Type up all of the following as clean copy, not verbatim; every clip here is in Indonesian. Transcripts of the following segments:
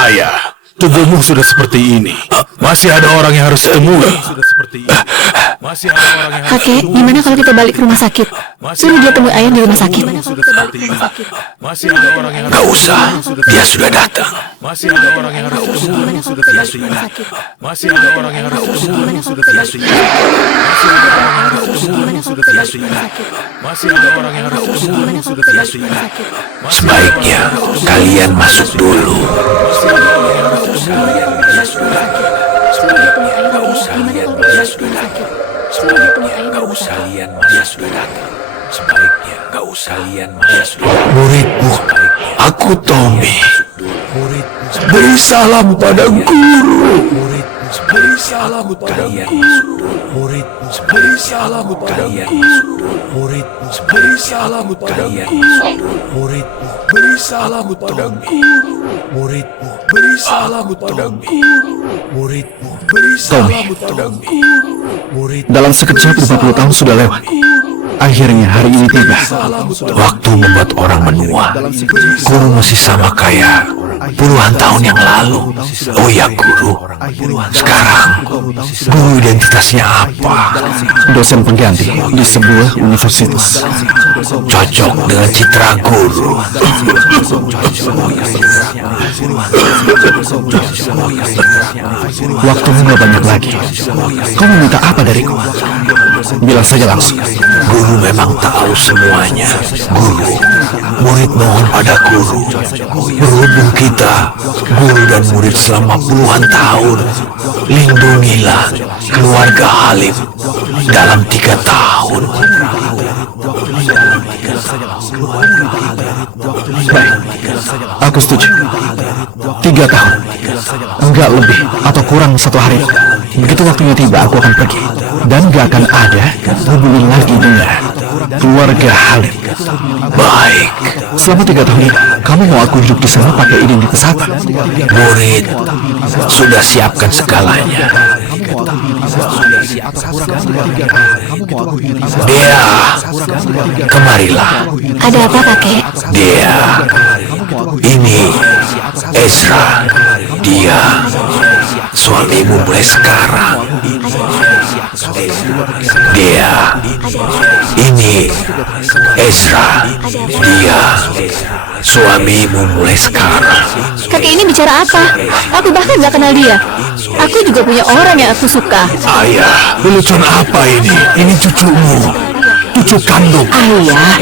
Ayah, tubuhmu sudah seperti ini. Masih ada orang yang harus ditemui. Kakek, gimana kalau kita balik ke rumah sakit? Suruh dia temui ayah di rumah sakit. Gak usah, dia sudah datang. Masih ada orang yang harus ditemui. Sebaiknya kalian masuk dulu. Muridmu, aku Tommy. Beri salam pada guru. Beri salam pada guru. Beri salam pada guru. Beri salam pada guru. Beri salam pada guru. Beri salam pada guru. Beri salam pada guru. Dalam sekejap 50 tahun sudah lewat. Akhirnya hari ini tiba. Waktu membuat orang menua. Guru masih sama kayak puluhan tahun yang lalu. Oh ya guru, sekarang guru identitasnya apa? Dosen pengganti di sebuah universitas. Cocok dengan citra guru. Waktumu gak banyak lagi. Kau meminta apa dariku? Bilang saja langsung. Guru memang tahu semuanya. Guru, murid mohon pada guru. Berhubung kita, guru dan murid selama puluhan tahun, lindungilah keluarga Halim dalam 3 tahun. Baik, aku setuju. 3 tahun, enggak lebih atau kurang 1 hari. Begitu waktunya tiba, aku akan pergi dan gak akan ada hubungan lagi dengan keluarga Halim. Baik. Selama 3 tahun ini, kamu mau aku hidup di sana pakai identitas apa? Murid sudah siapkan segalanya. Dia, kemarilah. Ada apa, kakek? Dia, ini Ezra. Dia, suamimu mulai sekarang. Dia, ini Ezra. Dia, suamimu mulai sekarang. Kakek ini bicara apa? Aku bahkan gak kenal dia. Aku juga punya orang yang aku suka. Ayah, lelucon apa ini? Ini cucumu, cucu kandung. Ayah,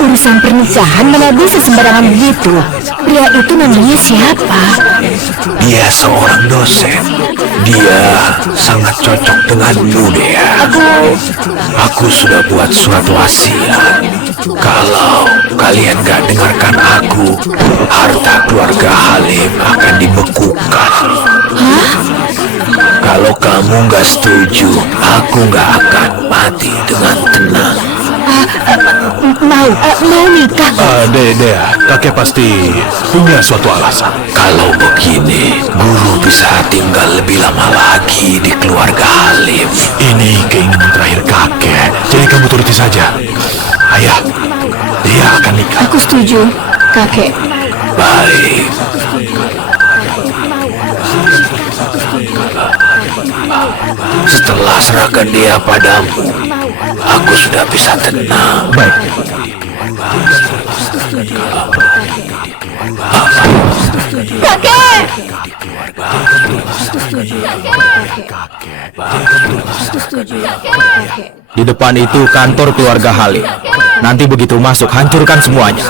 urusan pernikahan mana bisa sembarangan begitu? Pria itu namanya siapa? Dia seorang dosen. Dia sangat cocok denganmu, Dea. Aku sudah buat surat wasiat. Kalau kalian gak dengarkan aku, harta keluarga Halim akan dibekukan. Hah? Kalau kamu gak setuju, aku gak akan mati dengan tenang. Mau nikah? Dea, kakek pasti punya suatu alasan. Kalau begini, guru bisa tinggal lebih lama lagi di keluarga Halim. Ini keinginan terakhir kakek, jadi kamu turuti saja. Ayah, dia akan nikah. Aku setuju, kakek. Baik. Setelah serahkan dia padamu, aku sudah bisa tenang. Baik. Kakek! Di depan itu kantor keluarga Halim. Nanti begitu masuk, hancurkan semuanya.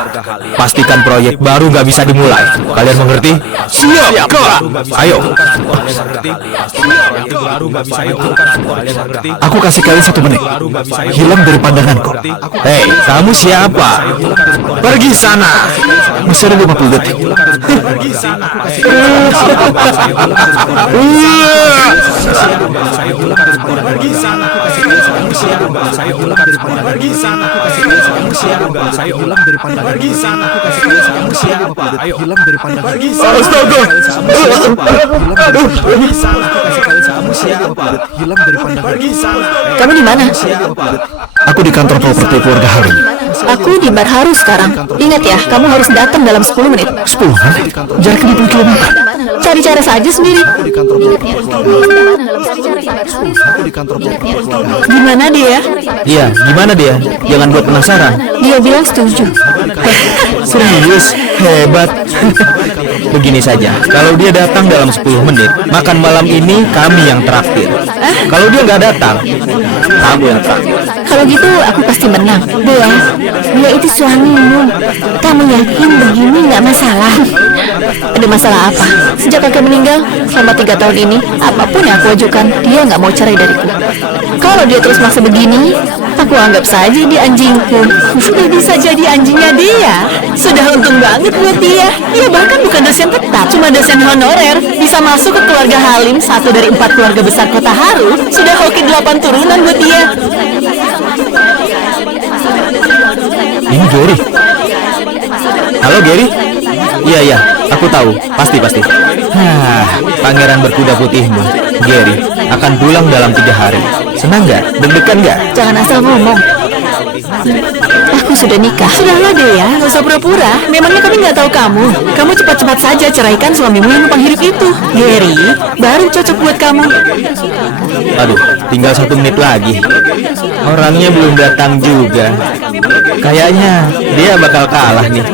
Pastikan proyek baru gak bisa dimulai. Kalian mengerti? Siap, Kak. Ayo. Aku kasih kalian 1 menit. Hilang dari pandanganku. Hei, kamu siapa? Pergi sana. Masih ada 50 detik. dari pandang. Pergi sana. Aku kasih kalian kamu siapa? Saya hilang dari pandang. Pergi sana. Aku kasih kalian kamu siapa? Ayo hilang dari pandang. Pergi sana. Astaga. Pergi sana. Aku kasih kalian kamu siapa? Hilang dari pandang. Pergi sana. Kamu di mana? Aku di kantor properti keluarga Halim. Aku di Bar Haru sekarang. Ingat ya, kamu harus datang dalam 10 menit. 10 menit? Jaraknya 20 kilometer. Cari cara saja sendiri. Aku di kantor properti keluarga. Gimana dia? Iya, gimana dia? Jangan buat penasaran. Dia bilang setuju. Serius? Hebat. Begini saja, kalau dia datang dalam 10 menit, makan malam ini kami yang traktir. Kalau dia nggak datang, kamu yang traktir. Kalau gitu aku pasti menang. Dia itu suamimu. Kamu yakin begini nggak masalah? Ada masalah apa? Sejak kakek meninggal selama 3 tahun ini, apapun yang aku ajukan, dia nggak mau cerai dariku. Kalau dia terus maksa begini, aku anggap saja dia anjingku. Sudah bisa jadi anjingnya dia. Sudah untung banget buat dia. Dia bahkan bukan dosen tetap, cuma dosen honorer. Bisa masuk ke keluarga Halim, 1 dari 4 keluarga besar kota Haru. Sudah hoki 8 turunan buat dia. Ini Gary. Halo Gary. Iya, aku tahu. Pasti. Pangeran berkuda putihmu, Gary, akan pulang dalam 3 hari. Senang nggak? Deg-degan nggak? Jangan asal ngomong. Aku sudah nikah. Sudahlah Dea, nggak usah pura-pura. Memangnya kami nggak tahu kamu. Kamu cepat-cepat saja ceraikan suamimu yang numpang hidup itu. Gary, baru cocok buat kamu. Aduh, tinggal 1 menit lagi. Orangnya belum datang juga. Kayaknya dia bakal kalah nih.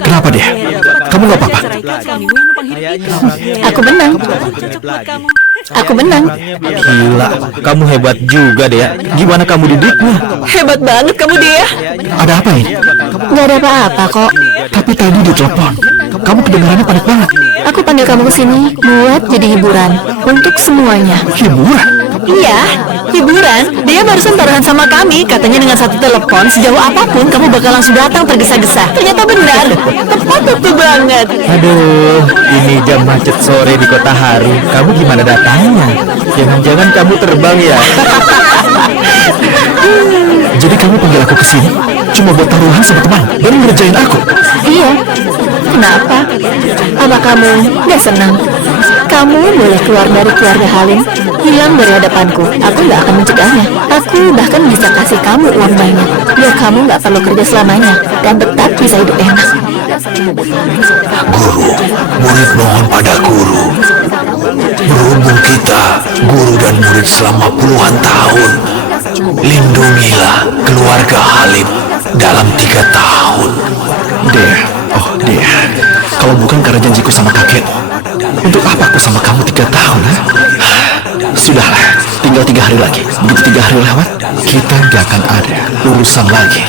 Kenapa dia? Kamu nggak apa-apa? Aku menang. Aku menang. Gila, kamu hebat juga deh. Gimana kamu didiknya? Hebat banget kamu dia. Ada apa ini? Nggak ada apa-apa kok. Tapi tadi di telepon, kamu kedengarannya panik banget. Aku panggil kamu ke sini buat jadi hiburan untuk semuanya. Hiburan? Iya, hiburan. Dia barusan taruhan sama kami. Katanya dengan 1 telepon, sejauh apapun kamu bakal langsung datang tergesa-gesa. Ternyata benar. Tepat waktu banget. Aduh, ini jam macet sore di kota Haru. Kamu gimana datangnya? Jangan-jangan kamu terbang ya? Jadi kamu panggil aku ke sini cuma buat taruhan sama teman dan ngerjain aku? Iya. Kenapa? Apa kamu nggak senang? Kamu boleh keluar dari keluarga Halim, hilang dari hadapanku. Aku nggak akan mencegahnya. Aku bahkan bisa kasih kamu uang banyak, biar kamu nggak perlu kerja selamanya dan tetap bisa hidup enak. Guru, murid mohon pada guru. Berhubung kita, guru dan murid selama puluhan tahun, lindungilah keluarga Halim dalam 3 tahun. Dea, kalau bukan karena janjiku sama kakek, untuk apa aku sama kamu 3 tahun? Sudahlah, tinggal 3 hari lagi. Begitu 3 hari lewat, kita gak akan ada urusan lagi.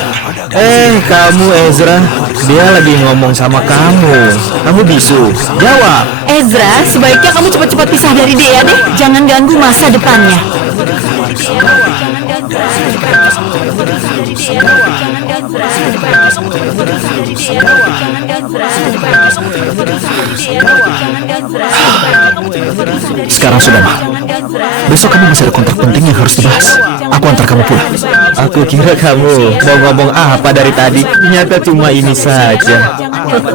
Kamu Ezra, dia lagi ngomong sama kamu. Kamu bisu, jawab. Ezra, sebaiknya kamu cepat-cepat pisah dari dia deh. Jangan ganggu masa depannya. Sekarang sudah malam. Besok kamu masih ada kontrak penting yang harus dibahas. Aku antar kamu pulang. Aku kira kamu mau ngomong apa dari tadi. Ternyata cuma ini saja.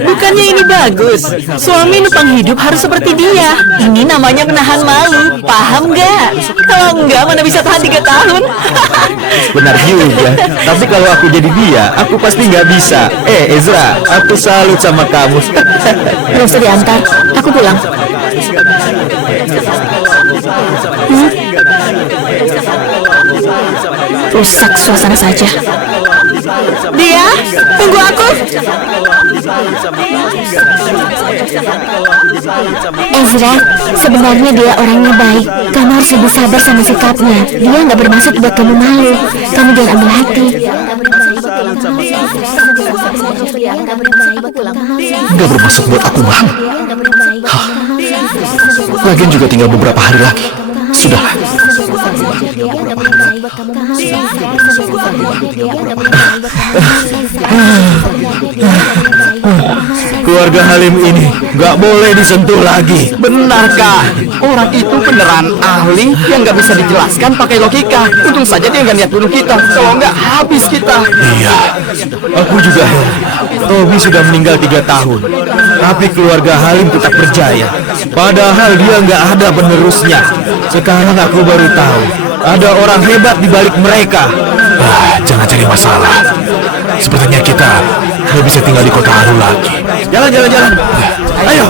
Bukannya ini bagus? Suami numpang hidup harus seperti dia. Ini namanya menahan malu. Paham nggak? Kalau enggak, mana bisa tahan 3 tahun? Benar juga. Tapi kalau aku jadi dia, aku pasti nggak bisa. Ezra, aku salut sama kamu. Gak usah diantar. Aku pulang. Rusak suasana saja. Dia, tunggu aku. Ezra, sebenarnya dia orangnya baik. Kamu harus lebih sabar sama sikapnya. Dia nggak bermaksud buat kamu malu. Kamu jangan ambil hati. Nggak bermaksud buat aku malu. Lagian juga tinggal beberapa hari lagi. Sudahlah. Keluarga Halim ini nggak boleh disentuh lagi. Benarkah? Orang itu beneran ahli yang nggak bisa dijelaskan pakai logika. Untung saja dia nggak niat bunuh kita. Kalau nggak habis kita. Iya, aku juga heran. Robi sudah meninggal 3 tahun, tapi keluarga Halim tetap berjaya. Padahal dia nggak ada penerusnya. Sekarang aku baru tahu ada orang hebat di balik mereka. Jangan cari masalah. Sepertinya kita nggak bisa tinggal di kota Haru lagi. Jalan. Ayo.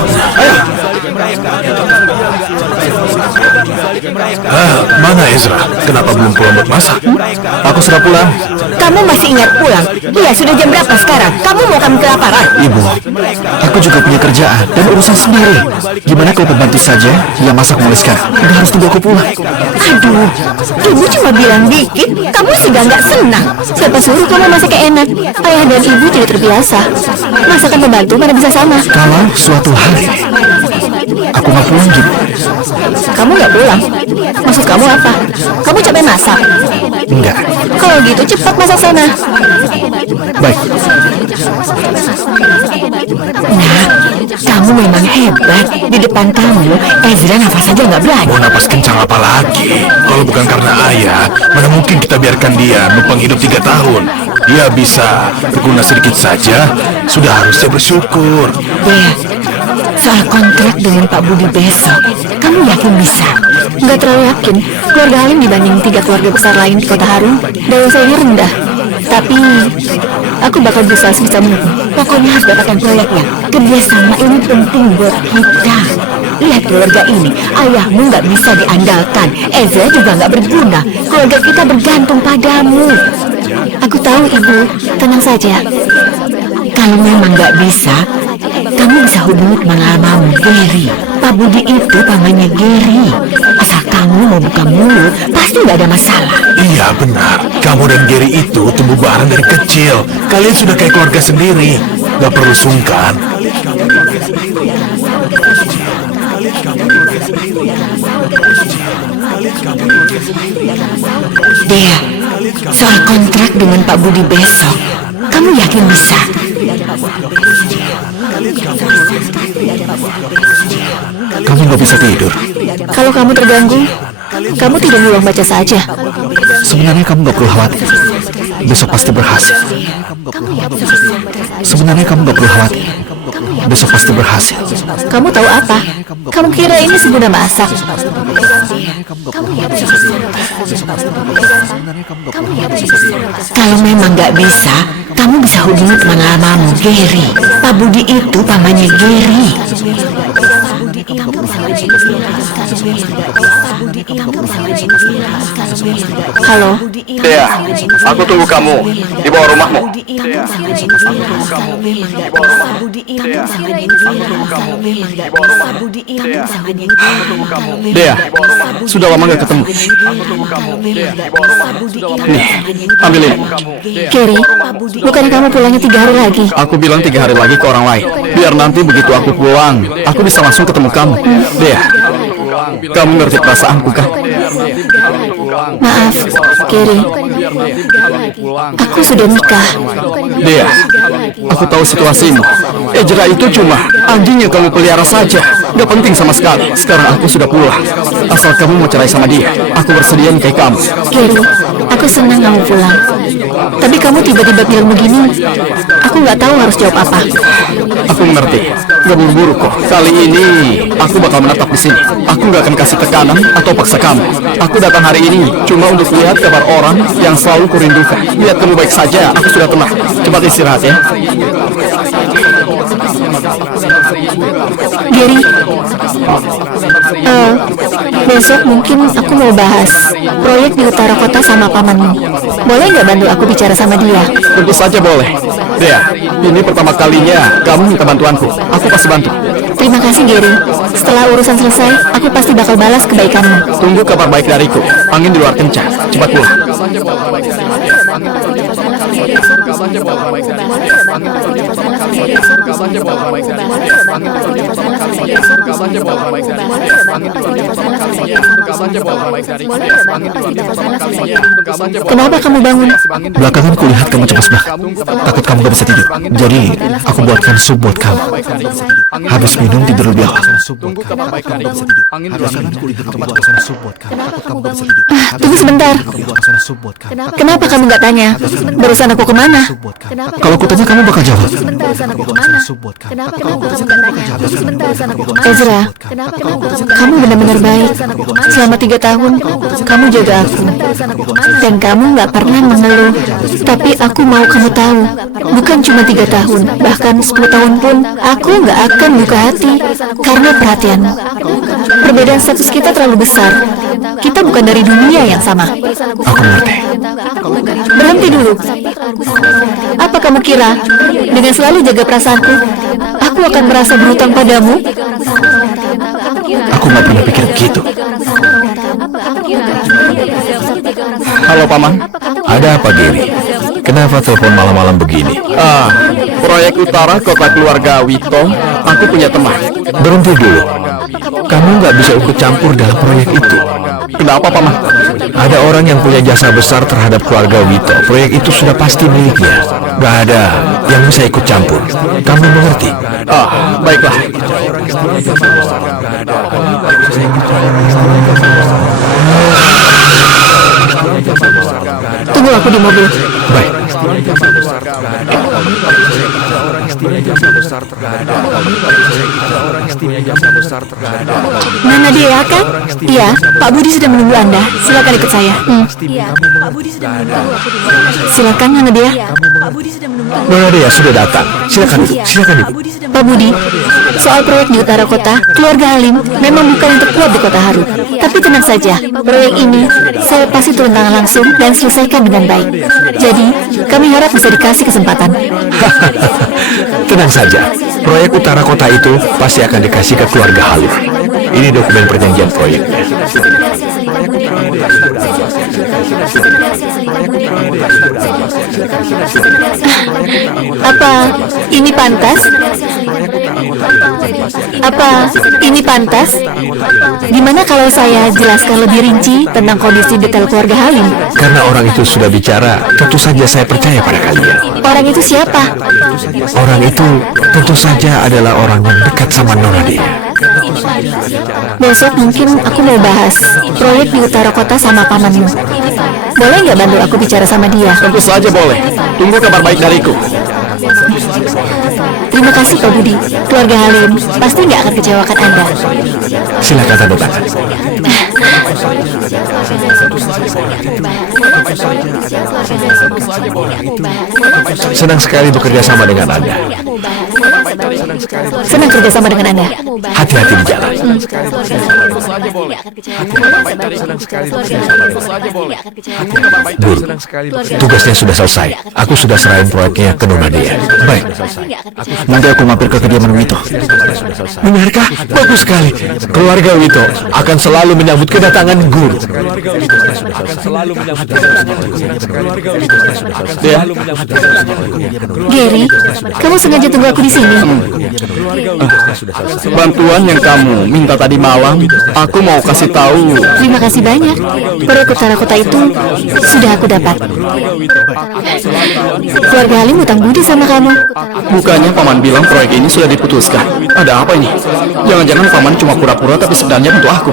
Mana Ezra? Kenapa belum pulang buat masak? Aku sudah pulang. Kamu masih ingat pulang? Iya, sudah jam berapa sekarang? Kamu mau kami kelaparan? Ibu, aku juga punya kerjaan dan urusan sendiri. Gimana kalau pembantu saja yang masak mulai sekarang? Udah harus tunggu aku pulang. Aduh, ibu cuma bilang dikit, kamu sudah nggak senang. Siapa suruh kamu masak yang enak? Ayah dan ibu tidak terbiasa. Masakan pembantu mana bisa sama? Kalau suatu hari aku nggak pulang gitu. Kamu nggak pulang? Maksud kamu apa? Kamu capek masak? Enggak. Kalau gitu cepat masak sana. Baik. Nah, kamu memang hebat. Di depan kamu, Ezra nafas saja nggak berani. Mau napas kencang apa lagi? Kalau bukan karena ayah, mana mungkin kita biarkan dia numpang hidup 3 tahun. Dia bisa berguna sedikit saja, sudah harusnya bersyukur. Dea, soal kontrak dengan Pak Budi besok, kamu yakin bisa? Nggak terlalu yakin. Keluarga Halim dibanding 3 keluarga besar lain di kota Harum, daya saingnya rendah. Tapi aku bakal berusaha sebisa mungkin. Pokoknya harus dapatkan proyeknya. Kerjasama ini penting buat kita. Lihat keluarga ini, ayahmu nggak bisa diandalkan. Ezra juga nggak berguna. Keluarga kita bergantung padamu. Aku tahu ibu, tenang saja. Kalau memang nggak bisa, kamu bisa hubungi teman lamamu, Gary. Pak Budi itu pamannya Gary. Asal kamu mau buka mulut, pasti nggak ada masalah. Iya benar, kamu dan Gary itu tumbuh bareng dari kecil. Kalian sudah kayak keluarga sendiri. Gak perlu sungkan. Dea, soal kontrak dengan Pak Budi besok, kamu yakin bisa? Kamu nggak bisa tidur. Kalau kamu terganggu, kamu tidur di ruang baca saja. Sebenarnya kamu nggak perlu khawatir. Besok pasti berhasil. Sebenarnya kamu nggak perlu khawatir. Besok pasti berhasil. Kamu tahu apa? Kamu kira ini seguna masak? Kalau memang nggak bisa, kamu bisa hubungi teman lamamu, Gary. Pak Budi itu pamannya Gary. Halo, Dea, aku tunggu kamu di bawah rumahmu. Dea, sudah lama gak ketemu. Nih, ambil ini. Gary, bukannya kamu pulangnya 3 hari lagi? Aku bilang 3 hari lagi ke orang lain. Biar nanti begitu aku pulang, aku bisa langsung ketemu kamu. Dea, kamu ngerti perasaanku kan? Maaf, Gary. Aku sudah nikah. Dea, aku tahu situasimu. Ezra itu cuma anjing yang kamu pelihara saja. Gak penting sama sekali. Sekarang aku sudah pulang. Asal kamu mau cerai sama dia, aku bersedia nikahi kamu. Gary, aku senang kamu pulang. Tapi kamu tiba-tiba bilang begini, aku nggak tahu harus jawab apa. Aku mengerti. Gak buru-buru kok. Kali ini aku bakal menetap di sini. Aku gak akan kasih tekanan atau paksa kamu. Aku datang hari ini cuma untuk lihat kabar orang yang selalu kurindukan. Lihat kamu baik saja. Aku sudah tenang. Cepat istirahat ya. Gary, besok mungkin aku mau bahas proyek di utara kota sama pamanmu. Boleh nggak bantu aku bicara sama dia? Tentu saja boleh. Dea, ini pertama kalinya kamu minta bantuanku. Aku pasti bantu. Terima kasih, Gary. Setelah urusan selesai, aku pasti bakal balas kebaikanmu. Tunggu kabar baik dariku. Angin di luar kencang. Cepat pulang. Kenapa kamu bangun? Belakangan kulihat kamu cemas banget. Takut kamu gak bisa tidur. Jadi, aku buatkan sup buat kamu. Habis minum tidur lebih awal. Tunggu sebentar. Kenapa kamu nggak tanya? Barusan aku kemana? Kalau kutanya kamu bakal jawab. Ezra, kamu benar-benar baik. Selama 3 tahun, kamu jaga aku. Dan kamu nggak pernah mengeluh. Tapi aku mau kamu tahu, bukan cuma 3 tahun, bahkan 10 tahun pun, aku nggak akan buka hati karena perhatianmu. Perbedaan status kita terlalu besar. Kita bukan dari dunia yang sama. Aku mengerti. Berhenti dulu. Apa kamu kira, dengan selalu jaga perasaanku, aku akan merasa berhutang padamu? Aku gak pernah pikir begitu. Halo Paman, ada apa Giri? Kenapa telepon malam-malam begini? Proyek utara kota keluarga Wito, aku punya teman. Berhenti dulu. Kamu nggak bisa ikut campur dalam proyek itu. Kenapa Paman? Ada orang yang punya jasa besar terhadap keluarga Wito. Proyek itu sudah pasti miliknya. Gak ada yang bisa ikut campur. Kamu mengerti? Baiklah. Tunggu aku di mobil. Baik. Nana dia kan? Iya, Pak Budi sudah menunggu Anda. Silakan ikut saya. Silakan Nana dia. Nona Dea sudah datang. Silakan duduk. Silakan duduk. Pak Budi, soal proyek di utara kota, keluarga Halim memang bukan yang terkuat di kota Haru. Tapi tenang saja, proyek ini saya pasti turun tangan langsung dan selesaikan dengan baik. Jadi, kami harap bisa dikasih kesempatan. Tenang saja. Proyek utara kota itu pasti akan dikasih ke keluarga Halim. Ini dokumen perjanjian proyeknya. Apa ini pantas? Apa ini pantas? Gimana kalau saya jelaskan lebih rinci tentang kondisi detail keluarga Halim? Karena orang itu sudah bicara, tentu saja saya percaya pada kalian. Orang itu siapa? Orang itu tentu saja adalah orang yang dekat sama Nona Dea. Besok mungkin aku mau bahas proyek di utara kota sama pamanmu. Boleh nggak bantu aku bicara sama dia? Tentu saja boleh. Tunggu kabar baik dariku. Terima kasih Pak Budi. Keluarga Halim pasti nggak akan kecewakan Anda. Silakan tanda tangan. Senang sekali bekerja sama dengan Anda. Senang kerja sama dengan Anda. Hati-hati di jalan. Guru, tugasnya sudah selesai. Aku sudah serahin proyeknya ke Nona Dea. Baik. Nanti aku mampir ke kediaman Wito. Benarkah? Bagus sekali. Keluarga Wito akan selalu menyambut kedatangan guru. Dea, Gary, kamu sengaja tunggu aku di sini. bantuan yang kamu minta tadi malam, aku mau kasih tahu. Terima kasih banyak. Proyek utara kota itu sudah aku dapat. Keluarga Halim hutang budi sama kamu. Bukannya Paman bilang proyek ini sudah diputuskan. Ada apa ini? Jangan-jangan Paman cuma pura-pura tapi sebenarnya untuk aku.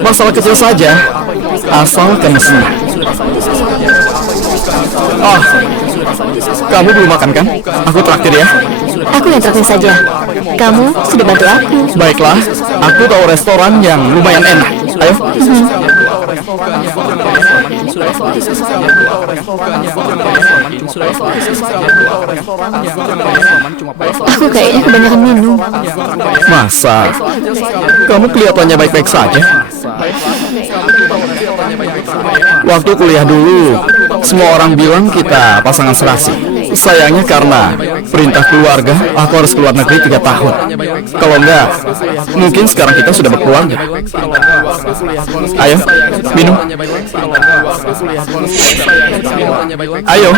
Masalah kecil saja. Asal kamu senang. Kamu belum makan kan? Aku traktir ya. Aku yang terakhir saja. Kamu sudah bantu aku. Baiklah, aku tahu restoran yang lumayan enak. Ayo. Aku kayaknya kebanyakan minum. Masa? Kamu kelihatannya baik-baik saja. Waktu kuliah dulu, semua orang bilang kita pasangan serasi. Sayangnya karena Perintah keluarga, aku harus keluar negeri 3 tahun. Kalau enggak, mungkin sekarang kita sudah berkeluarga. Ayo, minum. Ayo.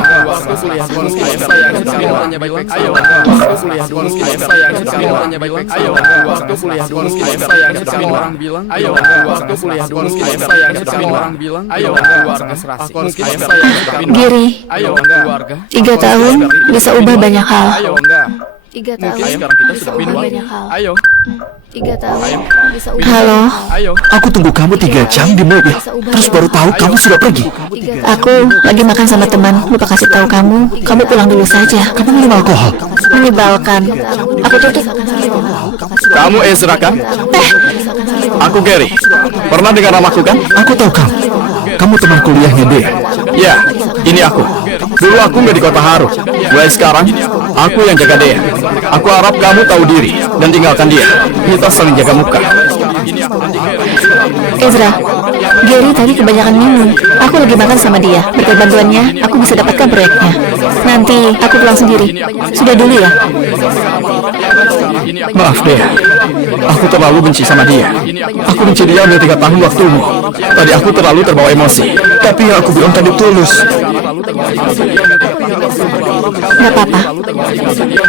Giri, 3 tahun bisa ubah banyak hal. 3 tahun bisa ubah banyak hal. 3 tahun bisa ubah. Halo, Aku tunggu kamu 3 jam di mobil, terus baru tahu kamu sudah pergi. aku lagi makan sama teman. Lupa kasih tahu kamu. Kamu pulang dulu saja. Kamu minum alkohol. Menyebalkan. Aku tutup. Kamu Ezra kan? Aku Gary. Pernah dengar namaku kan? Aku tahu kamu. Kamu teman kuliahnya dia. Ya, ini aku. Dulu aku nggak di kota Haru. Mulai sekarang, aku yang jaga dia. Aku harap kamu tahu diri dan tinggalkan dia. Kita saling jaga muka. Ezra, Gary tadi kebanyakan minum. Aku lagi makan sama dia. Berkat bantuannya, aku bisa dapatkan proyeknya. Nanti aku pulang sendiri. Sudah dulu ya. Maaf deh, aku terlalu benci sama dia. Aku benci dia udah 3 tahun waktumu. Tadi aku terlalu terbawa emosi. Tapi aku bilang tadi tulus. Gak apa-apa.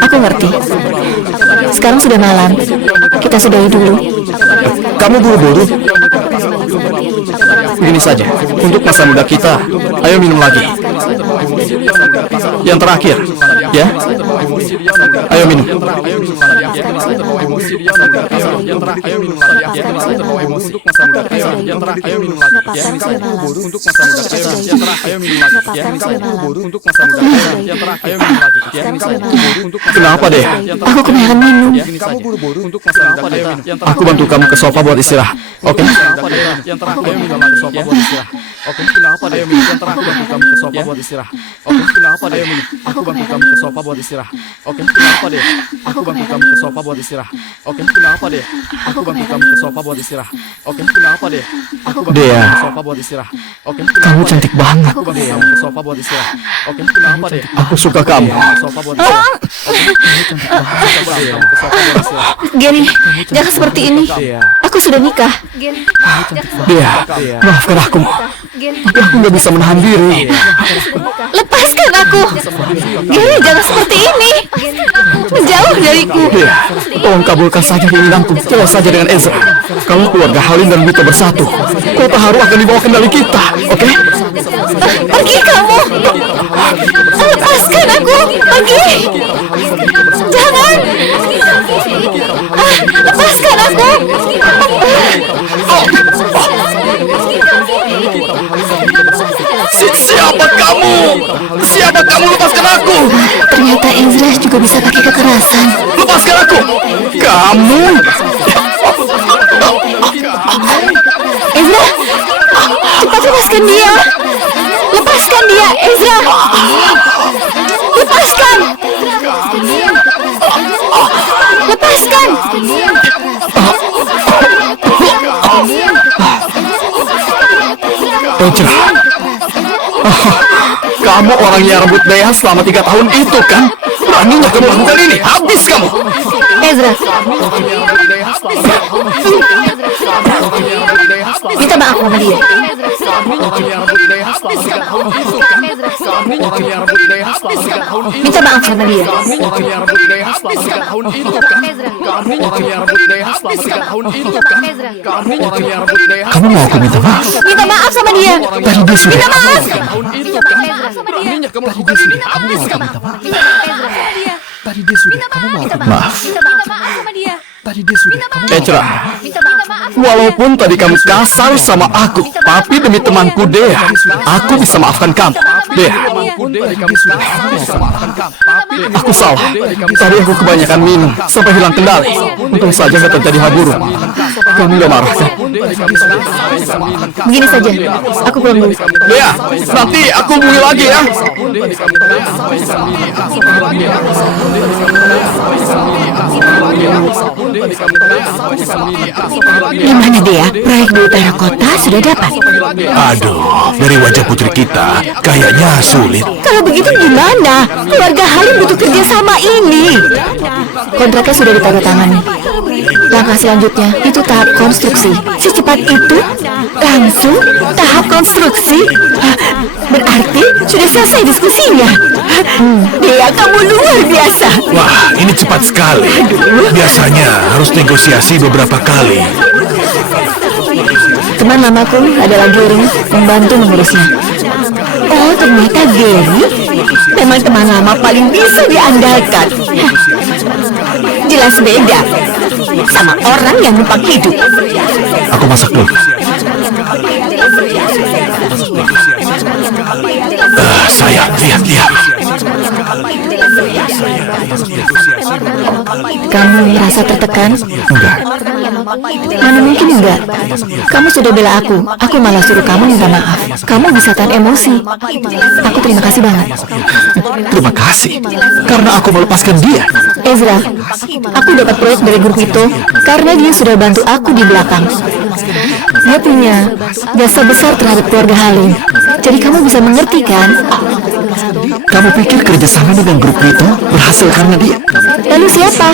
Aku ngerti. Sekarang sudah malam. Kita sudahi dulu. Kamu buru-buru. Begini saja, untuk masa muda kita, ayo minum lagi. Yang terakhir, ya. Ayo minum. Kenapa deh? Aku kebanyakan minum. Aku bantu kamu ke sofa buat istirahat. Oke? Dea, kamu cantik banget. Aku suka kamu. Gary, jangan seperti ini. Aku sudah nikah. Dea, maafkan aku. Tapi aku nggak bisa menahan diri. Lepaskan aku. Gary, jangan seperti ini. Menjauh dariku. Dea, tolong kabulkan saja keinginanku. Cerai saja dengan Ezra. Kalau keluarga Halim dan Wito bersatu, kota Haru akan dibawa kendali kita. Oke? Pergi kamu. Lepaskan aku. Pergi. Jangan. Lepaskan aku. Siapa kamu? Siapa kamu? Lepaskan aku! Ternyata Ezra juga bisa pakai kekerasan. Lepaskan aku! Kamu! Ezra, cepat lepaskan dia. Lepaskan dia, Ezra. Lepaskan. Lepaskan. Ezra, kamu orang yang rambut Dea selama 3 tahun itu kan? Beraninya kamu lakukan ini? Habis kamu! Ezra, minta maaf sama dia. Minta maaf sama dia. Kamu mau aku minta maaf? Minta maaf sama dia. Tadi dia sudah. Minta maaf. Tadi dia sudah. Kamu mau aku maaf? Tadi dia sudah. Ezra, walaupun tadi kamu kasar sama aku, tapi demi temanku Dea, aku bisa maafkan kamu. Dea, aku salah. Tadi aku kebanyakan minum sampai hilang kendali. Untung saja nggak terjadi hal buruk. Kamu nggak marah kan? Begini saja, aku pulang dulu. Ya, nanti aku hubungi lagi ya. Gimana Dea? Proyek di utara kota sudah dapat? Aduh, dari wajah putri kita, kayaknya sulit. Kalau begitu gimana? Keluarga Halim butuh kerja sama ini. Kontraknya sudah ditandatangani. Langkah selanjutnya itu tahap konstruksi. Secepat itu? Langsung tahap konstruksi? Berarti sudah selesai diskusinya. Dea, kamu luar biasa. Wah, ini cepat sekali. Biasanya harus negosiasi beberapa kali. Teman lamaku adalah Gary membantu mengurusnya. Oh, ternyata Gary memang teman lama paling bisa diandalkan. Jelas beda sama orang yang numpang hidup. Aku masak dulu. Sayang, lihat. Kamu merasa tertekan? Enggak. Mana mungkin enggak. Kamu sudah bela aku malah suruh kamu minta maaf. Kamu bisa tahan emosi. Aku terima kasih banget. Terima kasih. Karena aku melepaskan dia. Ezra, aku dapat proyek dari grup itu karena dia sudah bantu aku di belakang. Dia punya jasa besar terhadap keluarga Halim. Jadi kamu bisa mengerti kan? Kamu pikir kerjasama dengan grup itu berhasil karena dia? Lalu siapa?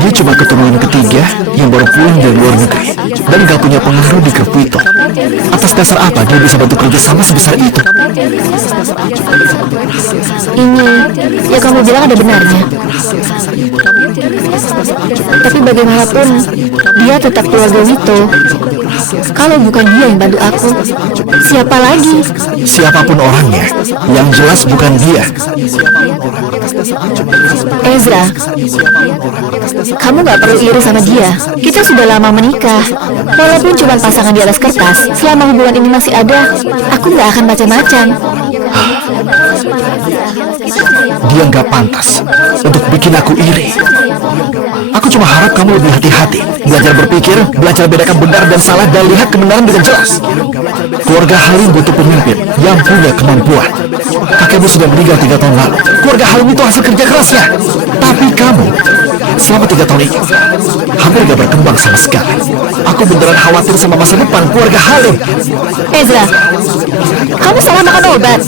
Dia cuma keturunan ketiga yang baru pulang dari luar negeri dan gak punya pengaruh di grup itu. Atas dasar apa dia bisa bantu kerjasama sebesar itu? Ini ya kamu bilang ada benarnya. Tapi bagaimanapun dia tetap keluarga Wito. Kalau bukan dia yang bantu aku, siapa lagi? Siapapun orangnya, yang jelas bukan dia. Ezra, kamu gak perlu iri sama dia. Kita sudah lama menikah. Walaupun cuma pasangan di atas kertas, selama hubungan ini masih ada, aku gak akan macam-macam. Dia nggak pantas untuk bikin aku iri. Aku cuma harap kamu lebih hati-hati, belajar berpikir, belajar bedakan benar dan salah, dan lihat kebenaran dengan jelas. Keluarga Halim butuh pemimpin yang punya kemampuan. Kakekmu sudah meninggal 3 tahun lalu. Keluarga Halim itu hasil kerja kerasnya. Tapi kamu, selama 3 tahun ini, hampir gak berkembang sama sekali. Aku beneran khawatir sama masa depan keluarga Halim. Ezra, kamu salah makan obat.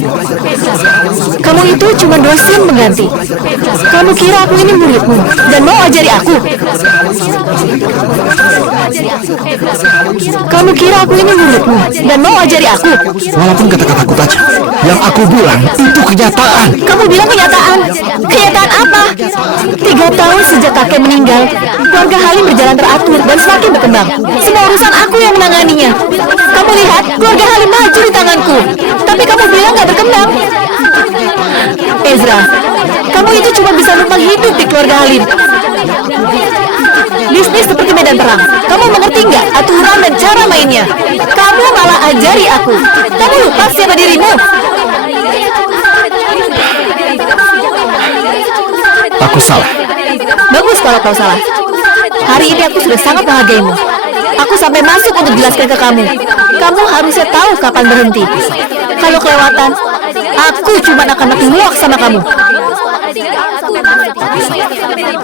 Kamu itu cuma dosen pengganti. Kamu kira aku ini muridmu dan mau ajari aku? Kamu kira aku ini muridmu dan mau ajari aku? Walaupun kata-kataku aja, yang aku bilang itu kenyataan. Kamu bilang kenyataan? Kenyataan apa? 3 tahun sejak kakek meninggal, keluarga Halim berjalan teratur dan semakin berkembang. Semua urusan aku yang menanganinya. Kamu lihat, keluarga Halim maju di tanganku. Tapi kamu bilang gak berkembang. Ezra, kamu itu cuma bisa numpang hidup di keluarga Halim. Bisnis seperti medan perang. Kamu mengerti nggak aturan dan cara mainnya? Kamu malah ajari aku. Kamu lupa siapa dirimu? Aku salah. Bagus kalau kau salah. Hari ini aku sudah sangat menghargaimu. Aku sampai masuk untuk jelaskan ke kamu. Kamu harusnya tahu kapan berhenti. Kalau kelewatan, aku cuma akan makin muak sama kamu.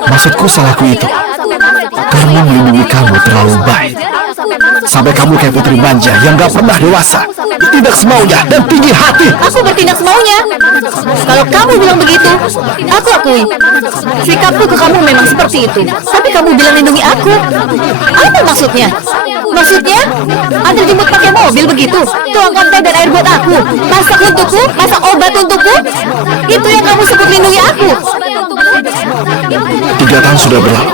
Maksudku salahku itu karena melindungi kamu terlalu baik. Sampai kamu kayak putri manja yang gak pernah dewasa, tidak semaunya dan tinggi hati. Aku bertindak semaunya. Kalau kamu bilang begitu, aku akui. Sikapku ke kamu memang seperti itu. Tapi kamu bilang lindungi aku. Apa maksudnya? Maksudnya, antar jemput pakai mobil begitu, tuangkan teh dan air buat aku, masak untukku, masak obat untukku. Itu yang kamu sebut lindungi aku. 3 tahun sudah berlalu.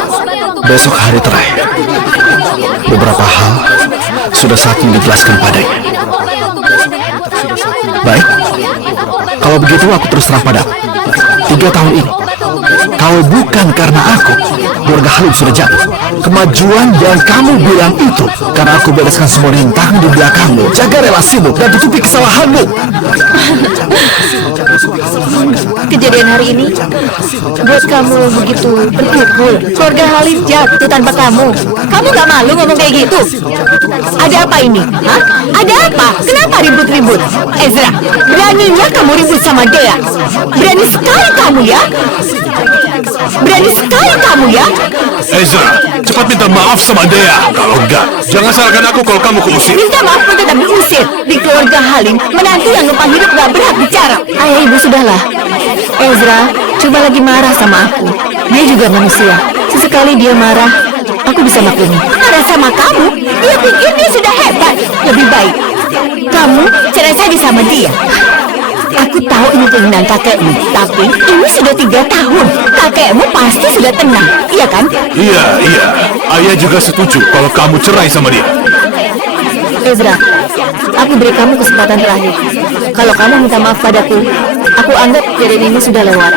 Besok hari terakhir. Beberapa hal sudah saatnya dijelaskan padanya. Baik, kalau begitu aku terus terang padamu. 3 tahun ini, kalau bukan karena aku, keluarga Halim sudah jatuh. Kemajuan yang kamu bilang itu karena aku bereskan semua rintangan di belakangmu, jaga relasimu dan tutupi kesalahanmu. kejadian hari ini buat kamu begitu berpukul. Keluarga Halim jatuh tanpa kamu. Kamu gak malu ngomong kayak gitu? Ada apa ini? Hah? Ada apa? Kenapa ribut-ribut? Ezra, beraninya kamu ribut sama Dea. Berani sekali kamu ya. Berani sekali kamu ya. Ezra, cepat minta maaf sama Dea. Kalau enggak, jangan salahkan aku kalau kamu keusir. Minta maaf pun tetap diusir. Di keluarga Halim, menantu yang numpang hidup gak berhak bicara. Ayah ibu sudahlah. Ezra cuma lagi marah sama aku. Dia juga manusia. Sesekali dia marah, aku bisa maklumi. Marah sama kamu? Dia pikir dia sudah hebat. Lebih baik kamu cerai saja sama dia. Aku tahu ini keinginan kakekmu, tapi ini sudah 3 tahun. Kakekmu pasti sudah tenang, iya kan? Iya. Ayah juga setuju kalau kamu cerai sama dia. Ezra, aku beri kamu kesempatan terakhir. Kalau kamu minta maaf padaku, aku anggap kejadian ini sudah lewat.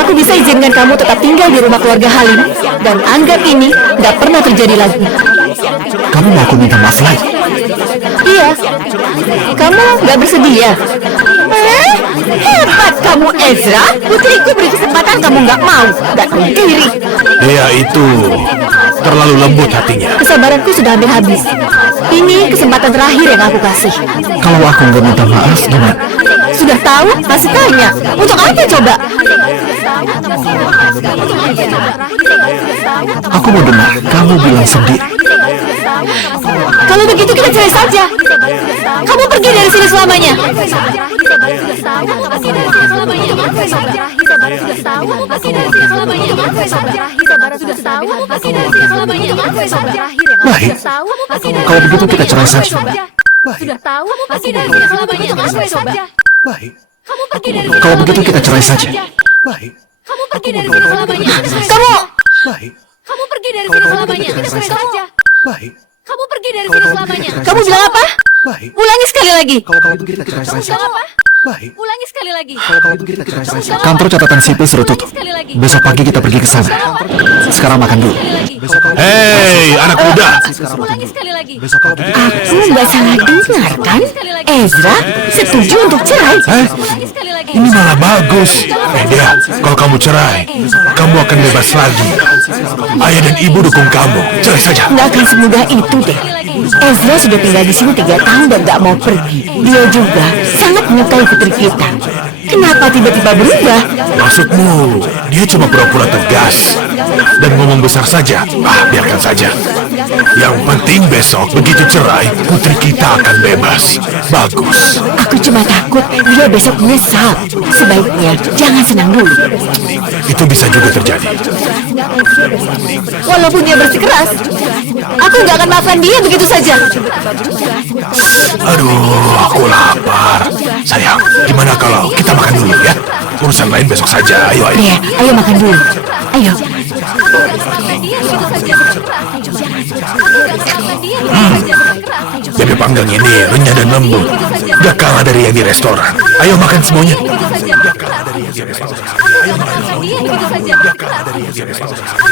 Aku bisa izinkan kamu tetap tinggal di rumah keluarga Halim, dan anggap ini gak pernah terjadi lagi. Kamu mau aku minta maaf lagi? Iya, kamu gak bersedia? Hebat kamu Ezra. Putriku beri kesempatan kamu gak mau. Gak tahu diri. Dea itu terlalu lembut hatinya. Kesabaranku sudah hampir habis. Ini kesempatan terakhir yang aku kasih. Kalau aku nggak minta maaf, gimana? Sudah tahu? Masih tanya. Untuk apa coba? Aku mau dengar kamu bilang sendiri. Kalau begitu kita cerai saja. Kamu pergi dari sini selamanya. Baik, kalau begitu kita cerai saja. Baik. Kalau begitu kita cerai saja. Baik. Kamu Baik. pergi dari sini selamanya. Baik. Kamu pergi dari sini selamanya. Kamu bilang apa? Baik. Ulangi sekali lagi. Kalau begitu kita cerai saja. Baik. Ulangi sekali lagi. Kalau begitu kita cerai saja. Kantor catatan sipil sudah tutup. Besok pagi kita pergi ke sana. Sekarang makan dulu. Hei, anak muda. Ulangi sekali lagi. Aku nggak salah dengar kan? Ezra setuju untuk cerai. Ulangi sekali lagi. Ini malah bagus. Dea, kalau kamu cerai, kamu akan bebas lagi. Ayah dan ibu dukung kamu. Cerai saja. Nggak akan semudah itu deh. Ezra sudah tinggal di sini 3 tahun dan nggak mau pergi. Dia juga sangat menyukai putri kita. Kenapa tiba-tiba berubah? Maksudmu, dia cuma pura-pura tegas dan ngomong besar saja. Biarkan saja. Yang penting besok begitu cerai, putri kita akan bebas. Bagus. Aku cuma takut dia besok menyesal. Sebaiknya jangan senang dulu. Itu bisa juga terjadi. Walaupun dia bersikeras, aku nggak akan maafkan dia begitu saja. Aduh, aku lapar. Sayang, gimana kalau kita makan dulu ya? Urusan lain besok saja. Ayo. Iya, ayo makan dulu. Ayo. Bebek panggang ini renyah dan lembut. Gak kalah dari yang di restoran. Ayo makan semuanya.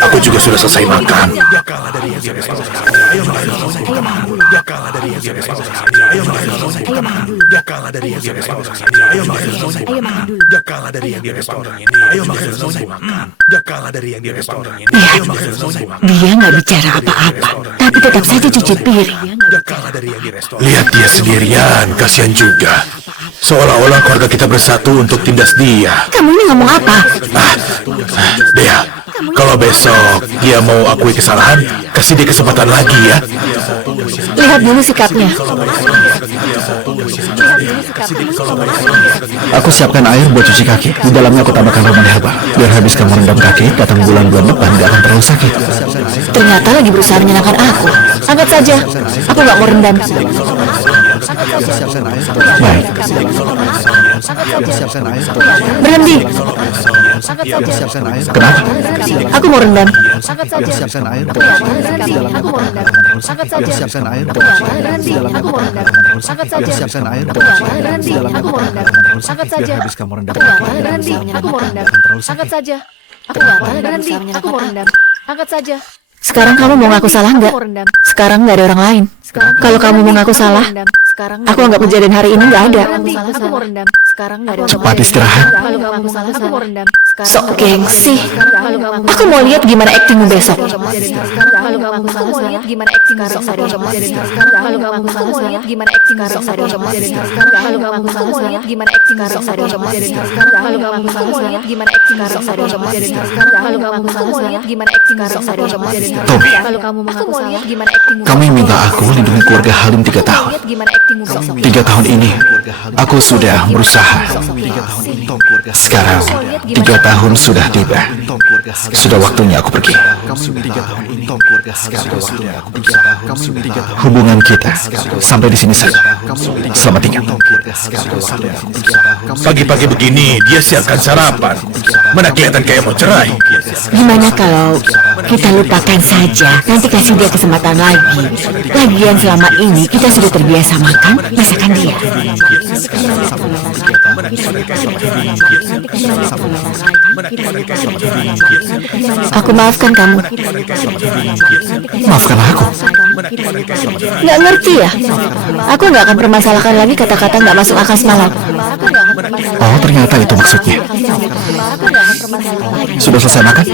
Aku juga sudah selesai makan. Dia nggak bicara apa-apa, tapi tetap saja cuci piring. Lihat dia sendirian, kasihan juga. Seolah-olah keluarga kita bersatu untuk tindas dia. Kamu ini ngomong apa? Dea, kalau besok dia mau akui kesalahan, kasih dia kesempatan lagi ya. Lihat dulu sikapnya. Aku siapkan air buat cuci kaki. Di dalamnya aku tambahkan ramuan herbal. Biar habis kamu rendam kaki, datang bulan-bulan depan gak akan terlalu sakit. Ternyata lagi berusaha menyenangkan aku. Angkat saja. Aku nggak mau rendam. Baik. Berhenti. Kenapa? Aku mau rendam. Sekarang kamu mau ngaku salah nggak? Sekarang nggak ada orang lain. Kalau kamu mau ngaku salah, aku anggap kejadian hari ini nggak ada. Cepat istirahat. Sok gengsi. Aku mau lihat gimana aktingmu besok. Tommy, kamu yang minta aku lindungi keluarga Halim 3 tahun. 3 tahun ini, aku sudah berusaha. Sekarang, 3 tahun sudah tiba. Sudah waktunya aku pergi. Hubungan kita sampai di sini saja. Selamat tinggal. Pagi-pagi begini dia siapkan sarapan. Mana kelihatan kayak mau cerai. Gimana kalau kita lupakan saja, nanti kasih dia kesempatan lagi. Lagian selama ini kita sudah terbiasa makan masakan dia. Aku maafkan kamu. Maafkan aku. Nggak ngerti ya? Aku nggak akan permasalahkan lagi kata-kata nggak masuk akal semalam. Oh, ternyata itu maksudnya. Sudah selesai makan?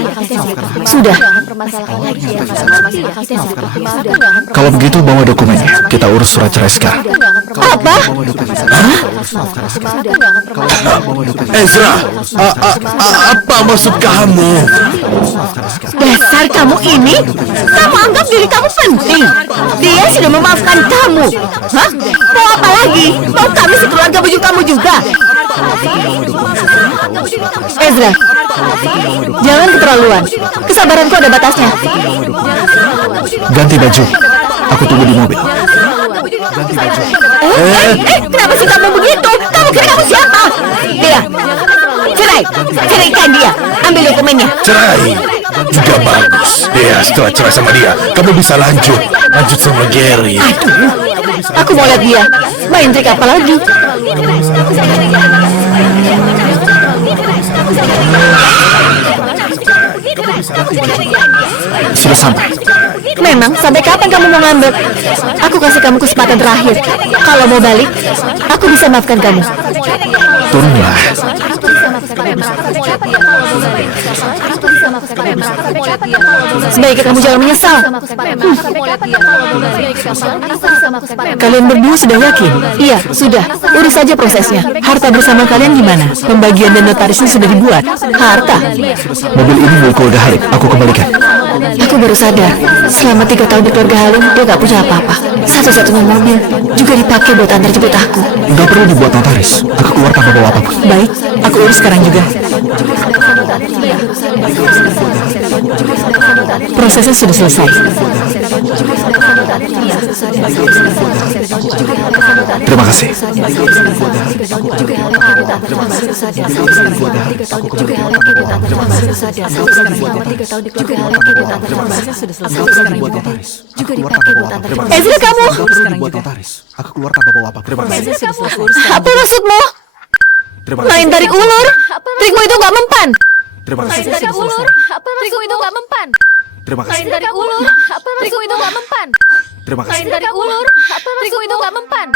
Sudah. Kalau begitu bawa dokumennya. Kita urus surat cerai sekarang. Apa? Ezra, apa maksud kamu? Dasar kamu ini, kamu anggap diri kamu penting. Dia sudah memaafkan kamu. Hah? Mau apa lagi? Mau kami sekeluarga bujuk kamu juga? Ezra, jangan keterlaluan. Kesabaranku ada batasnya. Ganti baju. Aku tunggu di mobil. Kenapa sih kamu begitu? Kamu kira kamu siapa? Dia, cerai. Ceraikan dia. Ambil dokumennya. Cerai? Juga bagus. Ya, setelah cerai sama dia, kamu bisa lanjut sama Gary. Aduh, aku mau lihat dia. Main trik apa lagi? Sudah sampai. Memang, sampai kapan kamu mau ngambek? Aku kasih kamu kesempatan terakhir. Kalau mau balik, aku bisa maafkan kamu. Turunlah. Sebaiknya kamu jangan menyesal. Kalian berdua sudah yakin? Iya, sudah. Urus saja prosesnya. Harta bersama kalian gimana? Pembagian dan notarisnya sudah dibuat. Harta? Mobil ini milik keluarga Halim. Aku kembalikan. Aku baru sadar, selama 3 tahun di keluarga Halim, dia gak punya apa-apa. Satu-satunya mobil juga dipakai buat antar jemput aku. Nggak perlu dibuat notaris. Aku keluar tanpa bawa apapun. Baik, aku urus sekarang juga. Prosesnya sudah selesai. Terima kasih. Ezra, kamu? Aku keluar tanpa bawa apa. Terima kasih. Apa maksudmu? Main tarik ulur? Trikmu itu gak mempan. Terima kasih. Trikmu itu gak mempan. Terima kasih. Tarik ulur? Trikmu itu gak mempan. Terima kasih. Tarik ulur? Trikmu itu gak mempan.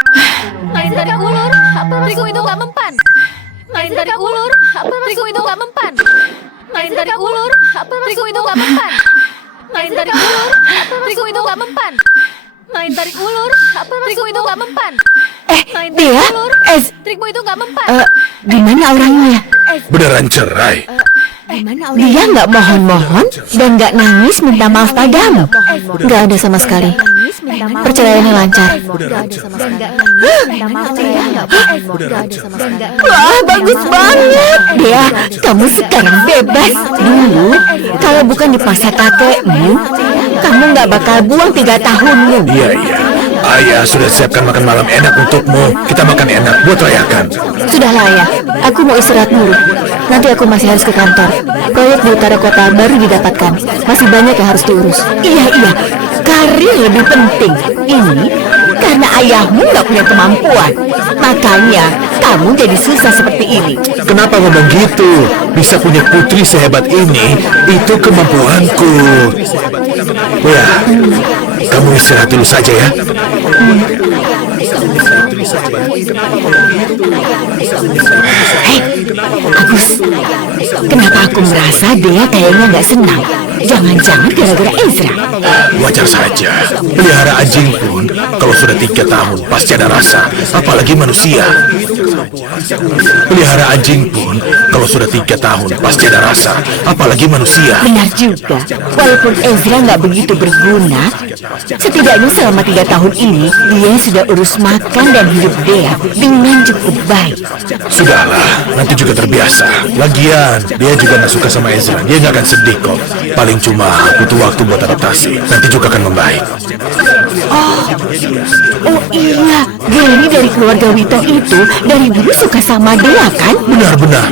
Tarik ulur? Trikmu itu gak mempan. Tarik ulur? Trikmu itu gak mempan. Tarik ulur? Trikmu itu gak mempan. Tarik ulur? Trikmu itu gak mempan. Tarik ulur? Trikmu itu gak mempan. Dia? Trikmu itu gak mempan. Gimana orangnya? Beneran cerai? Dia nggak mohon-mohon dan nggak nangis minta maaf padamu. Nggak ada sama sekali. Perceraiannya lancar. Wah, bagus banget. Dia, kamu sekarang bebas. Dulu, kalau bukan dipaksa kakekmu, kamu nggak bakal buang 3 tahunmu. Iya. Ayah sudah siapkan makan malam enak untukmu. Kita makan enak buat rayakan. Sudahlah ya, aku mau istirahat dulu. Nanti aku masih harus ke kantor. Proyek di utara kota baru didapatkan. Masih banyak yang harus diurus. Iya, karir lebih penting. Ini karena ayahmu nggak punya kemampuan. Makanya kamu jadi susah seperti ini. Kenapa ngomong gitu? Bisa punya putri sehebat ini, itu kemampuanku. Ya, kamu istirahat dulu saja ya. Kenapa aku merasa dia kayaknya nggak senang? Jangan-jangan gara-gara Ezra. Wajar saja. Pelihara anjing pun kalau sudah 3 tahun pasti ada rasa, apalagi manusia. Pelihara anjing pun kalau sudah 3 tahun pasti ada rasa, apalagi manusia. Benar juga. Walaupun Ezra nggak begitu berguna, setidaknya selama 3 tahun ini dia sudah urus makan dan hidup dia dengan cukup baik. Sudahlah, nanti juga terbiasa. Lagian, dia juga nggak suka sama Ezra. Dia nggak akan sedih kok. Paling cuma butuh waktu buat adaptasi. Nanti juga akan membaik. Oh iya, Gary dari keluarga Wito itu dari dulu suka sama dia kan? Benar-benar.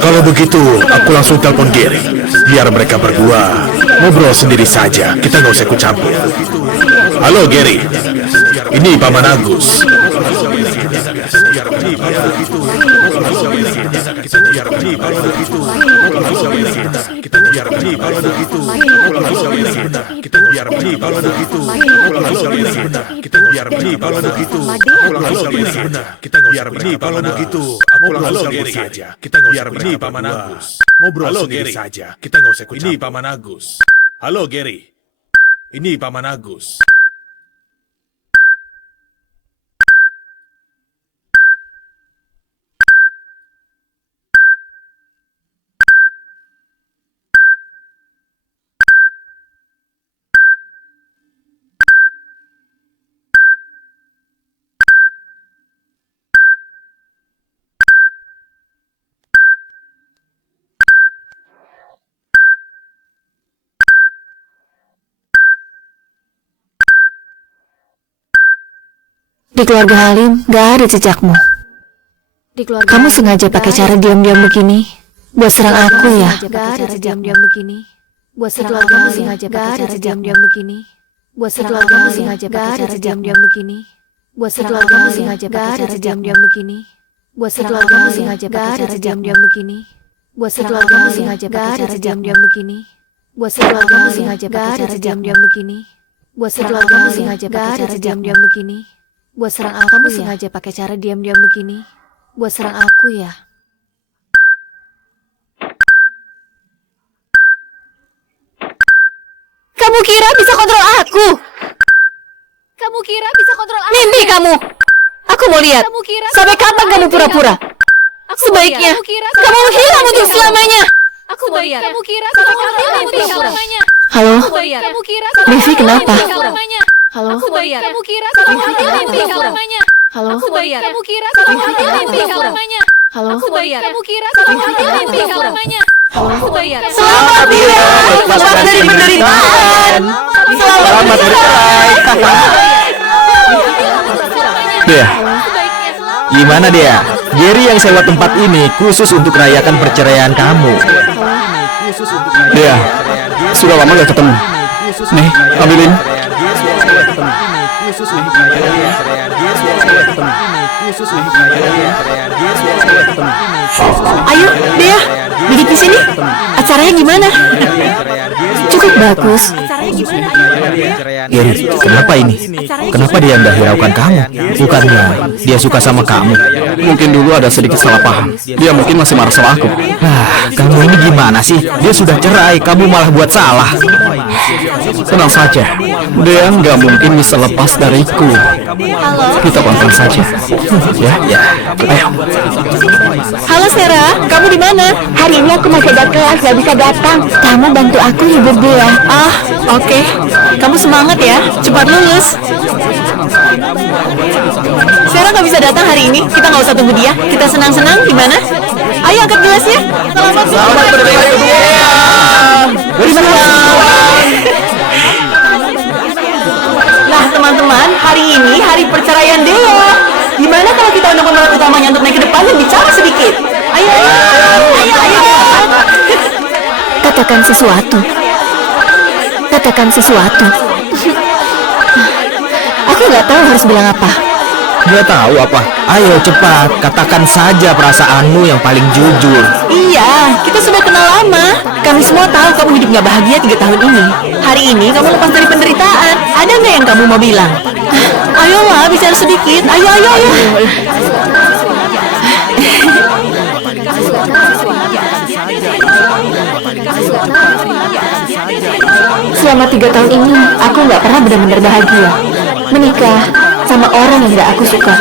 Kalau begitu, aku langsung telepon Gary. Biar mereka berdua ngobrol sendiri saja. Kita nggak usah ikut campur. Halo Gary, ini Paman Agus. Halo Gary, ini Paman Agus. Di keluarga Halim gak ada jejakmu. Kamu sengaja pakai cara diam-diam begini buat serang aku ya? Gak ada diam-diam begini buat serang aku. Kamu sengaja pakai cara diam-diam begini buat serang aku. Kamu sengaja pakai cara diam-diam begini buat serang aku. Kamu sengaja pakai cara diam-diam begini buat serang aku. Kamu sengaja pakai cara diam-diam begini buat serang aku. Kamu sengaja pakai cara diam-diam begini buat serang aku. Kamu sengaja pakai cara diam-diam begini buat serang aku. Kamu sengaja pakai cara diam-diam begini buat serang aku. Kamu sengaja pakai cara diam-diam begini buat serang aku ya? Kamu kira bisa kontrol aku? Kamu kira bisa kontrol aku? Mimpi kamu. Aku mau lihat. Sampai kapan kamu pura-pura? Sebaiknya kamu hilang untuk selamanya. Aku mau lihat. Kamu kira kamu hilang untuk selamanya. Halo, Kamu kira Livi kenapa? Halo. Halo, Aku mau lihat. Kamu kira kamu hilang untuk selamanya. halo, Aku mau lihat. Kamu kira kamu hilang untuk selamanya. halo. Aku mau lihat. Kamu kira kamu hilang untuk selamanya. Aku mau lihat. Selamat dia, selamat dari penderitaan. Selamat Dea, gimana Dea? Gary yang sewa tempat ini khusus untuk rayakan perceraian kamu. Dea, sudah lama gak ketemu. Nih, ambilin. Ayo, Dea, duduk di sini. Acaranya gimana? Cukup bagus. Gary, kenapa ini? Kenapa dia nggak hiraukan kamu? Bukannya dia suka sama kamu? Mungkin dulu ada sedikit salah paham. Dia mungkin masih marah sama aku. Kamu ini gimana sih? Dia sudah cerai, kamu malah buat salah. Tenang saja, dia nggak mungkin bisa lepas dariku. Kita pelan-pelan saja. Ya, ayo. Halo Sarah, kamu di mana? Hari ini aku masih ada kelas, gak bisa datang. Kamu bantu aku hibur dia. Oke. Kamu semangat ya, cepat lulus. Sarah gak bisa datang hari ini, kita gak usah tunggu dia. Kita senang-senang, gimana? Ayo angkat gelasnya. Selamat bertemu dia. Nah teman-teman, hari ini hari perceraian Dea. Gimana kalau kita undang pemeran utamanya untuk naik ke depan dan bicara sedikit? Ayo. Katakan sesuatu. Aku nggak tahu harus bilang apa. Nggak tahu apa? Ayo cepat, katakan saja perasaanmu yang paling jujur. Iya, kita sudah kenal lama. Kami semua tahu kamu hidup nggak bahagia 3 tahun ini. Hari ini kamu lepas dari penderitaan. Ada nggak yang kamu mau bilang? Ayolah, bicara sedikit. Ayo. Selama 3 tahun ini, aku nggak pernah benar-benar bahagia. Menikah sama orang yang nggak aku suka.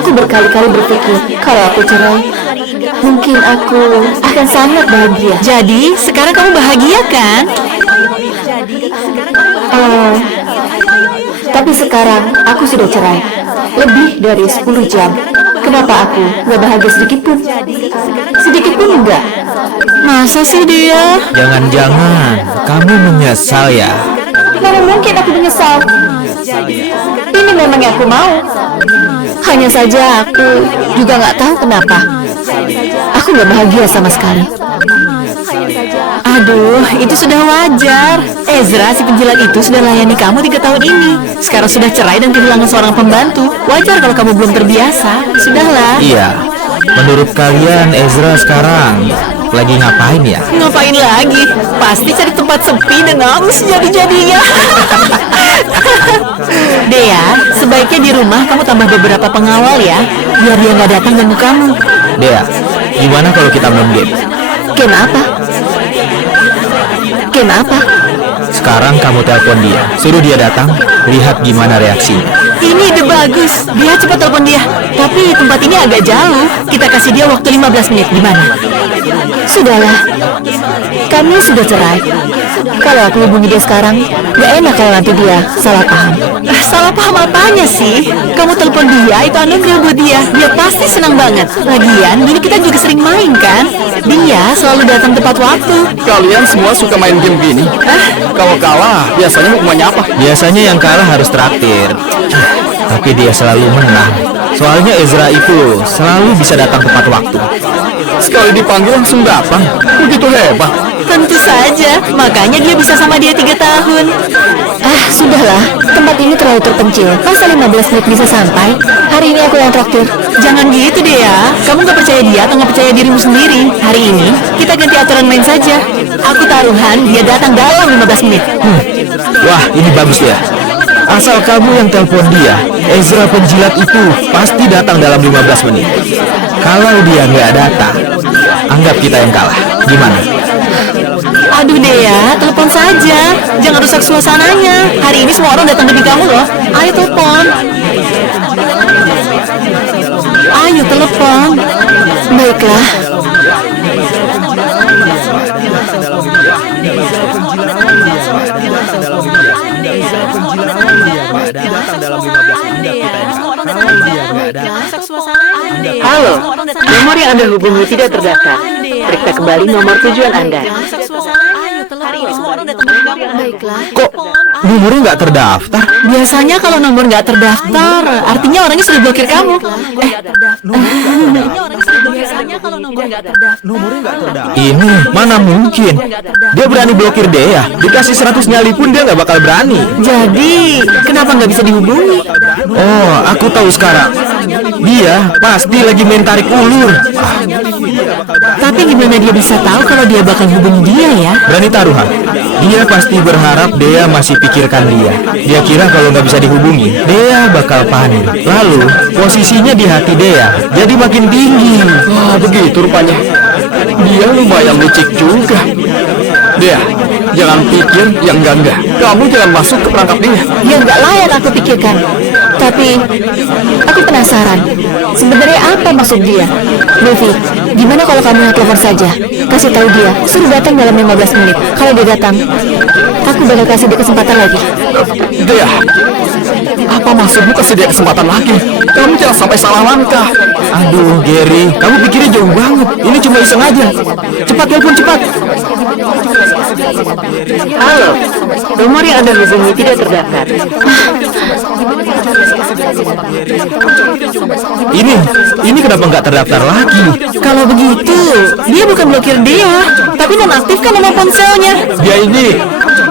Aku berkali-kali berpikir, kalau aku cerai, mungkin aku akan sangat bahagia. Jadi, sekarang kamu bahagia kan? Tapi sekarang aku sudah cerai. Lebih dari 10 jam. Kenapa aku nggak bahagia sedikit pun? Sedikit pun enggak. Masa sih dia? Jangan-jangan kamu menyesal ya? Mana mungkin aku menyesal? Ini memang yang aku mau. Hanya saja aku juga nggak tahu kenapa. Aku nggak bahagia sama sekali. Aduh, itu sudah wajar. Ezra, si penjilat itu sudah layani kamu 3 tahun ini. Sekarang sudah cerai dan kehilangan seorang pembantu. Wajar kalau kamu belum terbiasa. Sudahlah. Iya. Menurut kalian Ezra sekarang lagi ngapain ya? Ngapain lagi? Pasti cari tempat sepi dan nangis jadi-jadinya. Dea, sebaiknya di rumah kamu tambah beberapa pengawal ya, biar dia nggak datang ganggu kamu. Dea, gimana kalau kita main game? Game apa? Game apa? Sekarang kamu telepon dia, suruh dia datang, lihat gimana reaksinya. Ini ide bagus. Dia cepat telepon dia. Tapi tempat ini agak jauh. Kita kasih dia waktu 15 menit. Gimana? Sudahlah. Kami sudah cerai. Kalau aku hubungi dia sekarang, gak enak kalau nanti dia salah paham. Salah paham apanya sih? Kamu telepon dia, itu anugerah buat dia. Dia pasti senang banget. Lagian, gini kita juga sering main kan? Dia selalu datang tepat waktu. Kalian semua suka main game gini? Kalau kalah, biasanya hukumannya apa? Biasanya yang kalah harus traktir. Tapi dia selalu menang. Soalnya Ezra itu selalu bisa datang tepat waktu. Sekali dipanggil langsung datang. Begitu hebat. Tentu saja, makanya dia bisa sama dia 3 tahun. Sudahlah. Tempat ini terlalu terpencil. Masa 15 menit bisa sampai? Hari ini aku yang traktir. Jangan gitu deh ya. Kamu gak percaya dia atau gak percaya dirimu sendiri. Hari ini, kita ganti aturan main saja. Aku taruhan dia datang dalam 15 menit. Wah, ini bagus ya. Asal kamu yang telepon dia, Ezra penjilat itu pasti datang dalam 15 menit. Kalau dia nggak datang, anggap kita yang kalah. Gimana? Aduh Dea, telepon saja. Jangan rusak suasananya. Hari ini semua orang datang demi kamu loh. Ayo telepon. Ayo telepon. Baiklah. Halo, nomor yang Anda hubungi tidak terdaftar. Periksa kembali nomor tujuan Anda. Baiklah. Kok nomornya nggak terdaftar? Biasanya kalau nomor nggak terdaftar, artinya orangnya sudah blokir kamu. Ini mana mungkin? Dia berani blokir Dea. Dikasih 100 nyali pun dia nggak bakal berani. Jadi, kenapa nggak bisa dihubungi? Oh, aku tahu sekarang. Dia pasti lagi main tarik ulur. Tapi gimana dia bisa tahu kalau dia bakal hubungi dia ya? Berani taruhan. Dia pasti berharap Dea masih pikirkan dia. Dia kira kalau nggak bisa dihubungi, Dea bakal panik. Lalu posisinya di hati Dea jadi makin tinggi. Wah, begitu rupanya. Dia lumayan licik juga. Dea, jangan pikir yang enggak-enggak. Kamu jangan masuk ke perangkap dia. Yang nggak layak aku pikirkan. Tapi aku penasaran. Sebenarnya apa maksud dia? Devi, gimana kalau kamu yang telepon saja? Kasih tahu dia, suruh datang dalam 15 menit. Kalau dia datang, aku bakal kasih dia kesempatan lagi. Dea, apa maksudmu kasih dia kesempatan lagi? Kamu jangan sampai salah langkah. Aduh, Gary, kamu pikirnya jauh banget. Ini cuma iseng aja. Cepat telepon, cepat. Halo, nomor yang Anda hubungi tidak terdaftar. Ini kenapa nggak terdaftar lagi? Kalau begitu, dia bukan blokir dia, tapi nonaktifkan nomor ponselnya. Dia ini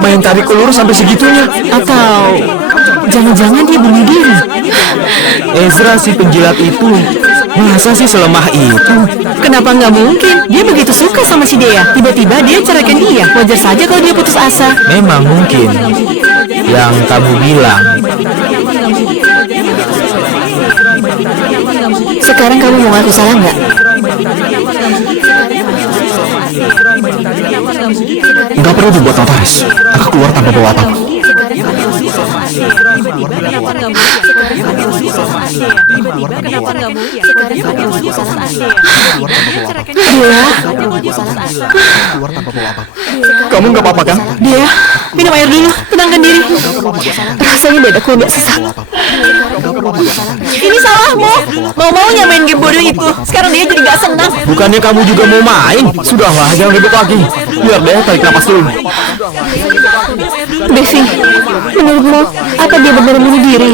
main tarik ulur sampai segitunya. Atau jangan-jangan dia bunuh diri. Ezra si penjilat itu masa sih selemah itu? Kenapa nggak mungkin? Dia begitu suka sama si Dea. Tiba-tiba dia ceraikan dia. Wajar saja kalau dia putus asa. Memang mungkin. Yang kamu bilang. Sekarang kamu mau ngaku salah nggak? Nggak perlu dibuat notaris. Aku keluar tanpa bawa apapun. Kamu nggak apa-apa kan? Dia, minum air dulu, tenangkan diri. Rasanya dadaku udah sesak. Ini salahmu. Mau-maunya main game bodoh itu. Sekarang dia jadi gak senang. Bukannya kamu juga mau main? Sudahlah, jangan ribut lagi. Biar dia tarik napas dulu. Devi, menurutmu apa dia benar bunuh diri?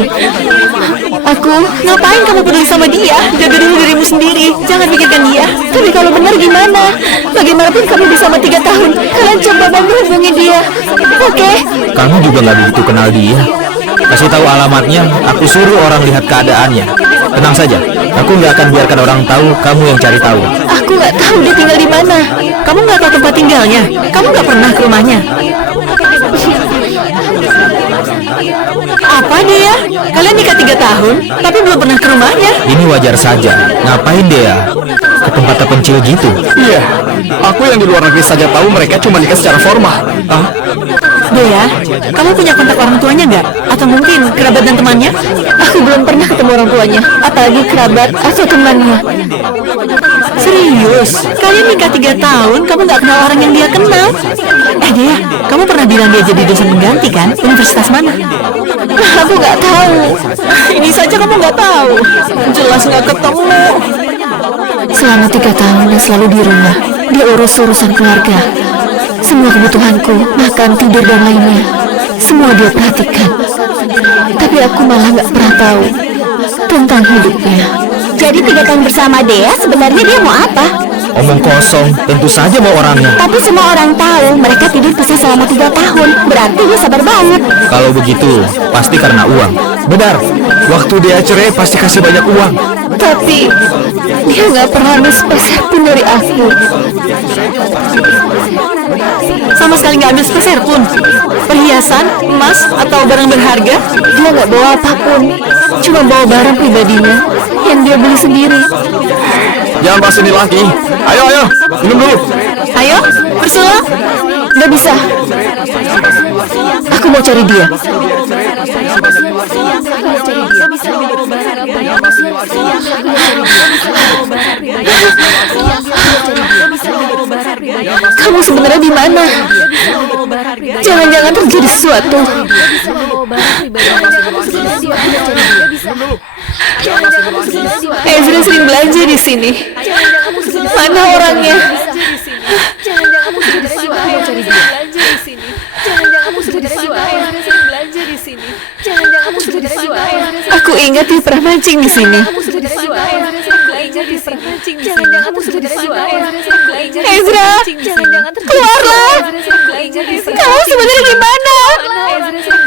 Ngapain kamu peduli sama dia? Jaga dulu dirimu sendiri. Jangan pikirkan dia. Tapi kalau benar gimana? Bagaimanapun kamu bersama 3 tahun. Kalian coba menghubungi dia. Oke? Kamu juga nggak begitu kenal dia. Kasih tahu alamatnya, aku suruh orang lihat keadaannya. Tenang saja, aku nggak akan biarkan orang tahu kamu yang cari tahu. Aku nggak tahu dia tinggal di mana. Kamu nggak tahu tempat tinggalnya. Kamu nggak pernah ke rumahnya. Apa dia? Kalian nikah 3 tahun, tapi belum pernah ke rumahnya. Ini wajar saja. Ngapain dia ke tempat terpencil gitu? Iya, aku yang di luar negeri saja tahu mereka cuma nikah secara formal. Dea, kamu punya kontak orang tuanya nggak? Atau mungkin kerabat dan temannya? Aku belum pernah ketemu orang tuanya, apalagi kerabat atau temannya. Serius? Kalian nikah 3 tahun, kamu nggak kenal orang yang dia kenal? Dea, kamu pernah bilang dia jadi dosen pengganti kan? Universitas mana? Aku nggak tahu. Ini saja kamu nggak tahu. Jelas nggak ketemu. Selama 3 tahun dan selalu di rumah, dia urus urusan keluarga. Semua kebutuhanku, makan, tidur, dan lainnya, semua dia perhatikan. Tapi aku malah nggak pernah tahu tentang hidupnya. Jadi 3 tahun bersama Dea, sebenarnya dia mau apa? Omong kosong, tentu saja mau orangnya. Tapi semua orang tahu mereka tidur pisah selama 3 tahun. Berarti dia sabar banget. Kalau begitu, pasti karena uang. Benar, waktu dia cerai pasti kasih banyak uang. Tapi dia nggak pernah ambil sepeser pun dari aku. Sama sekali nggak ambil sepeser pun. Perhiasan, emas, atau barang berharga? Dia nggak bawa apapun, cuma bawa barang pribadinya yang dia beli sendiri. Jangan bahas ini lagi. Ayo, minum dulu. Ayo, bersulap. Nggak bisa. Aku mau cari dia. Kamu sebenarnya di mana? Jangan-jangan terjadi sesuatu. Ezra sering belanja di sini. Mana orangnya? Aku ingat dia pernah mancing di sini. Ezra, keluarlah. Kamu sebenarnya di mana?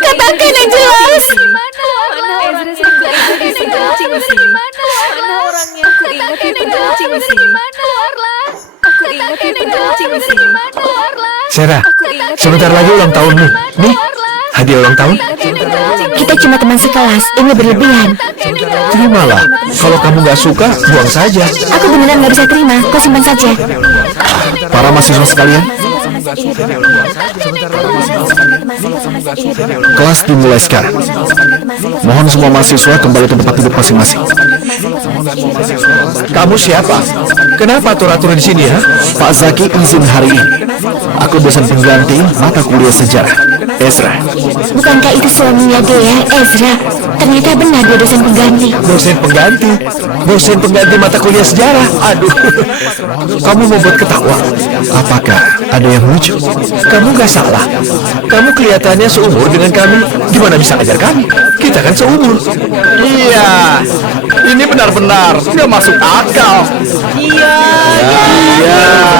Katakan yang jelas. Sarah, sebentar lagi ulang tahunmu. Nih, hadiah ulang tahun. Kita cuma teman sekelas, ini berlebihan. Terimalah. Kalau kamu nggak suka, buang saja. Aku beneran nggak bisa terima, kau simpan saja. Para mahasiswa sekalian, kelas dimulai sekarang. Mohon semua mahasiswa kembali ke tempat duduk masing-masing. Kamu siapa? Kenapa atur-atur di sini ya? Pak Zaki izin hari ini. Aku dosen pengganti mata kuliah sejarah, Ezra. Bukankah itu suaminya Dea, Ezra? Ternyata benar dia dosen pengganti. Dosen pengganti? Dosen pengganti mata kuliah sejarah? Aduh, kamu mau buat ketawa? Apakah ada yang lucu? Kamu gak salah. Kamu kelihatannya seumur dengan kami. Gimana bisa ngajar kami? Kita kan seumur. Iya, ini benar-benar gak masuk akal. Iya.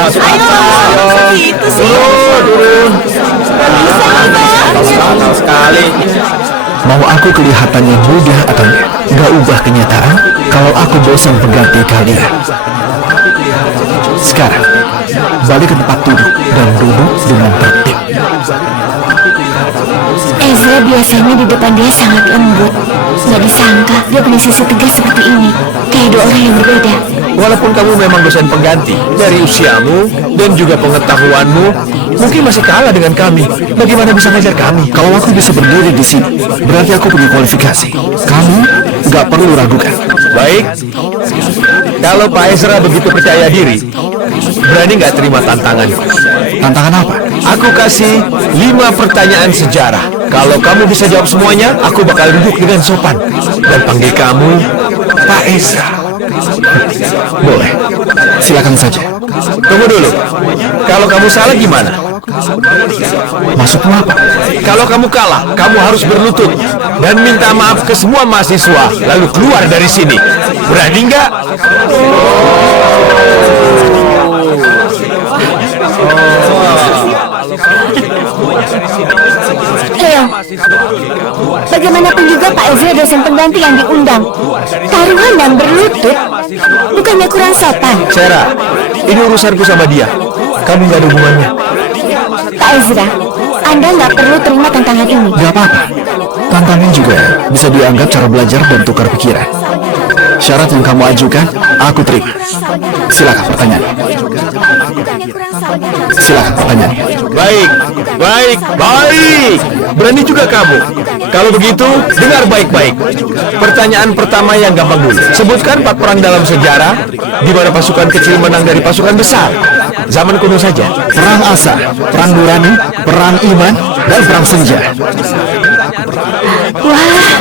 Masuk Ayo, akal. gitu sih. Turun. Akal sekali. Mau aku kelihatannya mudah atau enggak? Gak ubah kenyataan kalau aku bosan pengganti kalian. Sekarang, balik ke tempat duduk dan duduk dengan tertib. Ezra biasanya di depan dia sangat lembut. Nggak disangka dia punya sisi tegas seperti ini. Kayak dua orang yang berbeda. Walaupun kamu memang dosen pengganti, dari usiamu dan juga pengetahuanmu, mungkin masih kalah dengan kami. Bagaimana bisa ngajar kami? Kalau aku bisa berdiri di sini, berarti aku punya kualifikasi. Kamu nggak perlu ragukan. Baik, kalau Pak Ezra begitu percaya diri, berani nggak terima tantangan? Tantangan apa? Aku kasih 5 pertanyaan sejarah. Kalau kamu bisa jawab semuanya, aku bakal duduk dengan sopan dan panggil kamu Pak Ezra. Boleh. Silakan saja. Tunggu dulu. Kalau kamu salah gimana? Maksudmu apa? Kalau kamu kalah, kamu harus berlutut dan minta maaf ke semua mahasiswa, lalu keluar dari sini. Berani nggak? Leo, bagaimanapun juga Pak Ezra dosen pengganti yang diundang. Taruhan dan berlutut, bukannya kurang sopan. Sarah, ini urusanku sama dia. Kamu nggak ada hubungannya. Pak Ezra, Anda nggak perlu terima tantangan ini. Gak apa-apa. Tantangan juga bisa dianggap cara belajar dan tukar pikiran. Syarat yang kamu ajukan, aku terima. Silakan pertanyaan. Silakan pertanyaan. Baik, baik, baik. Berani juga kamu. Kalau begitu, dengar baik-baik. Pertanyaan pertama yang gampang dulu. Sebutkan 4 perang dalam sejarah di mana pasukan kecil menang dari pasukan besar. Zaman kuno saja. Perang Asa, Perang Durani, Perang Iman, dan Perang Senja. Wah,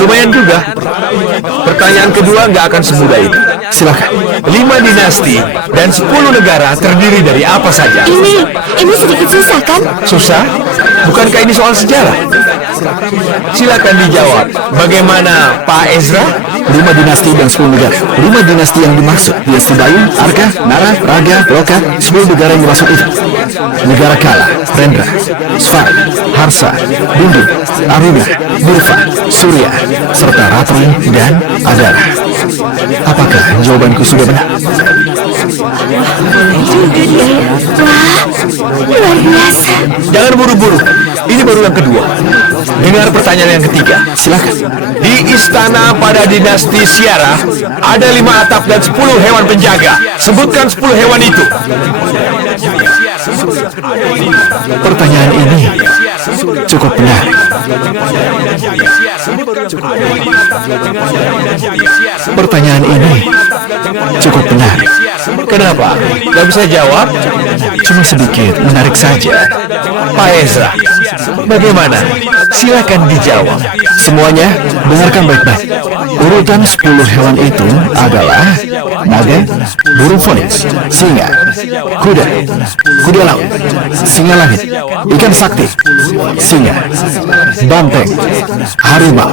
Lumayan juga. Pertanyaan kedua nggak akan semudah itu. Silakan. 5 dinasti dan 10 negara terdiri dari apa saja? ini sedikit susah kan? Susah? Bukankah ini soal sejarah? Silakan dijawab. Bagaimana Pak Ezra? 5 dinasti dan 10 negara. 5 dinasti yang dimaksud Dinasti Dayung, Arka, Nara, Raga, Loka. 10 negara yang dimaksud itu: Negara Kala, Rendra, Sfar, Harsa, Bindu, Aruna, Durva, Surya, serta Ratri dan Adara. Apakah jawabanku sudah benar? Wah, luar biasa. Jangan buru-buru. Ini baru yang kedua. Dengar pertanyaan yang ketiga. Silakan. Di istana pada dinasti Siara ada 5 atap dan 10 hewan penjaga. Sebutkan 10 hewan itu. Pertanyaan ini cukup menarik. Pertanyaan ini cukup menarik. Kenapa? Gak bisa jawab? Cuma sedikit menarik saja. Pak Ezra, bagaimana? Silakan dijawab. Semuanya dengarkan baik-baik. Urutan 10 hewan itu adalah naga, burung fonis, singa, kuda, kuda laut, singa langit, ikan sakti, singa, banteng, harimau.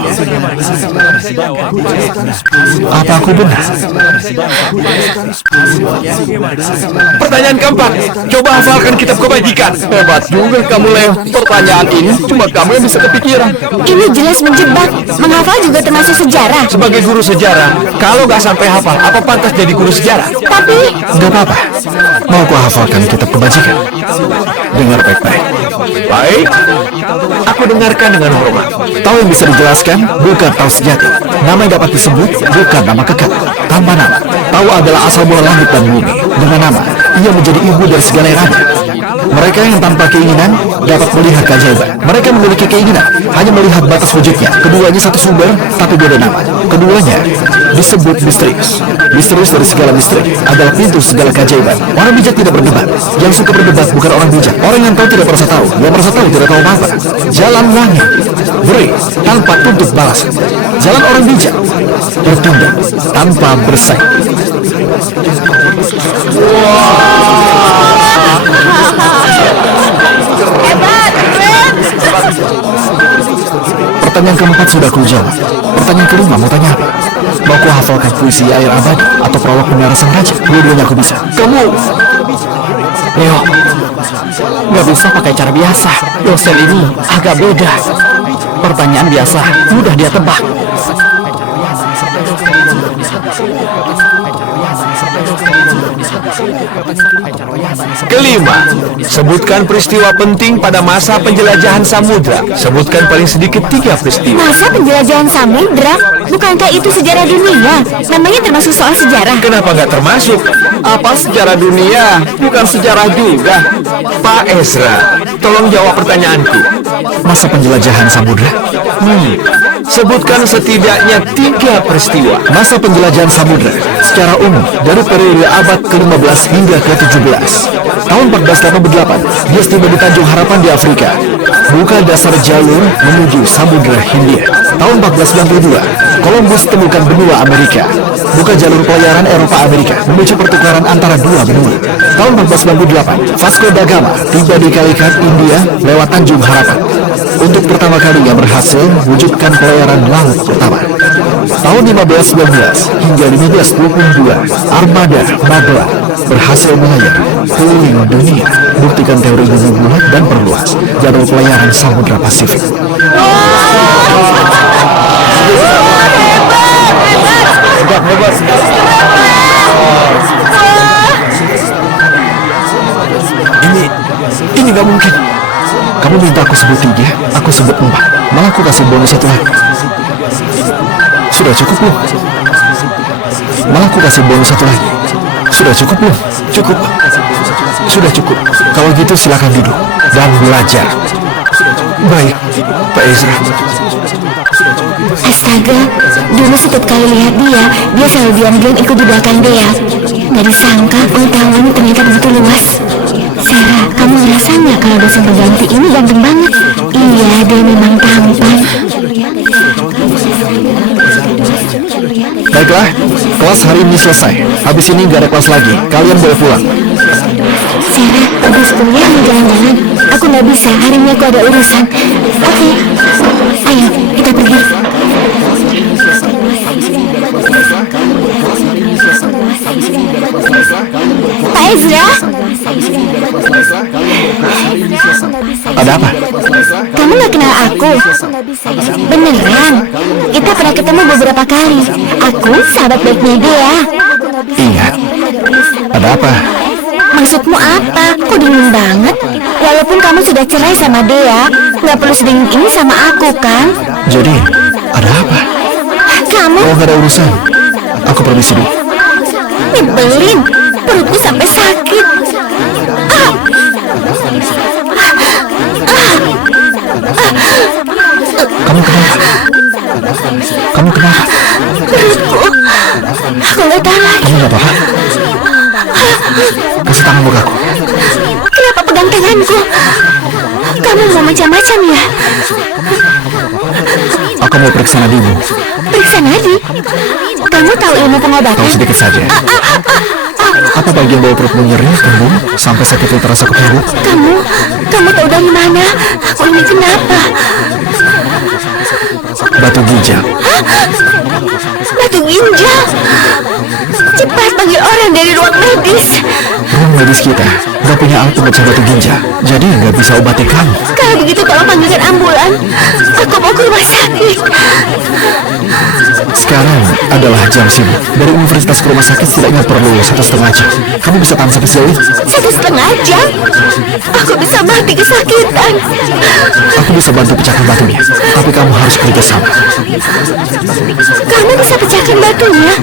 Apa aku benar? Pertanyaan keempat, coba hafalkan kitab kebajikan. Hebat juga kamu, Leo. Pertanyaan ini cuma kamu yang bisa kepikiran. Ini jelas menjebak. Menghafal juga termasuk sejarah. Sebagai guru sejarah, kalau gak sampai hafal, apa pantas jadi guru sejarah? Tapi, Gak apa-apa. Mau aku hafalkan kitab kebajikan? Dengar baik-baik. Baik, aku dengarkan dengan hormat. Tahu yang bisa dijelaskan bukan tahu sejati. Nama yang dapat disebut bukan nama kekal. Tanpa nama, tahu adalah asal mula langit dan bumi. Dengan nama, ia menjadi ibu dari segala yang ada. Mereka yang tanpa keinginan dapat melihat keajaiban. Mereka memiliki keinginan hanya melihat batas wujudnya. Keduanya satu sumber, tapi beda nama. Keduanya disebut misterius. Misterius dari segala misteri adalah pintu segala keajaiban. Orang bijak tidak berdebat. Yang suka berdebat bukan orang bijak. Orang yang tahu tidak merasa tahu. Yang merasa tahu tidak tahu apa-apa. Jalan langit beri tanpa tuntut balas. Jalan orang bijak bertunduk tanpa bersaing. Pertanyaan keempat sudah aku jawab. Pertanyaan kelima mau tanya apa? Mau aku hafalkan puisi air abadi atau prolog Menara Sang Raja? Dua-duanya aku bisa. Kamu, Leo, nggak bisa pakai cara biasa. Dosen ini agak beda. Pertanyaan biasa mudah dia tebak. Kelima, sebutkan peristiwa penting pada masa penjelajahan samudra. Sebutkan paling sedikit 3 peristiwa. Masa penjelajahan samudra? Bukankah itu sejarah dunia? Namanya termasuk soal sejarah. Kenapa nggak termasuk? Apa sejarah dunia? Bukan sejarah juga. Pak Ezra, tolong jawab pertanyaanku. Masa penjelajahan samudra? Sebutkan setidaknya 3 peristiwa. Masa penjelajahan samudra secara umum dari periode abad ke-15 hingga ke-17. Tahun 1488, dia tiba di Tanjung Harapan di Afrika. Buka dasar jalur menuju Samudra Hindia. Tahun 1492, Columbus temukan benua Amerika. Buka jalur pelayaran Eropa Amerika menuju pertukaran antara dua benua. Tahun 1498, Vasco da Gama tiba di Calicut, India lewat Tanjung Harapan. Untuk pertama kalinya berhasil wujudkan pelayaran laut pertama. Tahun 1519 hingga 1522, armada Magellan berhasil melayar keliling dunia, buktikan teori bumi bulat dan perluas jalur pelayaran Samudra Pasifik. Hebat. Ini gak mungkin. Kamu minta aku sebut 3, aku sebut 4. Malah aku kasih bonus 1 lagi. Sudah cukup belum? Malah aku kasih bonus 1 lagi. Sudah cukup belum? Cukup. Sudah cukup. Kalau gitu silakan duduk dan belajar. Baik, Pak Ezra. Astaga, dulu setiap kali lihat dia selalu diam-diam ikut di belakang dia. Gak disangka pengetahuannya ternyata begitu luas. Sarah, kamu ngerasa nggak kalau dosen pengganti ini ganteng banget? Iya, dia memang tampan. Baiklah, kelas hari ini selesai. Habis ini gak ada kelas lagi. Kalian boleh pulang. Sarah, habis kuliah mau jalan-jalan. Aku nggak bisa, hari ini aku ada urusan. Oke, ayo kita pergi. Pak Ezra? Ada apa? Kamu nggak kenal aku? Beneran? Kita pernah ketemu beberapa kali. Aku sahabat baiknya dia. Ingat. Ada apa? Maksudmu apa? Kok dingin banget? Walaupun kamu sudah cerai sama dia, nggak perlu sedingin ini sama aku kan? Jadi, ada apa? Kamu Oh, gak ada urusan. Aku permisi dulu. nyebelin. Perutku sampai sakit. Kamu kenapa? Kamu kenapa? Perutku. Aku nggak tahu lagi. Kamu gak apa-apa? Kasih tangan bukaku. Kenapa pegang tanganku? Kamu mau macam-macam ya? Aku mau periksa nadimu. Periksa nadi? Kamu tahu ilmu pengobatan? Tahu sedikit saja. Apa bagian bawah perutmu nyeri, kembung, sampai sakitnya terasa kepala? Kamu tahu dari mana? Aku ini kenapa? Batu ginjal. Batu ginjal? Cepat panggil orang dari ruang medis. Ruang medis kita gak punya alat pemecah batu ginjal, jadi gak bisa obati kamu. Kalau begitu tolong panggilkan ambulan. Aku mau ke rumah sakit. Sekarang adalah jam sibuk. Dari universitas ke rumah sakit setidaknya perlu 1,5 jam. Kamu bisa tahan sampai sejauh ini? 1,5 jam? Aku bisa mati kesakitan. Aku bisa bantu pecahkan batunya, tapi kamu harus kerja sama. Kamu bisa pecahkan batunya?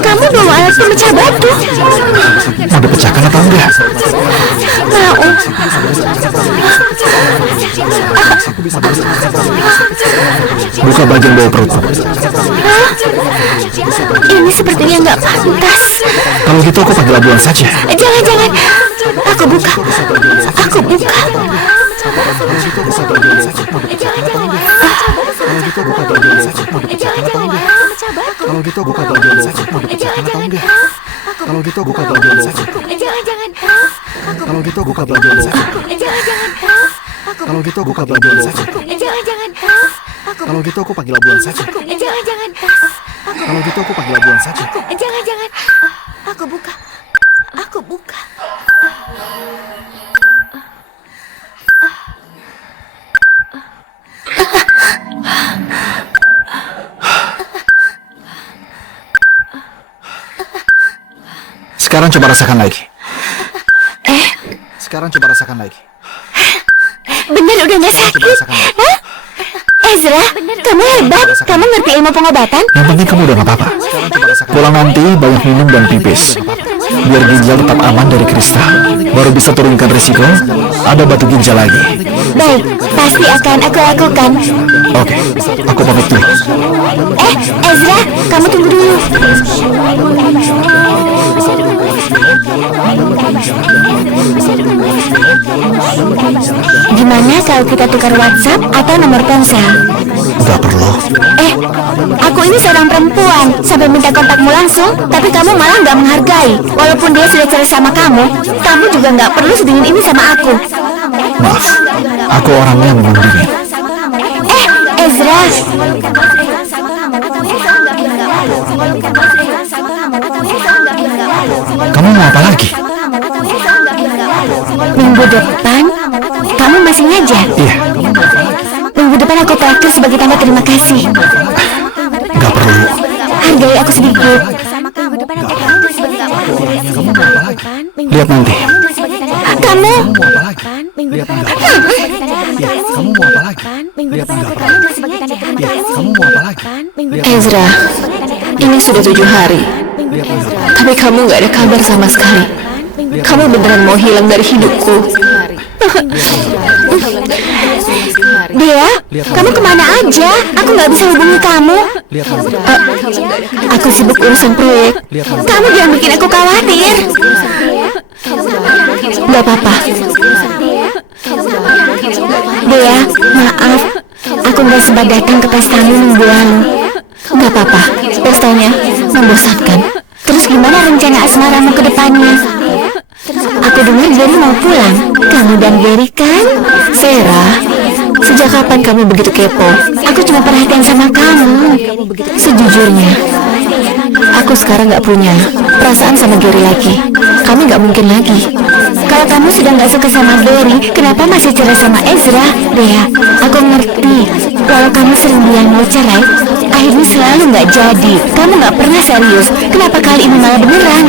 Kamu bawa alat pemecah batu? Mau dipecahkan atau enggak? Mau. Buka bagian bawah perutmu. Hah? Ini sepertinya nggak pantas. Kalau gitu aku panggil ambulan saja. Jangan. Aku buka. Kalau gitu buka bagian saja. Mau dipecahkan atau enggak? Kalau gitu buka bagian saja. Jangan. Kalau gitu buka bagian saja. Kalau gitu buka bagian saja. Jangan. Kalau gitu aku panggil ambulan saja. Jangan. Kalau gitu aku panggil ambulan saja. Jangan. Aku buka. Sekarang coba rasakan lagi. Sekarang coba rasakan lagi. Bener udah gak sakit? Hah? Ezra, kamu hebat. Kamu ngerti ilmu pengobatan? Yang penting kamu udah gak apa-apa. Pulang nanti banyak minum dan pipis, biar ginjal tetap aman dari kristal. Baru bisa turunkan risiko ada batu ginjal lagi. Baik, pasti akan aku lakukan. Oke, aku pamit dulu. Ezra, kamu tunggu dulu. Gimana kalau kita tukar WhatsApp atau nomor ponsel? Gak perlu. Aku ini seorang perempuan. Sampai minta kontakmu langsung, tapi kamu malah gak menghargai. Walaupun dia sudah cerai sama kamu juga gak perlu sedingin ini sama aku. Maaf, aku orangnya memang dingin. Ezra, Kamu mau apa lagi? minggu depan kamu masih ngajar? Iya, Minggu depan aku traktir sebagai tanda terima kasih. gak perlu. Hargai aku sedikit. Lihat nanti. Kamu Ezra, ini sudah 7 hari, tapi kamu gak ada kabar sama sekali. Kamu beneran mau hilang dari hidupku. Dia, kamu kemana aja? Aku gak bisa hubungi kamu. Aku sibuk urusan proyek. Kamu jangan bikin aku khawatir. Gak apa-apa. Dia, maaf. Aku gak sempat datang ke pestamu minggu lalu. Gak apa-apa, pestanya membosankan. Terus gimana rencana asmaramu ke depannya? Aku dengar Gary mau pulang. Kamu dan Gary kan? Sarah, sejak kapan kamu begitu kepo? Aku cuma perhatian sama kamu. Sejujurnya, aku sekarang gak punya perasaan sama Gary lagi. Kamu gak mungkin lagi. Kalau kamu sudah gak suka sama Gary, kenapa masih cerai sama Ezra? Dea, aku ngerti. Kalau kamu sering bilang mau cerai, akhirnya selalu gak jadi. Kamu gak pernah serius. Kenapa kali ini malah beneran?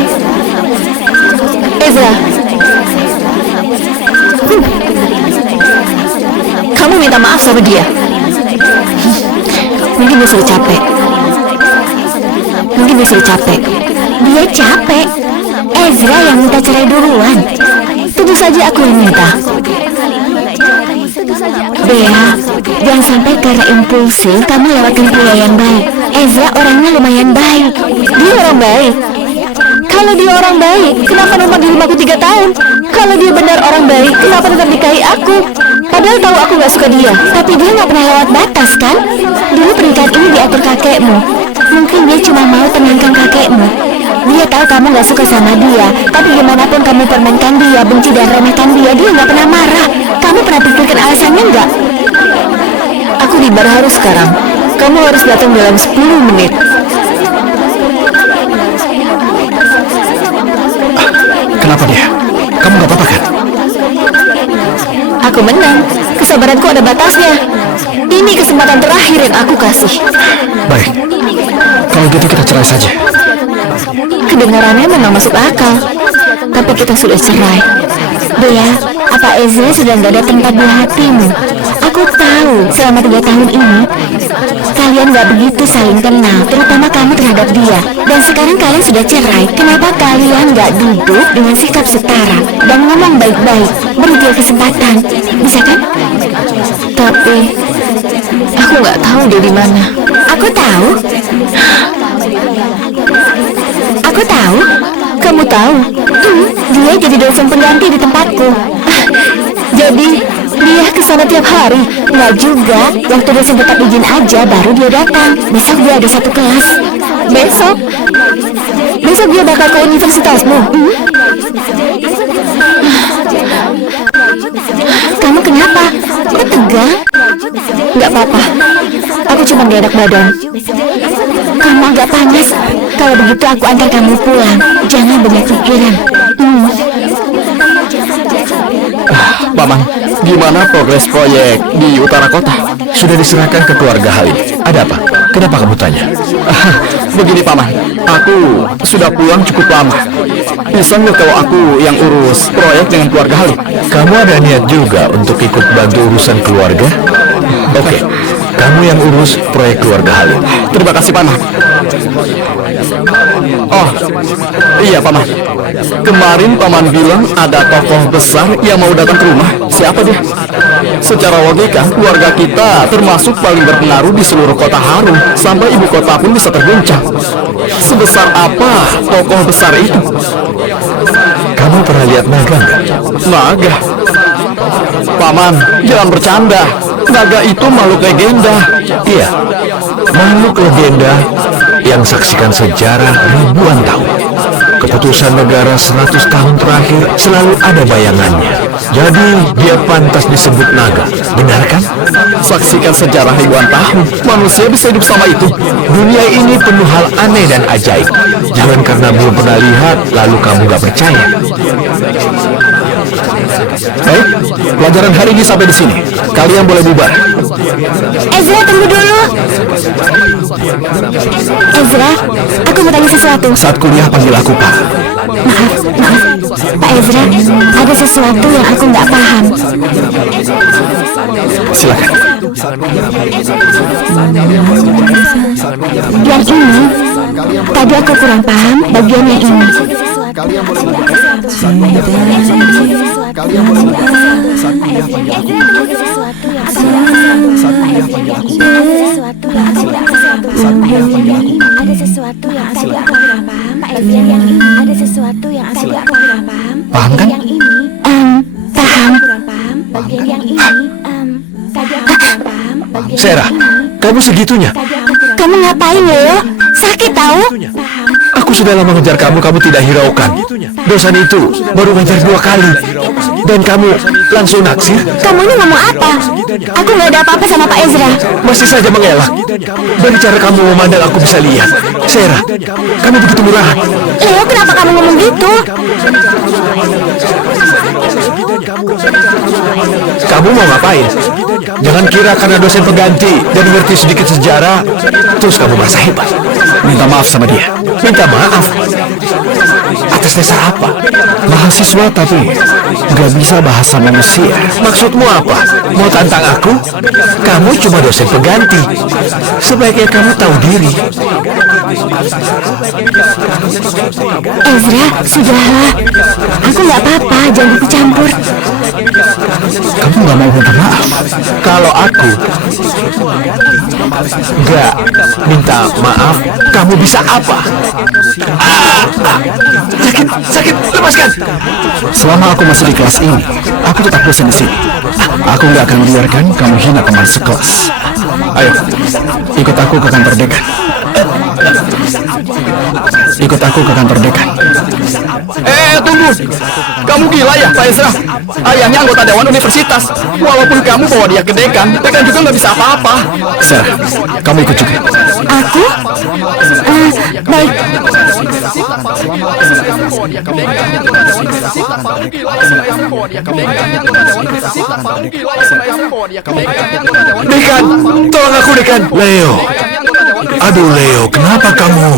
Ezra, kamu minta maaf sama dia. Mungkin dia sudah capek. Dia capek. Ezra yang minta cerai duluan. Tentu saja aku yang minta. Bea, jangan sampai karena impulsif kamu lewatkan pria yang baik. Ezra orangnya lumayan baik. Dia orang baik. Kalau dia orang baik, kenapa numpang di rumahku 3 tahun? Kalau dia benar orang baik, kenapa tetap nikahi aku? Padahal tahu aku gak suka dia, tapi dia gak pernah lewat batas kan? Dulu pernikahan ini diatur kakekmu. Mungkin dia cuma mau tenangkan kakekmu. Dia tahu kamu gak suka sama dia, tapi gimana pun kamu permainkan dia, benci dan remehkan dia gak pernah marah. Kamu pernah pikirkan alasannya nggak? Aku di bar harus sekarang. Kamu harus datang dalam 10 menit. Kenapa dia? Kamu gak apa-apa kan? Aku menang. Kesabaranku ada batasnya. Ini kesempatan terakhir yang aku kasih. Baik, kalau gitu kita cerai saja. Kedengarannya memang masuk akal, tapi kita sudah cerai. Dea, apa Ezra sudah gak ada tempat di hatimu? Aku tahu selama 3 tahun ini kalian gak begitu saling kenal, terutama kamu terhadap dia. Dan sekarang kalian sudah cerai. Kenapa kalian gak duduk dengan sikap setara dan ngomong baik-baik, beri dia kesempatan, bisa kan? Tapi aku gak tahu dia di mana. Aku tahu. Aku tahu. Kamu tahu? Dia jadi dosen pengganti di tempatku. Jadi dia kesana tiap hari. Nggak juga. Waktu dosen tetap izin aja, baru dia datang. Besok dia ada 1 kelas. Besok dia bakal ke universitasmu. Kamu kenapa? Kok tegang? Nggak apa-apa. Aku cuma gak enak badan. Kamu agak panas. Kalau begitu aku antar kamu pulang. Jangan banyak pikiran. Paman, gimana progres proyek di utara kota? Sudah diserahkan ke keluarga Halim. Ada apa? Kenapa kamu tanya? Begini Paman, aku sudah pulang cukup lama. Bisa nggak kalau aku yang urus proyek dengan keluarga Halim? Kamu ada niat juga untuk ikut bantu urusan keluarga? Oke, kamu yang urus proyek keluarga Halim. Terima kasih, Paman. Oh, iya, Paman. Kemarin Paman bilang ada tokoh besar yang mau datang ke rumah. Siapa dia? Secara logika, keluarga kita termasuk paling berpengaruh di seluruh kota Harum. Sampai ibu kota pun bisa terguncang. Sebesar apa tokoh besar itu? Kamu pernah lihat naga nggak? Naga? Paman, jangan bercanda. Naga itu makhluk legenda. Iya, makhluk legenda yang saksikan sejarah ribuan tahun. Keputusan negara 100 tahun terakhir selalu ada bayangannya. Jadi dia pantas disebut naga. Benar kan? Saksikan sejarah ribuan tahun. Manusia bisa hidup sama itu. Dunia ini penuh hal aneh dan ajaib. Jangan karena belum pernah lihat lalu kamu gak percaya. Baik, pelajaran hari ini sampai di sini. Kalian boleh bubar. Ezra, tunggu dulu. Ezra, aku mau tanya sesuatu. Saat kuliah panggil aku Pak. Maaf, Pak Ezra, ada sesuatu yang aku nggak paham. Silakan. Yang ini, tadi aku kurang paham bagian yang ini. Paham kan? Paham. Sarah, kamu segitunya. Kamu ngapain, Leo? Sakit tahu? Aku sudah lama mengejar kamu, kamu tidak hiraukan. Dosan itu baru mengejar 2 kali. Dan kamu langsung naksir. Kamu ini ngomong apa? Aku nggak ada apa-apa sama Pak Ezra. Masih saja mengelak. Dari cara kamu memandang aku bisa lihat. Sarah, kamu begitu murahan. Leo, kenapa kamu ngomong gitu? Kamu mau ngapain? Jangan kira karena dosen pengganti dan ngerti sedikit sejarah, terus kamu merasa hebat. Minta maaf sama dia. Minta maaf? Atas dasar apa? Mahasiswa tapi nggak bisa bahasa manusia. Maksudmu apa? Mau tantang aku? Kamu cuma dosen pengganti. Sebaiknya kamu tahu diri. Ezra, sudahlah. Aku nggak apa-apa, jangan ikut campur. Kamu nggak mau minta maaf? Kalau aku nggak minta maaf, kamu bisa apa? Sakit, lepaskan. Selama aku masih di kelas ini, aku tetap dosen di sini. Aku nggak akan membiarkan kamu hina teman sekelas. Ayo, ikut aku ke kantor dekan. Ikut aku ke kantor dekan. Tunggu. Kamu gila ya, Pak Ezra? Ayahnya anggota Dewan Universitas. Walaupun kamu bawa dia ke dekan juga nggak bisa apa-apa. Sarah, kamu ikut juga. Aku? Baik. Dekan, tolong aku Dekan. Leo. Aduh Leo, kenapa kamu?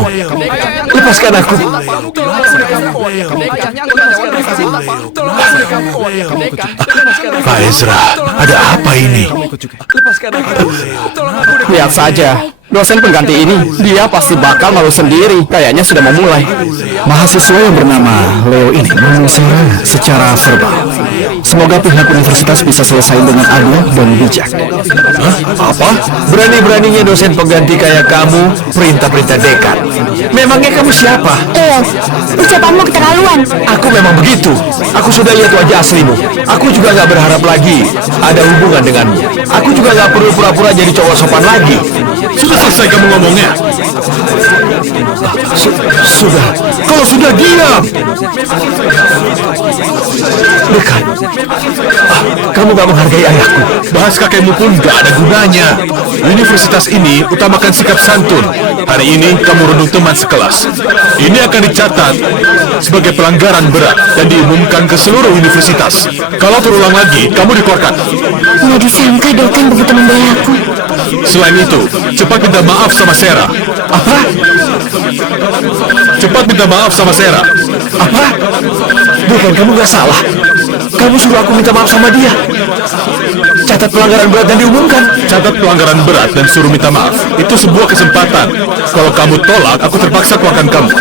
Lepaskan aku. Pak Ezra, ada apa ini? Lihat saja, dosen pengganti ini, dia pasti bakal malu sendiri. Kayaknya sudah memulai. Mahasiswa yang bernama Leo ini menulis secara verbal. Semoga pihak universitas bisa selesai dengan adil dan bijak. Hah? Apa? Berani-beraninya dosen pengganti kayak kamu perintah-perintah dekan. Memangnya kamu siapa? Leo, ucapanmu keterlaluan. Aku memang begitu. Aku sudah lihat wajah aslimu. Aku juga gak berharap lagi ada hubungan denganmu. Aku juga gak perlu pura-pura jadi cowok sopan lagi. Sudah selesai kamu ngomongnya? Sudah. Kalau sudah diam. Dekan, kamu gak menghargai ayahku. Bahas kakekmu pun gak ada gunanya. Universitas ini utamakan sikap santun. Hari ini kamu renung teman sekelas. Ini akan dicatat sebagai pelanggaran berat dan diumumkan ke seluruh universitas. Kalau terulang lagi, kamu dikeluarkan. Nggak disangka Dekan begitu membela aku. Selain itu, cepat minta maaf sama Sarah. Apa? Cepat minta maaf sama Sarah. Apa? Bukan, kamu gak salah. Kamu suruh aku minta maaf sama dia. Catat pelanggaran berat dan diumumkan. Catat pelanggaran berat dan suruh minta maaf. Itu sebuah kesempatan. Kalau kamu tolak, aku terpaksa keluarkan kamu.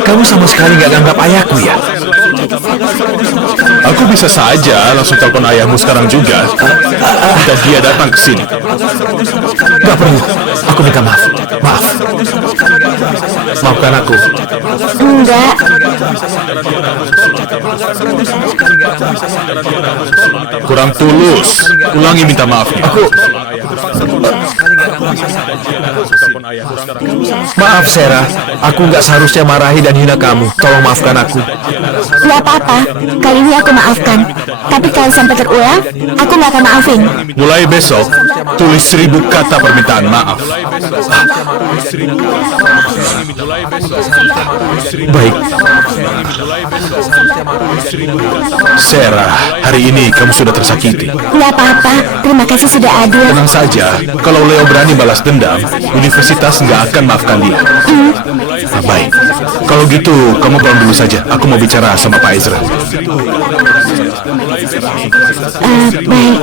Kamu sama sekali gak nganggap ayahku ya? Aku bisa saja langsung telepon ayahmu sekarang juga. Jika dia datang ke sini. Gak perlu. Aku minta maaf. Maaf. Maafkan aku. Enggak. Kurang tulus. Ulangi minta maafnya. Maaf Sarah, aku nggak seharusnya marahi dan hina kamu. Tolong maafkan aku. Gak apa-apa, kali ini aku maafkan. Tapi kalau sampai terulang, aku gak akan maafin. Mulai besok, tulis 1000 kata permintaan maaf. Baik. Sarah, hari ini kamu sudah tersakiti. Gak apa-apa, terima kasih sudah adil. Tenang saja, kalau Leo berani balas dendam, universitas nggak akan maafkan dia. Nah, baik. Kalau gitu, kamu pulang dulu saja. Aku mau bicara sama Pak Ezra. Baik.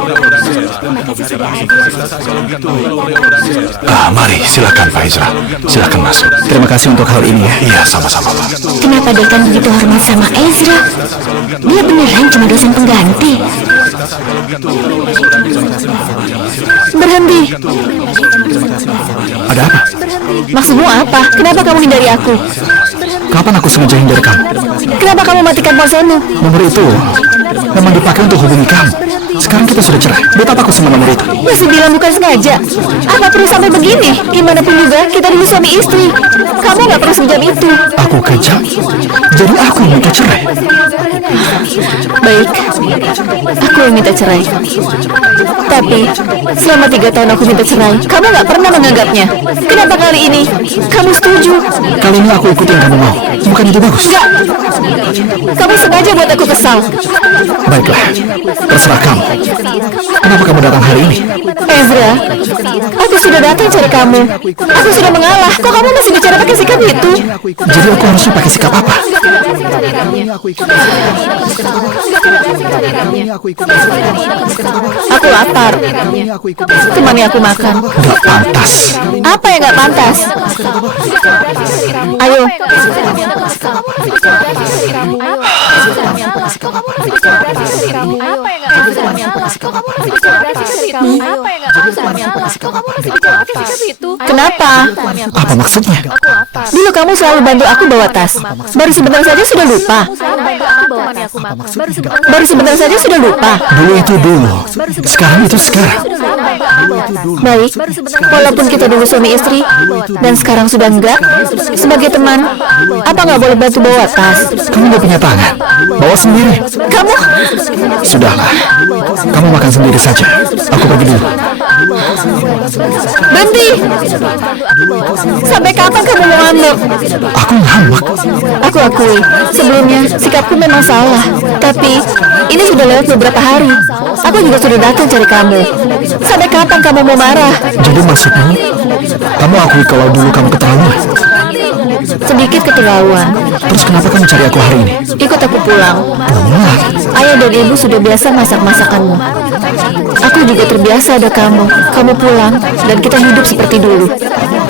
Mari, silakan Pak Ezra. Silakan masuk. Terima kasih untuk hal ini ya. Iya, sama-sama Pak. Kenapa Dekan begitu hormat sama Ezra? Dia beneran cuma dosen pengganti. Berhenti. Ada apa? Maksudmu apa? Kenapa kamu hindari aku? Kapan aku sengaja hindari kamu? Kenapa kamu matikan ponselmu? Nomor itu memang dipakai untuk hubungi kamu. Sekarang kita sudah cerai. Buat apa aku sama nomor itu? Masih bilang bukan sengaja. Apa perlu sampai begini? Gimana pun juga, kita dulu suami istri. Kamu nggak perlu sejam itu. Aku kejam. Jadi aku yang minta cerai. Baik, aku yang minta cerai. Tapi selama 3 tahun aku minta cerai, kamu nggak pernah menganggapnya. Kenapa kali ini kamu setuju? Kali ini aku ikut yang kamu mau. Bukan itu bagus? Enggak. Kamu sengaja buat aku kesal. Baiklah, terserah kamu. Kenapa kamu datang hari ini? Ezra, aku sudah datang cari kamu. Aku sudah mengalah. Kok kamu masih bicara pakai sikap itu? Jadi aku harusnya pakai sikap apa? Aku lapar. Temani aku makan. Gak pantas. Apa yang gak pantas? Ayo. Kenapa? Apa maksudnya? Dulu kamu selalu bantu aku bawa tas. Baru sebentar saja sudah lupa. Baru sebentar saja sudah lupa. Dulu itu dulu. Sekarang itu sekarang. Baik, walaupun kita dulu suami istri dan sekarang sudah enggak, sebagai teman, apa nggak boleh bantu bawa tas? Kamu gak punya tangan. Bawa sendiri. Kamu? Sudahlah. Kamu makan sendiri saja. Aku pergi dulu. Berhenti! Sampai kapan kamu mau ngambek? Aku ngambek. Aku akui, sebelumnya sikapku memang salah. Tapi, ini sudah lewat beberapa hari. Aku juga sudah datang cari kamu. Sampai kapan kamu mau marah? Jadi maksudmu, kamu akui kalau dulu kamu keterlaluan? Sedikit keterlaluan. Terus kenapa kamu cari aku hari ini? Ikut aku pulang. Pulang? Ayah dan ibu sudah biasa masak masakanmu. Aku juga terbiasa ada kamu. Kamu pulang dan kita hidup seperti dulu.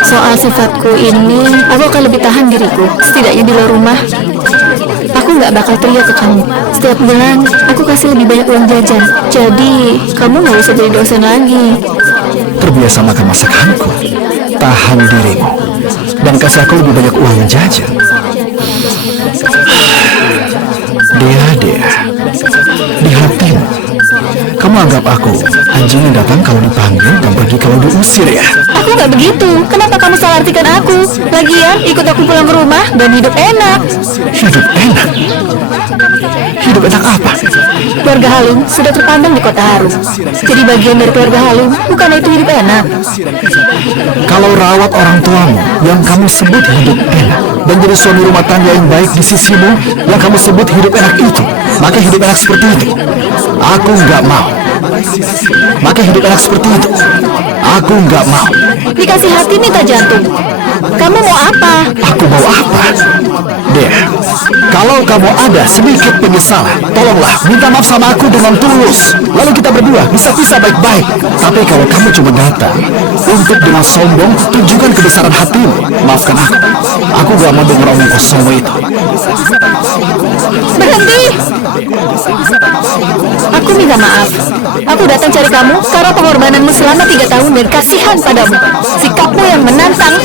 Soal sifatku ini, aku akan lebih tahan diriku. Setidaknya di luar rumah, aku nggak bakal teriak ke kamu. Setiap bulan, aku kasih lebih banyak uang jajan. Jadi, kamu nggak usah jadi dosen lagi. Terbiasa makan masakanku. Tahan dirimu. Dan kasih aku lebih banyak uang jajan. Dia, di hatimu, kamu anggap aku anjing yang datang kalau dipanggil dan pergi kalau diusir ya? Aku nggak begitu. Kenapa kamu salah artikan aku? Lagian, ikut aku pulang ke rumah dan hidup enak. Hidup enak? Hidup enak apa? Keluarga Halim sudah terpandang di kota Harum. Jadi bagian dari keluarga Halim, bukan itu hidup enak. Kalau rawat orang tuamu yang kamu sebut hidup enak, dan jadi suami rumah tangga yang baik di sisimu yang kamu sebut hidup enak itu, maka hidup enak seperti itu aku nggak mau. Maka hidup anak seperti itu aku nggak mau. Dikasih hati minta jantung. Kamu mau apa? Aku mau apa? Dea, kalau kamu ada sedikit penyesalan, tolonglah minta maaf sama aku dengan tulus. Lalu kita berdua bisa pisah baik-baik. Tapi kalau kamu cuma datang untuk dengan sombong tunjukkan kebesaran hatimu, maafkan aku. Aku gak mau dengar omong kosong itu. Berhenti! Aku minta maaf. Aku datang cari kamu karena pengorbananmu selama 3 tahun dan kasihan padamu. Sikapmu yang menantang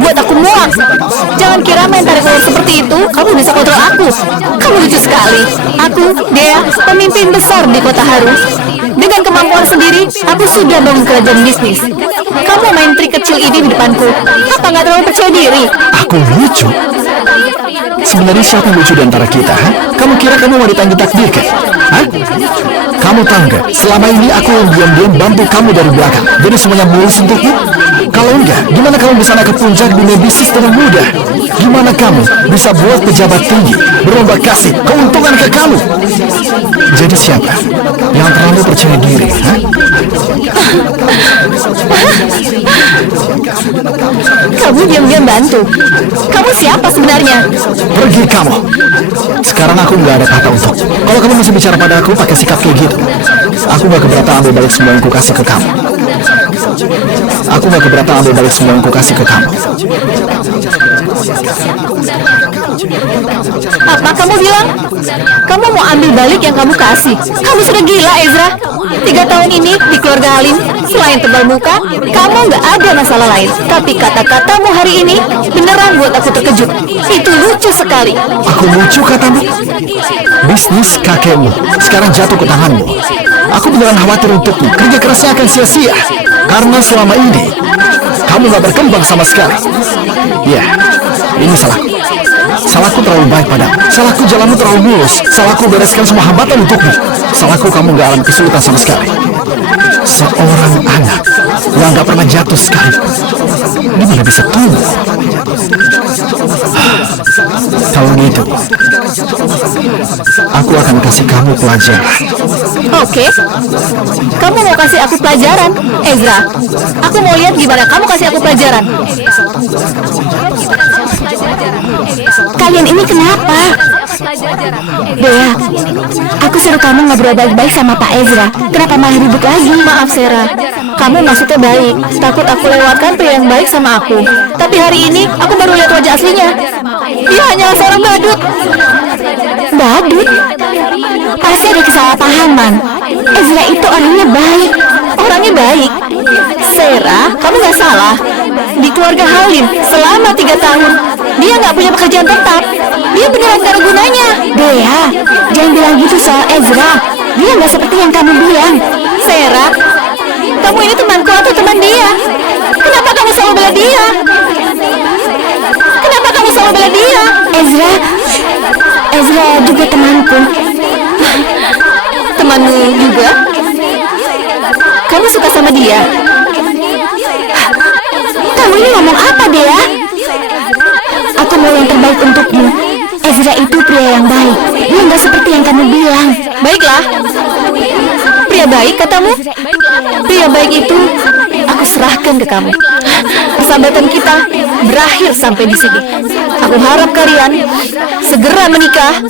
buat aku muak. Jangan kira main tarik ulur seperti itu kamu bisa kontrol aku. Kamu lucu sekali. Aku, Dea, pemimpin besar di kota Haru. Dengan kemampuan sendiri, aku sudah bangun kerajaan bisnis. Kamu main trik kecil ini di depanku. Apa nggak terlalu percaya diri? Aku lucu? Sebenarnya siapa yang lucu di antara kita? Ha? Kamu kira kamu wanita yang ditakdirkan? Hah? Kamu tahu nggak? Selama ini aku yang diam-diam bantu kamu dari belakang. Jadi semuanya mulus untukmu? Kalau enggak, gimana kamu bisa naik ke puncak dunia bisnis dengan mudah? Gimana kamu bisa buat pejabat tinggi berlomba kasih keuntungan ke kamu? Jadi siapa yang terlalu percaya diri? Ha? Kamu diam-diam bantu. Kamu siapa sebenarnya? Pergi kamu. Sekarang aku nggak ada kata untuk. Kalau kamu masih bicara pada aku pakai sikap kayak gitu, aku nggak keberatan ambil balik semua yang kukasih ke kamu. Aku nggak keberatan ambil balik semua yang kukasih ke kamu. Apa kamu bilang? Kamu mau ambil balik yang kamu kasih? Kamu sudah gila, Ezra. 3 tahun ini di keluarga Halim, selain tebal muka, kamu nggak ada masalah lain. Tapi kata-katamu hari ini beneran buat aku terkejut. Itu lucu sekali. Aku lucu katamu? Bisnis kakekmu sekarang jatuh ke tanganmu. Aku beneran khawatir untukmu. Kerja kerasnya akan sia-sia. Karena selama ini kamu gak berkembang sama sekali. Ya, ini salahku. Salahku terlalu baik padamu. Salahku jalanmu terlalu mulus. Salahku bereskan semua hambatan untukmu. Salahku kamu gak alami kesulitan sama sekali. Seorang anak yang gak pernah jatuh sekali, gimana bisa tumbuh? Kalau gitu, aku akan kasih kamu pelajaran. Oke. Kamu mau kasih aku pelajaran, Ezra? Aku mau lihat gimana kamu kasih aku pelajaran. Kalian ini kenapa? Dea, aku suruh kamu ngobrol baik-baik sama Pak Ezra. Kenapa malah ribut lagi? Maaf, Sarah. Kamu maksudnya baik. Takut aku lewatkan pria yang baik sama aku. Tapi hari ini aku baru lihat wajah aslinya. Dia hanyalah seorang badut. Badut? Pasti ada kesalahpahaman. Ezra itu orangnya baik. Orangnya baik. Sarah, kamu gak salah. Di keluarga Halim selama 3 tahun dia gak punya pekerjaan tetap. Dia beneran gak ada gunanya. Dea, jangan bilang gitu soal Ezra. Dia gak seperti yang kamu bilang. Sarah, kamu ini temanku atau teman dia? Kenapa kamu selalu bela dia? Kenapa kamu selalu bela dia? Ezra juga temanku. Temanmu juga? Kamu suka sama dia? Kamu ini ngomong apa, Dea? Aku mau yang terbaik untukmu. Ezra itu pria yang baik. Dia nggak seperti yang kamu bilang. Baiklah. Pria baik katamu? Pria baik itu aku serahkan ke kamu. Persahabatan kita berakhir sampai di sini. Aku harap kalian segera menikah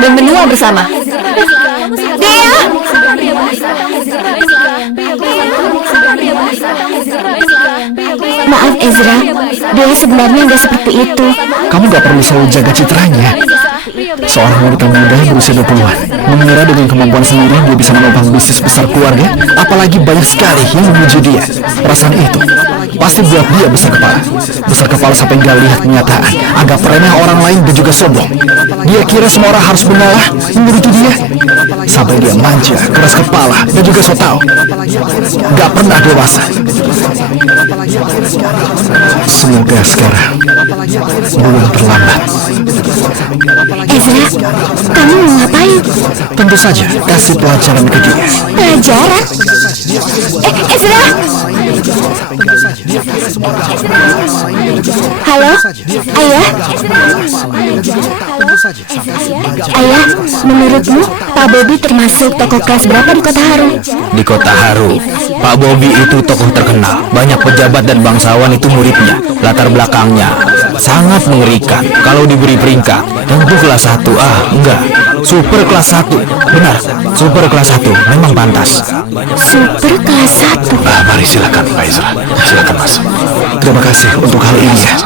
dan menua bersama. Dea! Maaf Ezra, dia sebenarnya nggak seperti itu. Kamu gak perlu selalu jaga citranya. Seorang wanita muda yang berusia 20-an mengira dengan kemampuan sendiri dia bisa menopang bisnis besar keluarga, apalagi banyak sekali yang memuji dia. Perasaan itu pasti buat dia besar kepala sampai nggak lihat kenyataan, anggap remeh orang lain dan juga sombong. Dia kira semua orang harus mengalah menuruti dia, sampai dia manja, keras kepala dan juga so tau, nggak pernah dewasa. Semoga sekarang belum terlambat. Ezra, kamu mau ngapain? Tentu saja kasih pelajaran ke dia. Pelajaran? Ezra! Halo, Ayah? Ayah, menurutmu Pak Bobby termasuk tokoh kelas berapa di Kota Haru? Di Kota Haru, Pak Bobby itu tokoh terkenal. Banyak pejabat dan bangsawan itu muridnya. Latar belakangnya sangat mengerikan. Kalau diberi peringkat, tentu kelas 1. Enggak, super kelas 1. Benar, super kelas 1 memang pantas. Super kelas 1. Mari silakan Pak Ezra. Silakan Mas. Terima kasih untuk hal ini ya.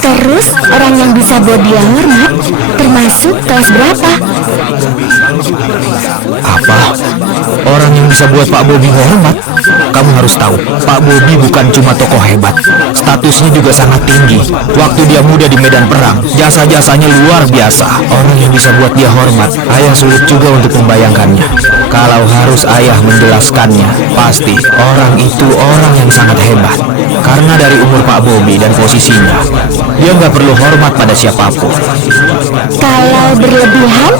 Terus orang yang bisa buat dia hormat termasuk kelas berapa? Apa? Orang yang bisa buat Pak Bobby hormat? Kamu harus tahu, Pak Bobby bukan cuma tokoh hebat, statusnya juga sangat tinggi. Waktu dia muda di medan perang, jasa-jasanya luar biasa. Orang yang bisa buat dia hormat, ayah sulit juga untuk membayangkannya. Kalau harus ayah menjelaskannya, pasti orang itu orang yang sangat hebat. Karena dari umur Pak Bobby dan posisinya, dia nggak perlu hormat pada siapapun. Kalau berlebihan?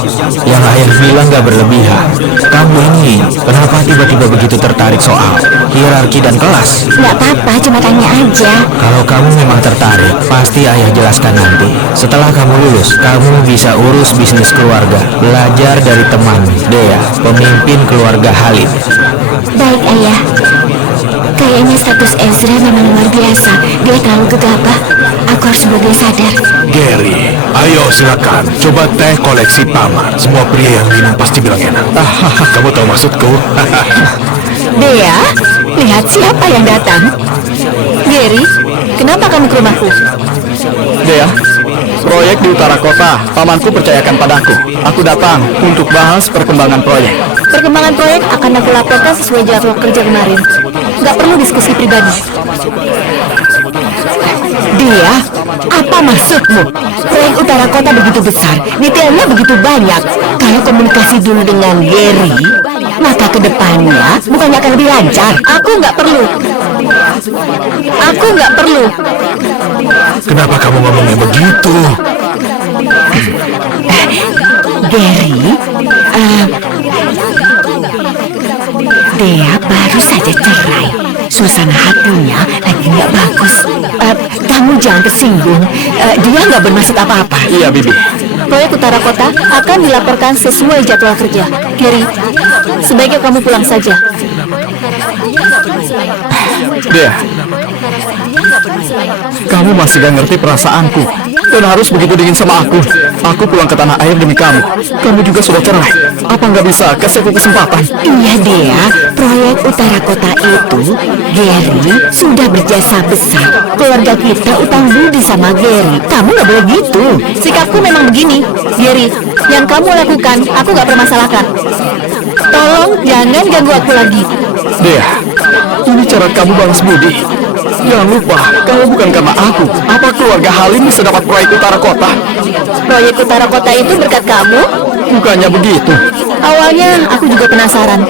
Yang ayah bilang nggak berlebihan. Kamu ini kenapa tiba-tiba begitu tertarik soal hierarki dan kelas? Nggak apa-apa, cuma tanya aja. Kalau kamu memang tertarik, pasti ayah jelaskan nanti. Setelah kamu lulus, kamu bisa urus bisnis keluarga, belajar dari teman Dea, pemimpin keluarga Halid. Baik, Ayah. Kayaknya status Ezra memang luar biasa. Dia terlalu gegabah. Aku harus buat dia sadar. Gary, ayo silakan. Coba teh koleksi Paman. Semua pria yang minum pasti bilang enak. Kamu tahu maksudku? Dea, lihat siapa yang datang. Gary, kenapa kamu ke rumahku? Dea, proyek di utara kota, pamanku percayakan padaku. Aku datang untuk bahas perkembangan proyek. Perkembangan proyek akan aku laporkan sesuai jadwal kerja kemarin. Nggak perlu diskusi pribadi. Dia, apa maksudmu? Proyek utara kota begitu besar, detailnya begitu banyak. Kalau komunikasi dulu dengan Gary, maka kedepannya bukannya akan lebih lancar. Aku nggak perlu. Aku nggak perlu. Kenapa kamu ngomongnya begitu? Gary, Dea baru saja cerai. Suasana hatinya lagi nggak bagus. Kamu jangan tersinggung. Dia nggak bermaksud apa-apa. Iya, Bibi. Proyek utara kota akan dilaporkan sesuai jadwal kerja. Gary, sebaiknya kamu pulang saja. Dea, kamu masih gak ngerti perasaanku dan harus begitu dingin sama aku. Aku pulang ke tanah air demi kamu. Kamu juga sudah cerai. Apa nggak bisa kasih aku kesempatan? Iya, Dea, proyek utara kota itu Gary sudah berjasa besar. Keluarga kita utang budi sama Gary. Kamu nggak boleh gitu. Sikapku memang begini. Gary, yang kamu lakukan aku nggak permasalahkan. Tolong jangan ganggu aku lagi. Dea, ini cara kamu balas budi. Jangan lupa, kamu bukan karena aku. Apa keluarga Halim bisa dapat proyek utara kota? Proyek utara kota itu berkat kamu? Bukannya begitu. Awalnya aku juga penasaran.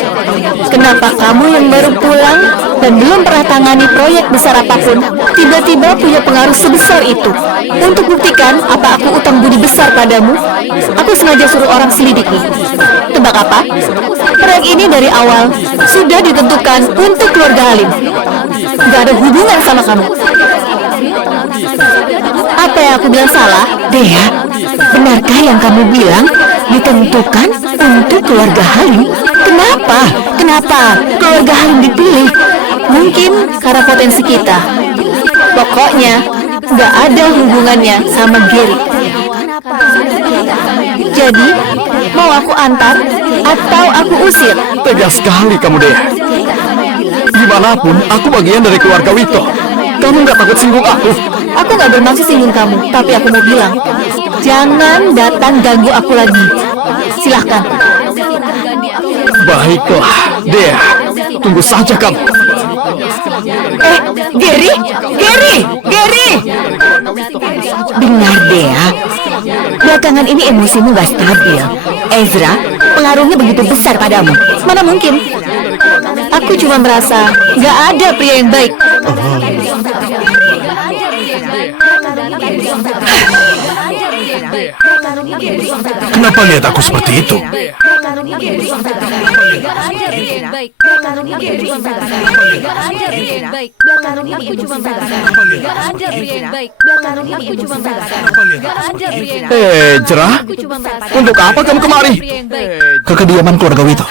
Kenapa kamu yang baru pulang dan belum pernah tangani proyek besar apapun, tiba-tiba punya pengaruh sebesar itu? Untuk buktikan apa aku utang budi besar padamu, aku sengaja suruh orang selidiki. Tebak apa? Proyek ini dari awal sudah ditentukan untuk keluarga Halim. Gak ada hubungan sama kamu. Apa yang aku bilang salah? Dea, benarkah yang kamu bilang ditentukan untuk keluarga Halim? Kenapa? Kenapa keluarga Halim dipilih? Mungkin karena potensi kita. Pokoknya nggak ada hubungannya sama Gary. Jadi, mau aku antar atau aku usir? Tegas sekali kamu, Dea. Dimanapun, aku bagian dari keluarga Wito. Kamu nggak takut singgung aku? Aku nggak bermaksud singgung kamu, tapi aku mau bilang, jangan datang ganggu aku lagi. Silahkan. Baiklah, Dea. Tunggu saja kamu. Gary, Gary, Gary. Dengar, Dea. Belakangan ini emosimu gak stabil. Ezra, pengaruhnya begitu besar padamu. Mana mungkin? Aku cuma merasa nggak ada pria yang baik. Kenapa lihat aku seperti itu? Jerah, untuk apa kamu kemari? Ke kediaman keluarga Wito.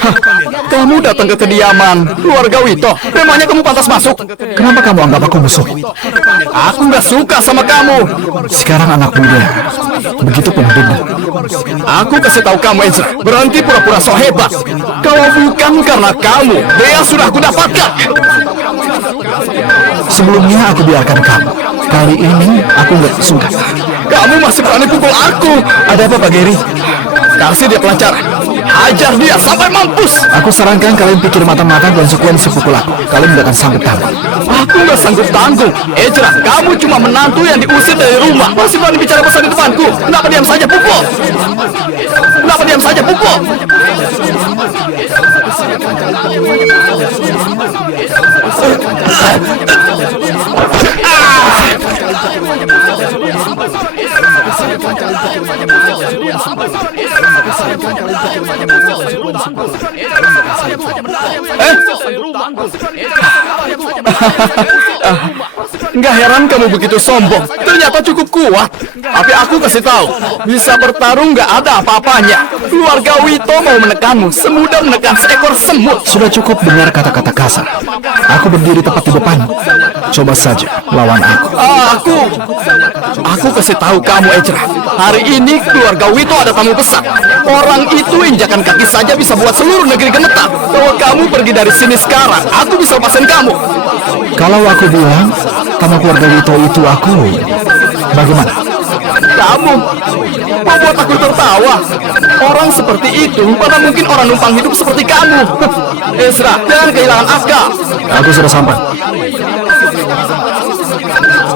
Kamu datang ke kediaman keluarga Wito? Memangnya kamu pantas masuk? Kenapa kamu anggap aku musuh? Aku nggak suka sama kamu. Sekarang anak muda, begitu pembunuh. Aku kasih tahu kamu, Ezra, berhenti pura-pura so hebat. Kalau bukan karena kamu, Dea sudah aku dapatkan. Sebelumnya aku biarkan kamu. Kali ini aku nggak suka. Kamu masih berani pukul aku. Ada apa, Pak Gary? Kasih dia pelajaran. Hajar dia sampai mampus. Aku sarankan kalian pikir matang-matang konsekuensi pukul aku. Kalian nggak akan sanggup tanggung. Aku nggak sanggup tanggung. Ezra, kamu cuma menantu yang diusir dari rumah. Masih berani bicara besar di depanku. Kenapa diam saja, pukul? Kenapa diam saja, pukul? Nggak heran kamu begitu sombong. Ternyata cukup kuat. Tapi aku kasih tahu, bisa bertarung nggak ada apa-apanya. Keluarga Wito mau menekanmu semudah menekan seekor semut. Sudah cukup dengar kata-kata kasar. Aku berdiri tepat di depanmu. Coba saja lawan aku. Aku kasih tahu kamu, Ezra. Hari ini keluarga Wito ada tamu besar. Orang itu injakan kaki saja bisa buat seluruh negeri gemetar. Kalau kamu pergi dari sini sekarang, aku bisa lepasin kamu. Kalau aku bilang kamu keluarga Wito itu aku, bagaimana? Kamu membuat aku tertawa. Orang seperti itu, mana mungkin orang numpang hidup seperti kamu. Ezra, jangan kehilangan akal. Aku sudah sampai.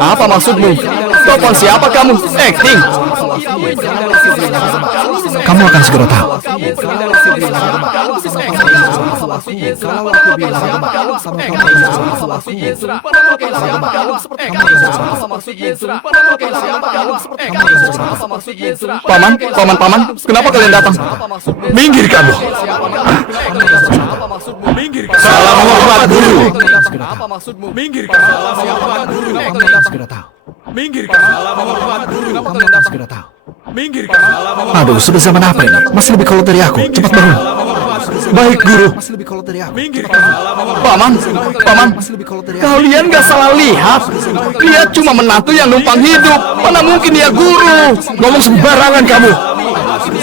Apa maksudmu? Telepon siapa kamu? Acting. Kamu akan segera tahu. Paman, kenapa kalian datang? Minggir kamu. Salam hormat guru. Apa maksudmu? Minggir kamu. Salam hormat guru. Segera tahu. Minggir kamu. Salam hormat guru. Segera tahu. Minggir kamu. Aduh, sudah zaman apa ini? Masih lebih kolot dari aku. Cepat bangun. Baik, guru. Minggir kamu. Paman, kalian gak salah lihat. Dia cuma menantu yang numpang hidup. Mana mungkin dia guru? Ngomong sembarangan kamu.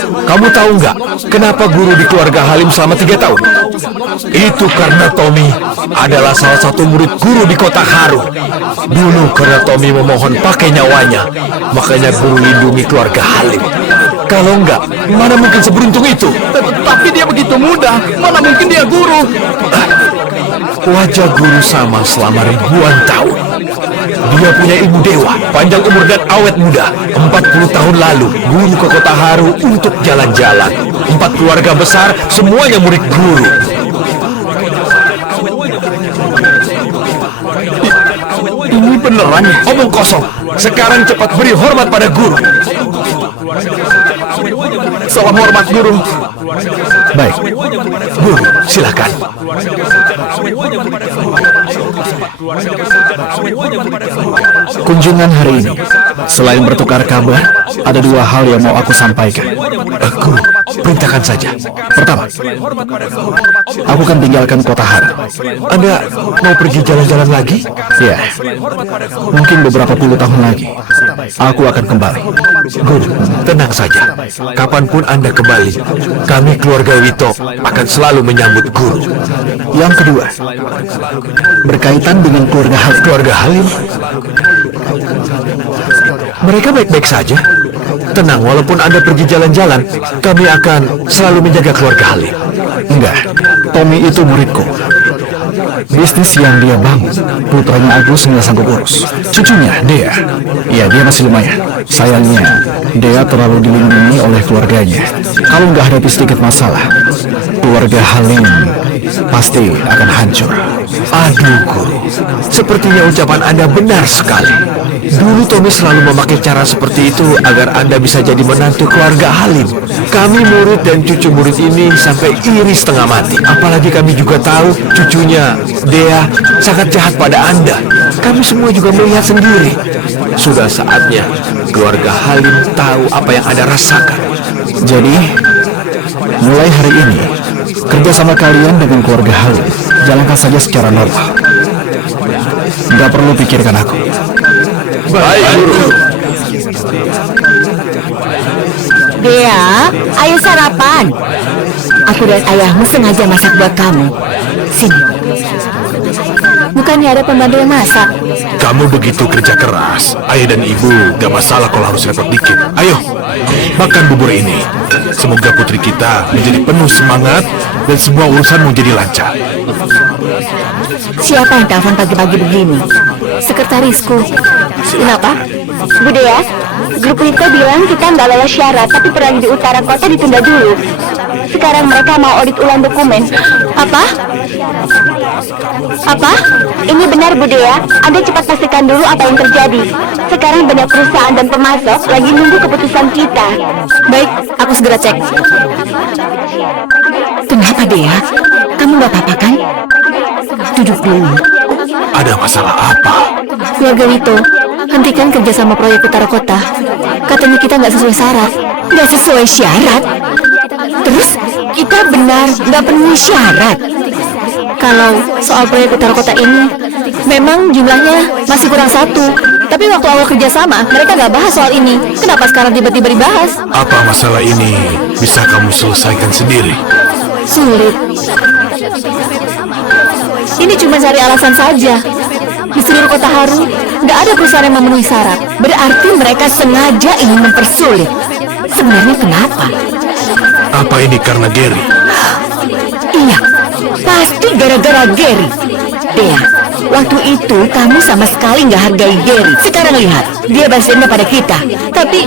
Kamu tahu nggak kenapa guru di keluarga Halim selama 3 tahun? Itu karena Tommy adalah salah satu murid guru di kota Haru. Dulu karena Tommy memohon pakai nyawanya, makanya guru lindungi keluarga Halim. Kalau enggak, mana mungkin seberuntung itu? Tapi dia begitu mudah. Mana mungkin dia guru? Wajah guru sama selama ribuan tahun. Dia punya ilmu dewa, panjang umur dan awet muda. 40 tahun lalu, guru ke kota Haru untuk jalan-jalan. 4 keluarga besar, semuanya murid guru. Ini beneran ya? Omong kosong. Sekarang cepat beri hormat pada guru. Salam hormat guru. Baik, guru, silakan. Kunjungan hari ini, selain bertukar kabar, ada 2 hal yang mau aku sampaikan. Guru, perintahkan saja. Pertama, aku akan tinggalkan kota Haru. Anda mau pergi jalan-jalan lagi? Ya, mungkin beberapa puluh tahun lagi, aku akan kembali. Guru, tenang saja. Kapanpun Anda kembali, kami keluarga Wito akan selalu menyambut guru. Yang kedua, berkaitan dengan keluarga Halim. Mereka baik-baik saja. Tenang, walaupun Anda pergi jalan-jalan, kami akan selalu menjaga keluarga Halim. Enggak, Tommy itu muridku. Bisnis yang dia bangun, putranya Agus nggak sanggup urus. Cucunya, Dea, ya dia masih lumayan. Sayangnya, Dea terlalu dilindungi oleh keluarganya. Kalau nggak hadapi sedikit masalah, keluarga Halim pasti akan hancur. Aduh, guru, sepertinya ucapan Anda benar sekali. Dulu Tommy selalu memakai cara seperti itu agar Anda bisa jadi menantu keluarga Halim. Kami murid dan cucu murid ini sampai iri setengah mati. Apalagi kami juga tahu cucunya, Dea, sangat jahat pada Anda. Kami semua juga melihat sendiri. Sudah saatnya keluarga Halim tahu apa yang Anda rasakan. Jadi, mulai hari ini, kerja sama kalian dengan keluarga Halim jalankan saja secara normal. Gak perlu pikirkan aku. Baik, Guru. Dea, ayo sarapan. Aku dan ayahmu sengaja masak buat kamu. Sini. Bukannya ada pembantu yang masak? Kamu begitu kerja keras. Ayah dan ibu gak masalah kalau harus repot dikit. Ayo, makan bubur ini. Semoga putri kita menjadi penuh semangat dan semua urusan menjadi lancar. Siapa yang telepon pagi-pagi begini? Sekretarisku. Kenapa? Bu Dea, grup kita bilang kita nggak lolos syarat, tapi perayaan di utara kota ditunda dulu. Sekarang mereka mau audit ulang dokumen. Apa? Apa? Ini benar Bu Dea, Anda cepat pastikan dulu apa yang terjadi. Sekarang banyak perusahaan dan pemasok lagi nunggu keputusan kita. Baik, aku segera cek. Kenapa Dea? Kamu gak apa-apa kan? Duduk dulu. Ada masalah apa? Keluarga Wito, hentikan kerjasama proyek utara kota. Katanya kita nggak sesuai syarat. Gak sesuai syarat? Terus kita benar gak penuhi syarat? Kalau soal proyek utara kota ini, memang jumlahnya masih kurang 1. Tapi waktu awal kerjasama, mereka nggak bahas soal ini. Kenapa sekarang tiba-tiba dibahas? Apa masalah ini bisa kamu selesaikan sendiri? Sulit. Ini cuma cari alasan saja. Di seluruh kota Haru, nggak ada perusahaan yang memenuhi syarat. Berarti mereka sengaja ingin mempersulit. Sebenarnya kenapa? Apa ini karena Gary? Iya, pasti gara-gara Gary. Dea, waktu itu kamu sama sekali nggak hargai Gary. Sekarang lihat, dia balas dendam pada kita. Tapi,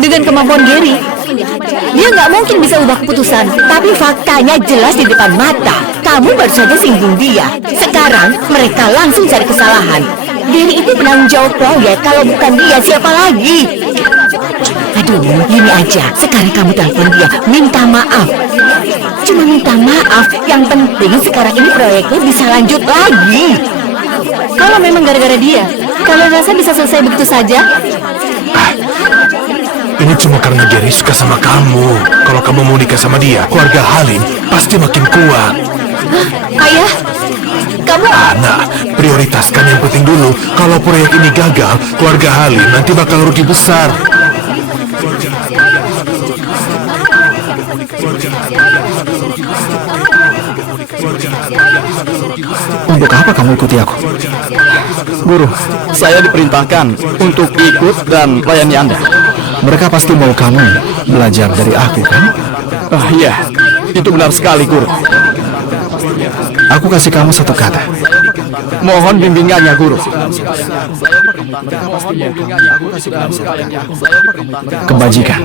dengan kemampuan Gary, dia nggak mungkin bisa ubah keputusan. Tapi faktanya jelas di depan mata. Kamu baru saja singgung dia. Sekarang mereka langsung cari kesalahan. Gary itu penanggung jawab proyek. Kalau bukan dia, siapa lagi? Aduh, gini aja. Sekarang kamu telepon dia, minta maaf. Cuma minta maaf. Yang penting sekarang ini proyeknya bisa lanjut lagi. Kalau memang gara-gara dia, kalian rasa bisa selesai begitu saja? Ini cuma karena Gary suka sama kamu. Kalau kamu mau nikah sama dia, keluarga Halim pasti makin kuat. Ayah, kamu... Nah, prioritaskan yang penting dulu. Kalau proyek ini gagal, keluarga Halim nanti bakal rugi besar. Untuk apa kamu ikuti aku? Guru, saya diperintahkan untuk ikut dan layani Anda. Mereka pasti mau kamu belajar dari aku kan? Iya, itu benar sekali, Guru. Aku kasih kamu satu kata. Mohon bimbingannya, Guru. Kebajikan.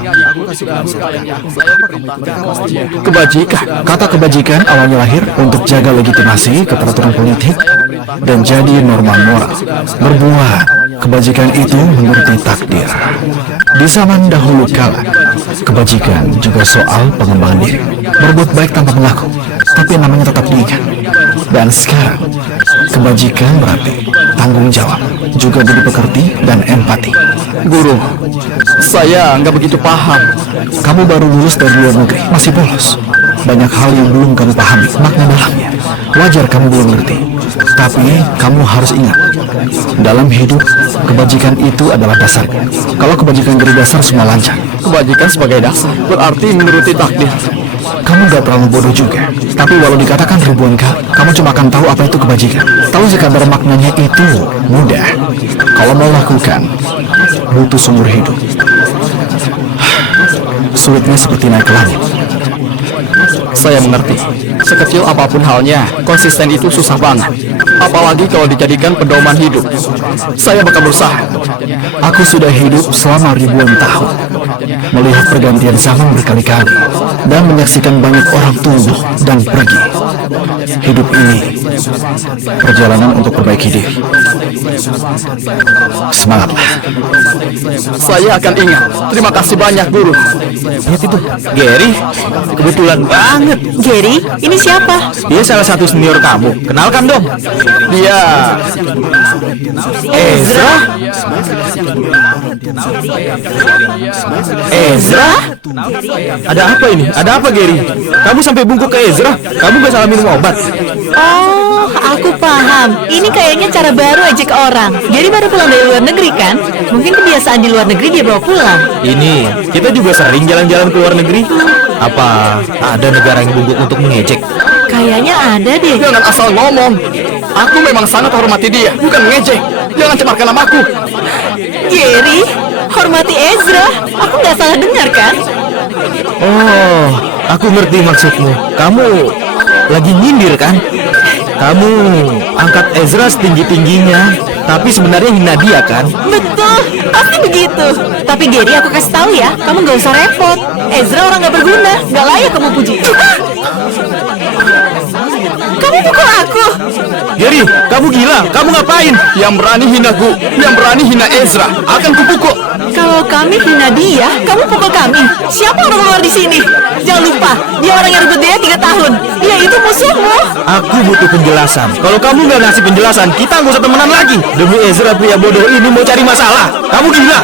Kebajikan. Kata kebajikan awalnya lahir untuk jaga legitimasi keteraturan politik dan jadi norma moral. Berbuat kebajikan itu menuruti takdir. Di zaman dahulu kala, kebajikan juga soal pengembangan diri. Berbuat baik tanpa mengaku, tapi namanya tetap diingat. Dan sekarang, kebajikan berarti tanggung jawab, juga budi pekerti dan empati. Guru, saya nggak begitu paham. Kamu baru lulus dari luar negeri, masih polos. Banyak hal yang belum kamu pahami makna dalamnya. Wajar kamu belum ngerti. Tapi kamu harus ingat, dalam hidup, kebajikan itu adalah dasar. Kalau kebajikan dari dasar, semua lancar. Kebajikan sebagai dasar berarti menuruti takdir. Kamu gak terlalu bodoh juga. Tapi walau dikatakan ribuan kali, kamu cuma akan tahu apa itu kebajikan. Tahu sekadar maknanya itu mudah. Kalau mau lakukan, butuh seumur hidup. Sulitnya seperti naik ke langit. Saya mengerti. Sekecil apapun halnya, konsisten itu susah banget. Apalagi kalau dijadikan pedoman hidup. Saya bakal berusaha. Aku sudah hidup selama ribuan tahun, melihat pergantian zaman berkali-kali. dan menyaksikan banyak orang tumbuh dan pergi. Hidup ini perjalanan untuk perbaiki diri. Semangatlah. Saya akan ingat. Terima kasih banyak, Guru. Lihat itu, Gary. Kebetulan banget. Gary, ini siapa? Dia salah satu senior kamu. Kenalkan dong. Dia Ezra. Ezra? Ada apa ini? Ada apa, Gary? Kamu sampai bungkuk ke Ezra? Kamu gak salah minum obat? Oh, aku paham. Ini kayaknya cara baru ejek orang. Gary baru pulang dari luar negeri kan? Mungkin kebiasaan di luar negeri dia bawa pulang. Ini, kita juga sering jalan-jalan ke luar negeri. Apa ada negara yang bungkuk untuk mengejek? Kayaknya ada deh. jangan asal ngomong. Aku memang sangat hormati dia, bukan ngejek. Jangan cemarkan namaku. Gary, hormati Ezra. Aku nggak salah dengar kan? Oh, aku ngerti maksudmu. Kamu lagi nyindir kan? Kamu angkat Ezra setinggi-tingginya, tapi sebenarnya hina dia kan? Betul, pasti begitu. Tapi Gary, aku kasih tahu ya, kamu nggak usah repot. Ezra orang nggak berguna, nggak layak kamu puji. Kamu pukul aku. Gary, kamu gila. Kamu ngapain? Yang berani hinaku, yang berani hina Ezra, akan kupukul. Kalau kami hina dia, kamu pukul kami. Siapa orang luar di sini? Jangan lupa, dia orang yang rebut dia 3 tahun. Dia itu musuhmu. Aku butuh penjelasan. Kalau kamu nggak ngasih penjelasan, kita nggak usah temenan lagi. Demi Ezra pria bodoh ini mau cari masalah. Kamu gila.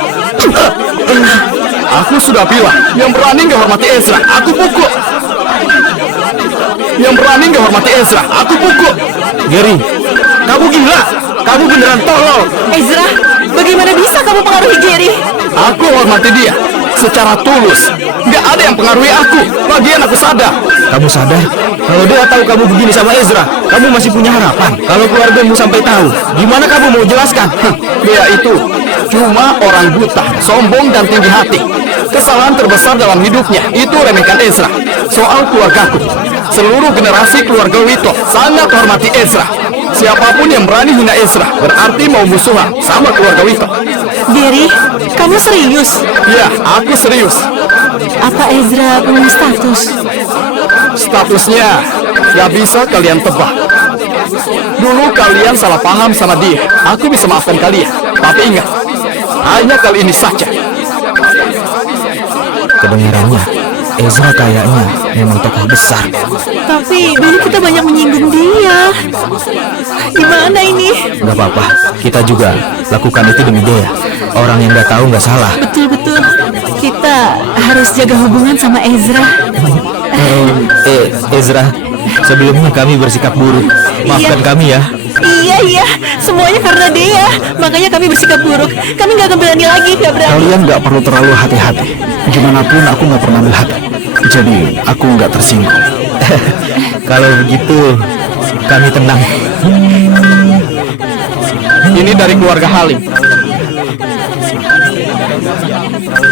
Aku sudah bilang, yang berani nggak hormati Ezra, aku pukul. Yang berani nggak hormati Ezra, aku pukul. Gary, kamu gila. Kamu beneran tolol. Ezra, bagaimana bisa kamu pengaruhi Gary? Aku hormati dia secara tulus. Nggak ada yang pengaruhi aku. Lagian aku sadar. Kamu sadar? Kalau dia tahu kamu begini sama Ezra, kamu masih punya harapan. Kalau keluargamu sampai tahu, gimana kamu mau jelaskan? Dia itu cuma orang buta, sombong dan tinggi hati. Kesalahan terbesar dalam hidupnya itu remehkan Ezra. Soal keluargaku, seluruh generasi keluarga Wito sangat hormati Ezra. Siapapun yang berani hina Ezra berarti mau musuhan sama keluarga Wito. Gary, kamu serius? Ya, aku serius. Apa Ezra punya status? Statusnya gak bisa kalian tebak. Dulu kalian salah paham sama dia. Aku bisa maafkan kalian. Tapi ingat, hanya kali ini saja. Kedengarannya, Ezra kayaknya memang tokoh besar. Tapi dulu kita banyak menyinggung dia. Gimana ini? Gak apa-apa, kita juga lakukan itu demi dia. Orang yang gak tahu gak salah. Betul-betul. Kita harus jaga hubungan sama Ezra. Ezra, sebelumnya kami bersikap buruk. Maafkan kami ya. Iya, semuanya karena dia. Makanya kami bersikap buruk. Kami nggak akan berani lagi, nggak berani. Kalian gak perlu terlalu hati-hati. Gimana pun aku gak pernah ambil hati. Jadi aku gak tersinggung. Kalau begitu, kami tenang. Ini dari keluarga Halim.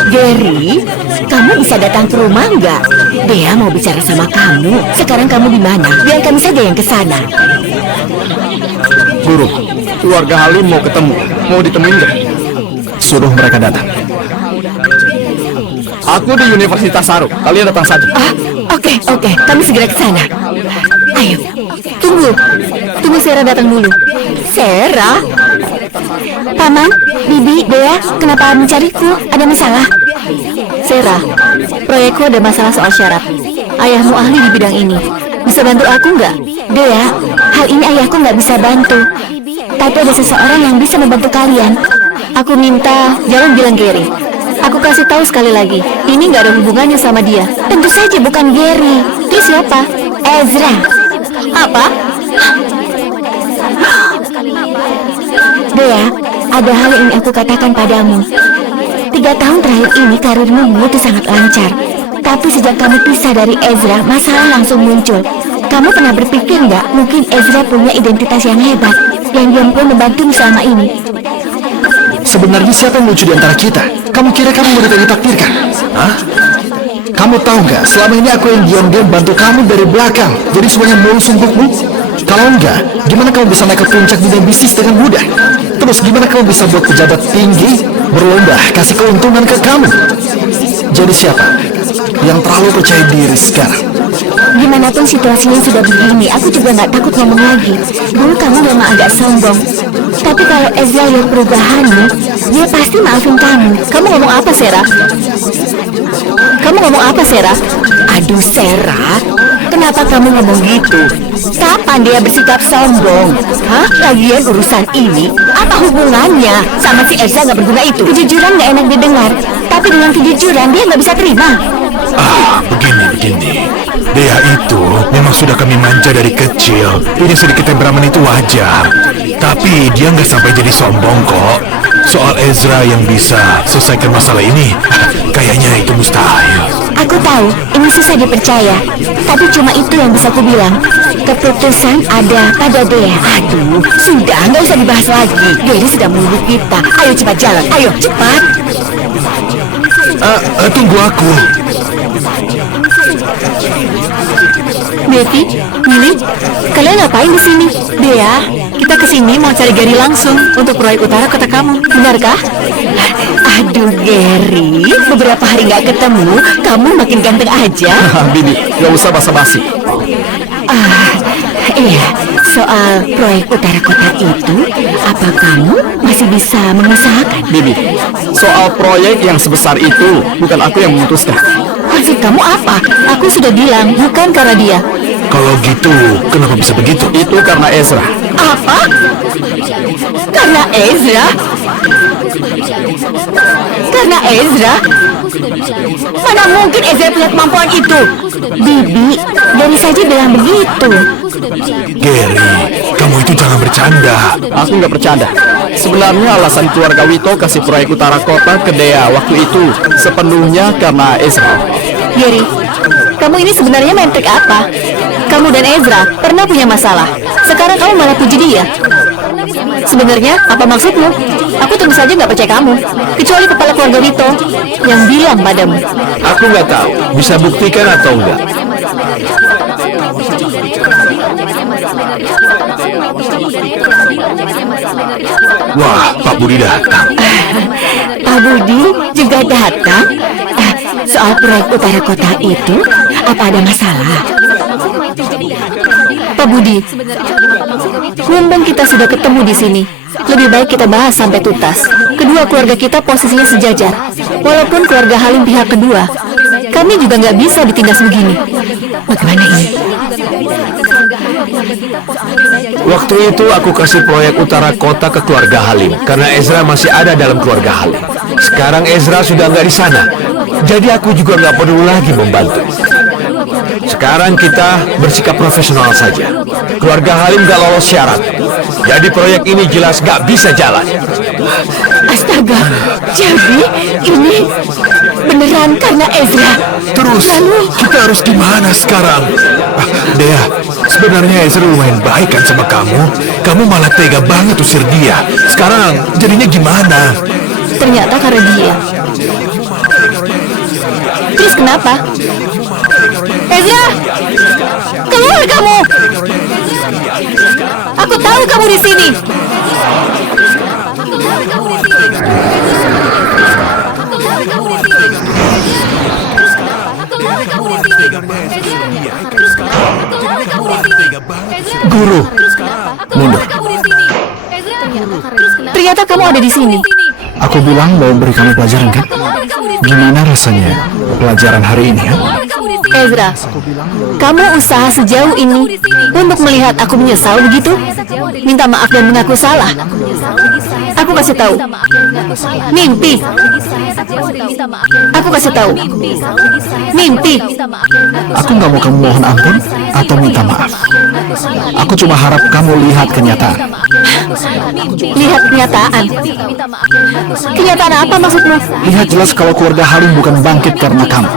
Gary, kamu bisa datang ke rumah nggak? Dia mau bicara sama kamu. Sekarang kamu di mana? Biar kami saja yang ke sana. Guru, keluarga Halim mau ketemu. Mau ditemuin nggak? Suruh mereka datang. Aku di Universitas Saru. Kalian datang saja. Oke, kami segera ke sana. Ayo, Tunggu Sera datang dulu. Sarah. Paman, Bibi, Dea, kenapa mencariku? Ada masalah? Sera, proyekku ada masalah soal syarat. Ayahmu ahli di bidang ini. Bisa bantu aku nggak? Dea, hal ini ayahku nggak bisa bantu. Tapi ada seseorang yang bisa membantu kalian. Aku minta jangan bilang Gary. Aku kasih tahu sekali lagi, ini nggak ada hubungannya sama dia. Tentu saja bukan Gary. Dia siapa? Ezra. Apa? Dea, ada hal yang ingin aku katakan padamu. 3 tahun terakhir ini karirmu begitu sangat lancar. Tapi sejak kamu pisah dari Ezra, masalah langsung muncul. Kamu pernah berpikir nggak, mungkin Ezra punya identitas yang hebat, yang diam-diam membantumu selama ini? Sebenarnya siapa yang lucu di antara kita? Kamu kira kamu mau ditakdirkan? Hah? Kamu tahu nggak, selama ini aku yang diam-diam bantu kamu dari belakang. Jadi semuanya mulus untukmu. Kalau enggak, gimana kamu bisa naik ke puncak dunia bisnis dengan mudah? Terus gimana kamu bisa buat pejabat tinggi berlomba kasih keuntungan ke kamu? Jadi siapa yang terlalu percaya diri sekarang. Gimana pun situasinya sudah begini, aku juga nggak takut ngomong lagi. Dulu kamu memang agak sombong, tapi kalau Ezra lihat perubahanmu, dia pasti maafin kamu. Kamu ngomong apa, Sarah? Kamu ngomong apa, Sarah? Aduh, Sarah, kenapa kamu ngomong gitu? Kapan dia bersikap sombong? Hah? Lagian urusan ini, apa hubungannya sama si Ezra nggak berguna itu? Kejujuran nggak enak didengar, tapi dengan kejujuran dia nggak bisa terima. Begini. Dia itu memang sudah kami manja dari kecil. Punya sedikit temperamen itu wajar. Tapi dia nggak sampai jadi sombong kok. Soal Ezra yang bisa selesaikan masalah ini, kayaknya itu mustahil. Aku tahu ini susah dipercaya, tapi cuma itu yang bisa aku bilang. Keputusan ada pada dia. Aduh, sudah nggak usah dibahas lagi. Gary sudah menunggu kita. Ayo cepat jalan, ayo cepat. Tunggu aku. Betty, Willy, kalian ngapain di sini? Dea, kita kesini mau cari Gary langsung untuk proyek utara kota kamu. Benarkah? Aduh, Gary, beberapa hari nggak ketemu, kamu makin ganteng aja. Bibi, gak usah basa-basi. Iya, soal proyek utara kota itu, apa kamu masih bisa mengusahakan? Bibi, soal proyek yang sebesar itu, bukan aku yang memutuskan. Maksud kamu apa? Aku sudah bilang, bukan karena dia. Kalau gitu, kenapa bisa begitu? Itu karena Ezra. Apa? Karena Ezra? Karena Ezra? Mana mungkin Ezra punya kemampuan itu? Bibi, dari saja bilang begitu. Gary, kamu itu jangan bercanda. Aku nggak bercanda. Sebenarnya alasan keluarga Wito kasih proyek utara kota ke Dea waktu itu sepenuhnya karena Ezra. Gary, kamu ini sebenarnya main trik apa? Kamu dan Ezra pernah punya masalah. Sekarang kamu malah puji dia. Sebenarnya apa maksudmu? Aku tentu saja nggak percaya kamu, kecuali kepala keluarga Wito yang bilang padamu. Aku nggak tahu, bisa buktikan atau enggak. Wah, Pak Budi datang. Pak Budi juga datang. Soal proyek utara kota itu, apa ada masalah? Pak Budi, mumpung kita sudah ketemu di sini, lebih baik kita bahas sampai tuntas. Kedua keluarga kita posisinya sejajar. Walaupun keluarga Halim pihak kedua, kami juga nggak bisa ditindas begini. Bagaimana ini? Waktu itu aku kasih proyek utara kota ke keluarga Halim karena Ezra masih ada dalam keluarga Halim. Sekarang Ezra sudah nggak di sana, jadi aku juga nggak perlu lagi membantu. Sekarang kita bersikap profesional saja. Keluarga Halim nggak lolos syarat, jadi proyek ini jelas nggak bisa jalan. Astaga, jadi ini beneran karena Ezra. Terus, kita harus gimana sekarang? Dea, sebenarnya Ezra lumayan baik kan sama kamu. Kamu malah tega banget usir dia. Sekarang jadinya gimana? Ternyata karena dia. Terus kenapa? Ezra, keluar kamu! Aku tahu kamu di sini. Guru, mundur. Ternyata kamu ada di sini. Aku bilang mau beri kamu pelajaran kan? Gimana rasanya pelajaran hari ini ya? Ezra, kamu usaha sejauh ini untuk melihat aku menyesal begitu? Minta maaf dan mengaku salah. Aku kasih tahu. Mimpi. Aku kasih tahu. Mimpi. Aku nggak mau kamu mohon ampun atau minta maaf. Aku cuma harap kamu lihat kenyataan. Lihat kenyataan. Kenyataan apa maksudmu? Lihat jelas kalau keluarga Halim bukan bangkit karena kamu.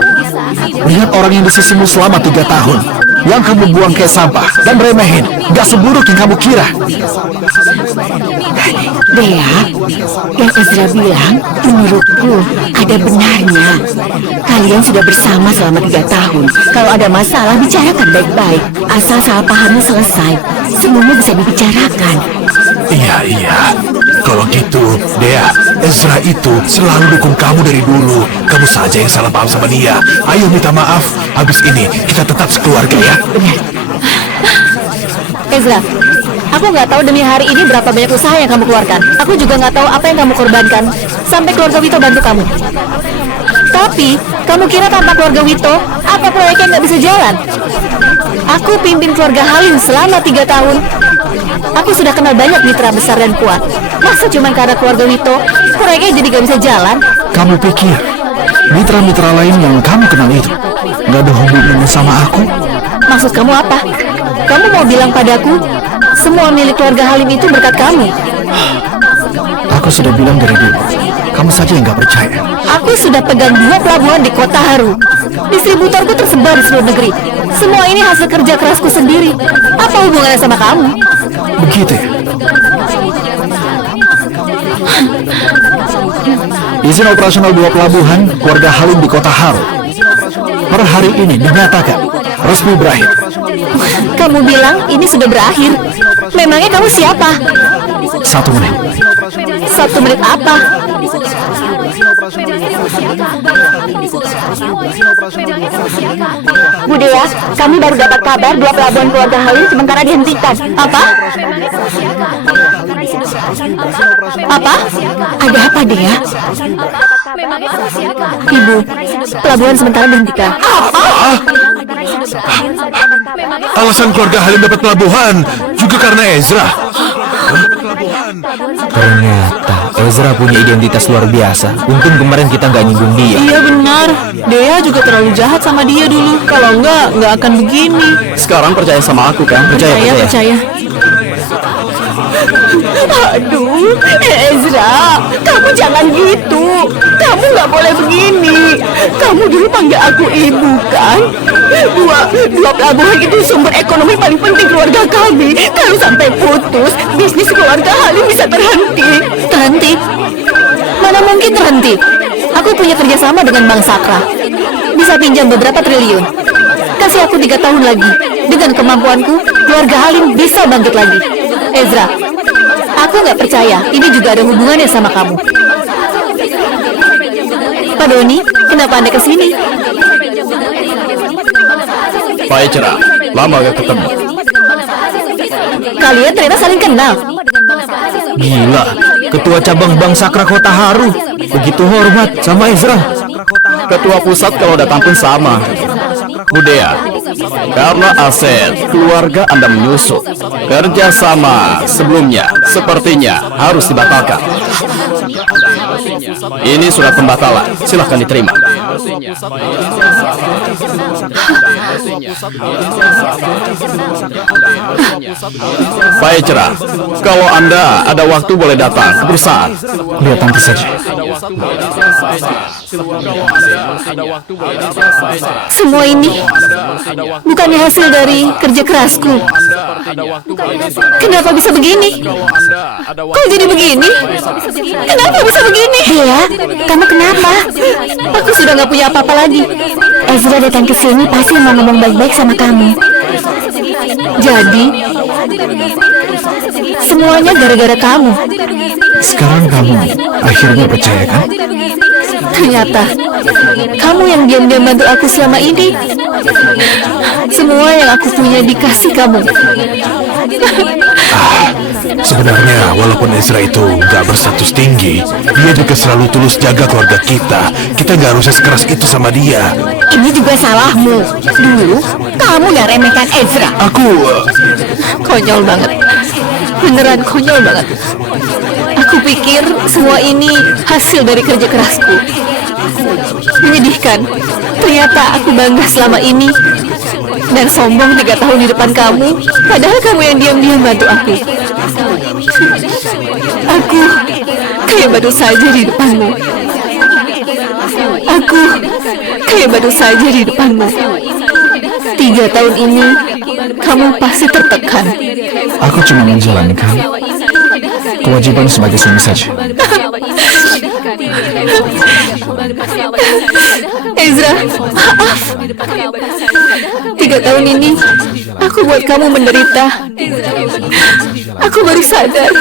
Lihat orang yang di sisimu selama 3 tahun, yang kamu buang kayak sampah dan remehin, gak seburuk yang kamu kira. Dea, yang Ezra bilang, menurutku ada benarnya. Kalian sudah bersama selama 3 tahun. Kalau ada masalah, bicarakan baik-baik. Asal salah pahamnya selesai, semuanya bisa dibicarakan. Iya. Kalau gitu, Dea, Ezra itu selalu dukung kamu dari dulu. Kamu saja yang salah paham sama dia. Ayo minta maaf. Habis ini kita tetap sekeluarga ya. Ezra, aku nggak tahu demi hari ini berapa banyak usaha yang kamu keluarkan. Aku juga nggak tahu apa yang kamu korbankan sampai keluarga Wito bantu kamu. Tapi, kamu kira tanpa keluarga Wito, apa proyeknya nggak bisa jalan? Aku pimpin keluarga Halim selama 3 tahun. Aku sudah kenal banyak mitra besar dan kuat. Masa cuma karena keluarga Wito, proyeknya jadi nggak bisa jalan? Kamu pikir mitra-mitra lain yang kamu kenal itu nggak ada hubungannya sama aku? Maksud kamu apa? Kamu mau bilang padaku, semua milik keluarga Halim itu berkat kamu? Aku sudah bilang dari dulu. Kamu saja yang nggak percaya. Aku sudah pegang 2 pelabuhan di kota Haru. Distributorku tersebar di seluruh negeri. Semua ini hasil kerja kerasku sendiri. Apa hubungannya sama kamu? Begitu ya? Izin operasional 2 pelabuhan keluarga Halim di kota Haru per hari ini dinyatakan resmi berakhir. Kamu bilang ini sudah berakhir. Memangnya kamu siapa? 1 menit. 1 menit apa? Bu Dea, kami baru dapat kabar 2 pelabuhan keluarga Halim sementara dihentikan. Apa? Apa? Ada apa, Dea? Ibu, pelabuhan sementara dihentikan. Alasan keluarga Halim dapat pelabuhan juga karena Ezra. Ternyata Ezra punya identitas luar biasa. Untung kemarin kita nggak nyinggung dia. Iya benar, Dea juga terlalu jahat sama dia dulu. Kalau nggak akan begini. Sekarang percaya sama aku kan? Percaya. Aduh, Ezra, kamu jangan gitu. Kamu nggak boleh begini. Kamu dulu panggil aku ibu kan? Dua pelabuhan itu sumber ekonomi paling penting keluarga kami. Kalau sampai putus, bisnis keluarga Halim bisa terhenti. Terhenti? Mana mungkin terhenti? Aku punya kerjasama dengan Bank Sakra. Bisa pinjam beberapa triliun. Kasih aku 3 tahun lagi. Dengan kemampuanku, keluarga Halim bisa bangkit lagi. Ezra, aku nggak percaya ini juga ada hubungannya sama kamu. Pak Doni, kenapa Anda kesini? Pak Ezra, lama gak ketemu. Kalian ternyata saling kenal. Gila, ketua cabang Bank Sakra Kota Haru begitu hormat sama Ezra. Ketua pusat kalau datang pun sama. Bu Dea, karena aset keluarga Anda menyusut, kerjasama sebelumnya sepertinya harus dibatalkan. Ini surat pembatalan, silahkan diterima. Pak Ezra, kalau Anda ada waktu boleh datang ke perusahaan. Lihat nanti saja. Semua ini bukannya hasil dari kerja kerasku. Kenapa bisa begini? Kok jadi begini? Kenapa bisa begini? Dea, kamu kenapa? Aku sudah nggak punya apa-apa lagi. Ezra datang ke sini pasti mau ngomong baik-baik sama kamu. Jadi, semuanya gara-gara kamu. Sekarang kamu akhirnya percaya kan? Ternyata, kamu yang diam-diam bantu aku selama ini. Semua yang aku punya dikasih kamu. Sebenarnya walaupun Ezra itu nggak berstatus tinggi, dia juga selalu tulus jaga keluarga kita. Kita nggak harusnya sekeras itu sama dia. Ini juga salahmu. Dulu, kamu yang remehkan Ezra. Aku Konyol banget. Beneran konyol banget. Aku pikir semua ini hasil dari kerja kerasku. Menyedihkan. Ternyata aku bangga selama ini dan sombong 3 tahun di depan kamu. Padahal kamu yang diam-diam bantu aku. Aku kayak batu saja di depanmu. Aku kayak batu saja di depanmu. 3 tahun ini kamu pasti tertekan. Aku cuma menjalankan kewajiban sebagai suami saja. Ezra, maaf. 3 tahun ini aku buat kamu menderita. Aku baru sadar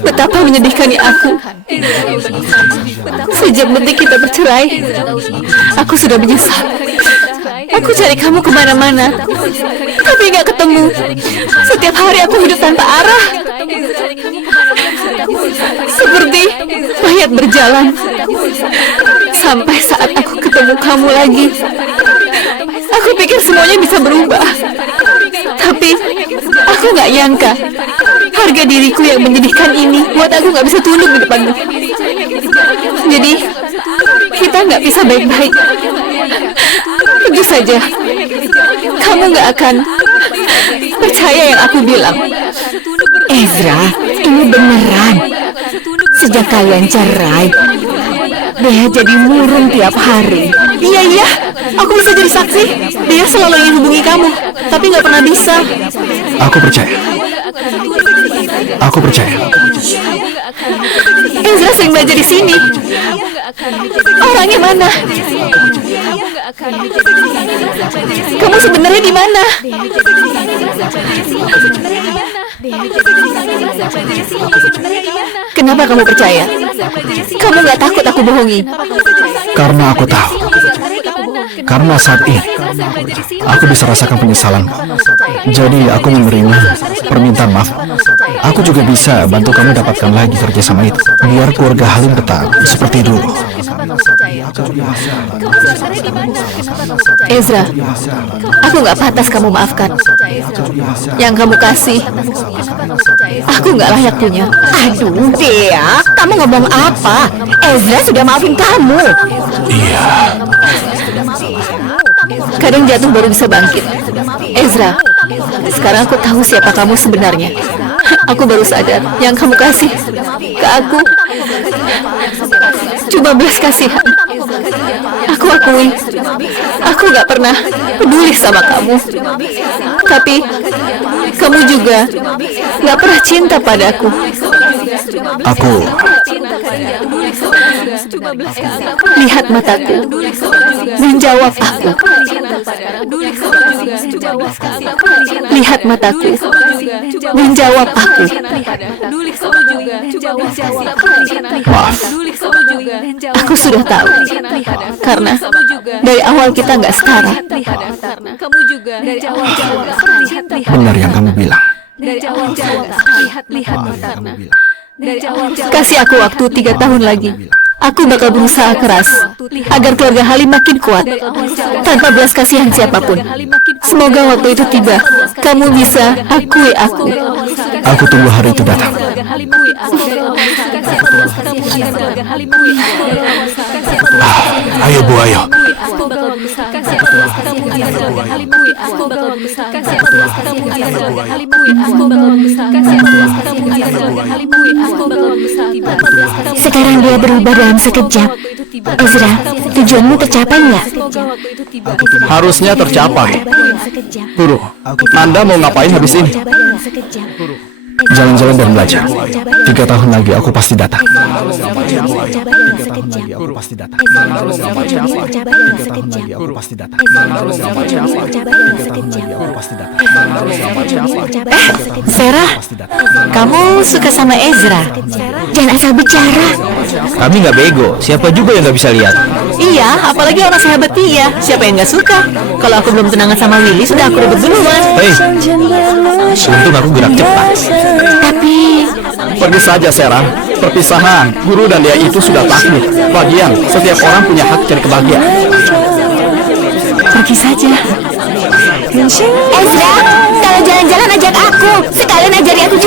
Betapa menyedihkannya aku. Sejak detik kita bercerai, aku sudah menyesal. Aku cari kamu kemana-mana, tapi nggak ketemu. Setiap hari aku hidup tanpa arah, seperti mayat berjalan. Sampai saat aku ketemu kamu lagi, aku pikir semuanya bisa berubah. Tapi aku nggak nyangka harga diriku yang menyedihkan ini buat aku nggak bisa tunduk di depanmu. Jadi kita nggak bisa baik-baik. Tentu saja kamu nggak akan percaya yang aku bilang. Ezra, ini beneran. Sejak kalian cerai, Dea jadi murung tiap hari. Iya, aku bisa jadi saksi. Dia selalu ingin hubungi kamu, tapi nggak pernah bisa. Aku percaya. Aku percaya. Ezra sering belajar di sini. Orangnya mana? Kamu sebenarnya di mana? Kenapa kamu percaya? Kamu nggak takut aku bohongi? Karena aku tahu. Karena saat ini aku bisa rasakan penyesalan. Jadi aku menerima permintaan maaf. Aku juga bisa bantu kamu dapatkan lagi kerjasama itu, biar keluarga Halim tetap seperti dulu. Ezra, aku nggak pantas kamu maafkan. Yang kamu kasih, aku nggak layak punya. Aduh, Dea, kamu ngomong apa? Ezra sudah maafin kamu. Iya. Kadang jatuh baru bisa bangkit. Ezra, sekarang aku tahu siapa kamu sebenarnya. Aku baru sadar yang kamu kasih ke aku cuma belas kasihan. Aku akui, aku gak pernah peduli sama kamu. Tapi kamu juga gak pernah cinta padaku. Aku lihat mataku, menjawab aku. Lihat mataku, menjawab aku. maaf. Aku sudah tahu, karena dari awal kita nggak setara. Benar yang kamu bilang. Kasih aku waktu 3 tahun lagi. Aku bakal berusaha keras agar keluarga Halim makin kuat tanpa belas kasihan siapapun. Semoga waktu itu tiba, kamu bisa akui aku. Aku tunggu hari itu datang. Ayo Bu, ayo. Sekarang dia berubah dalam sekejap. Ezra, tujuanmu tercapai nggak? Harusnya tercapai. Guru, Anda mau ngapain habis ini? Jalan-jalan dan belajar. 3 tahun lagi aku pasti datang. Sarah, kamu suka sama Ezra? Jangan asal bicara. Kami nggak bego, siapa juga yang nggak bisa lihat. Iya, apalagi orang sahabat dia. Siapa yang nggak suka? Kalau aku belum tunangan sama Willy, sudah aku rebut duluan. Hei, untung aku gerak cepat. Tapi Pergi saja, Sarah. Perpisahan guru dan dia itu sudah takdir. Bagian, setiap orang punya hak cari kebahagiaan. pergi saja. Ezra, kalau jalan-jalan ajak aku. Sekalian ajari aku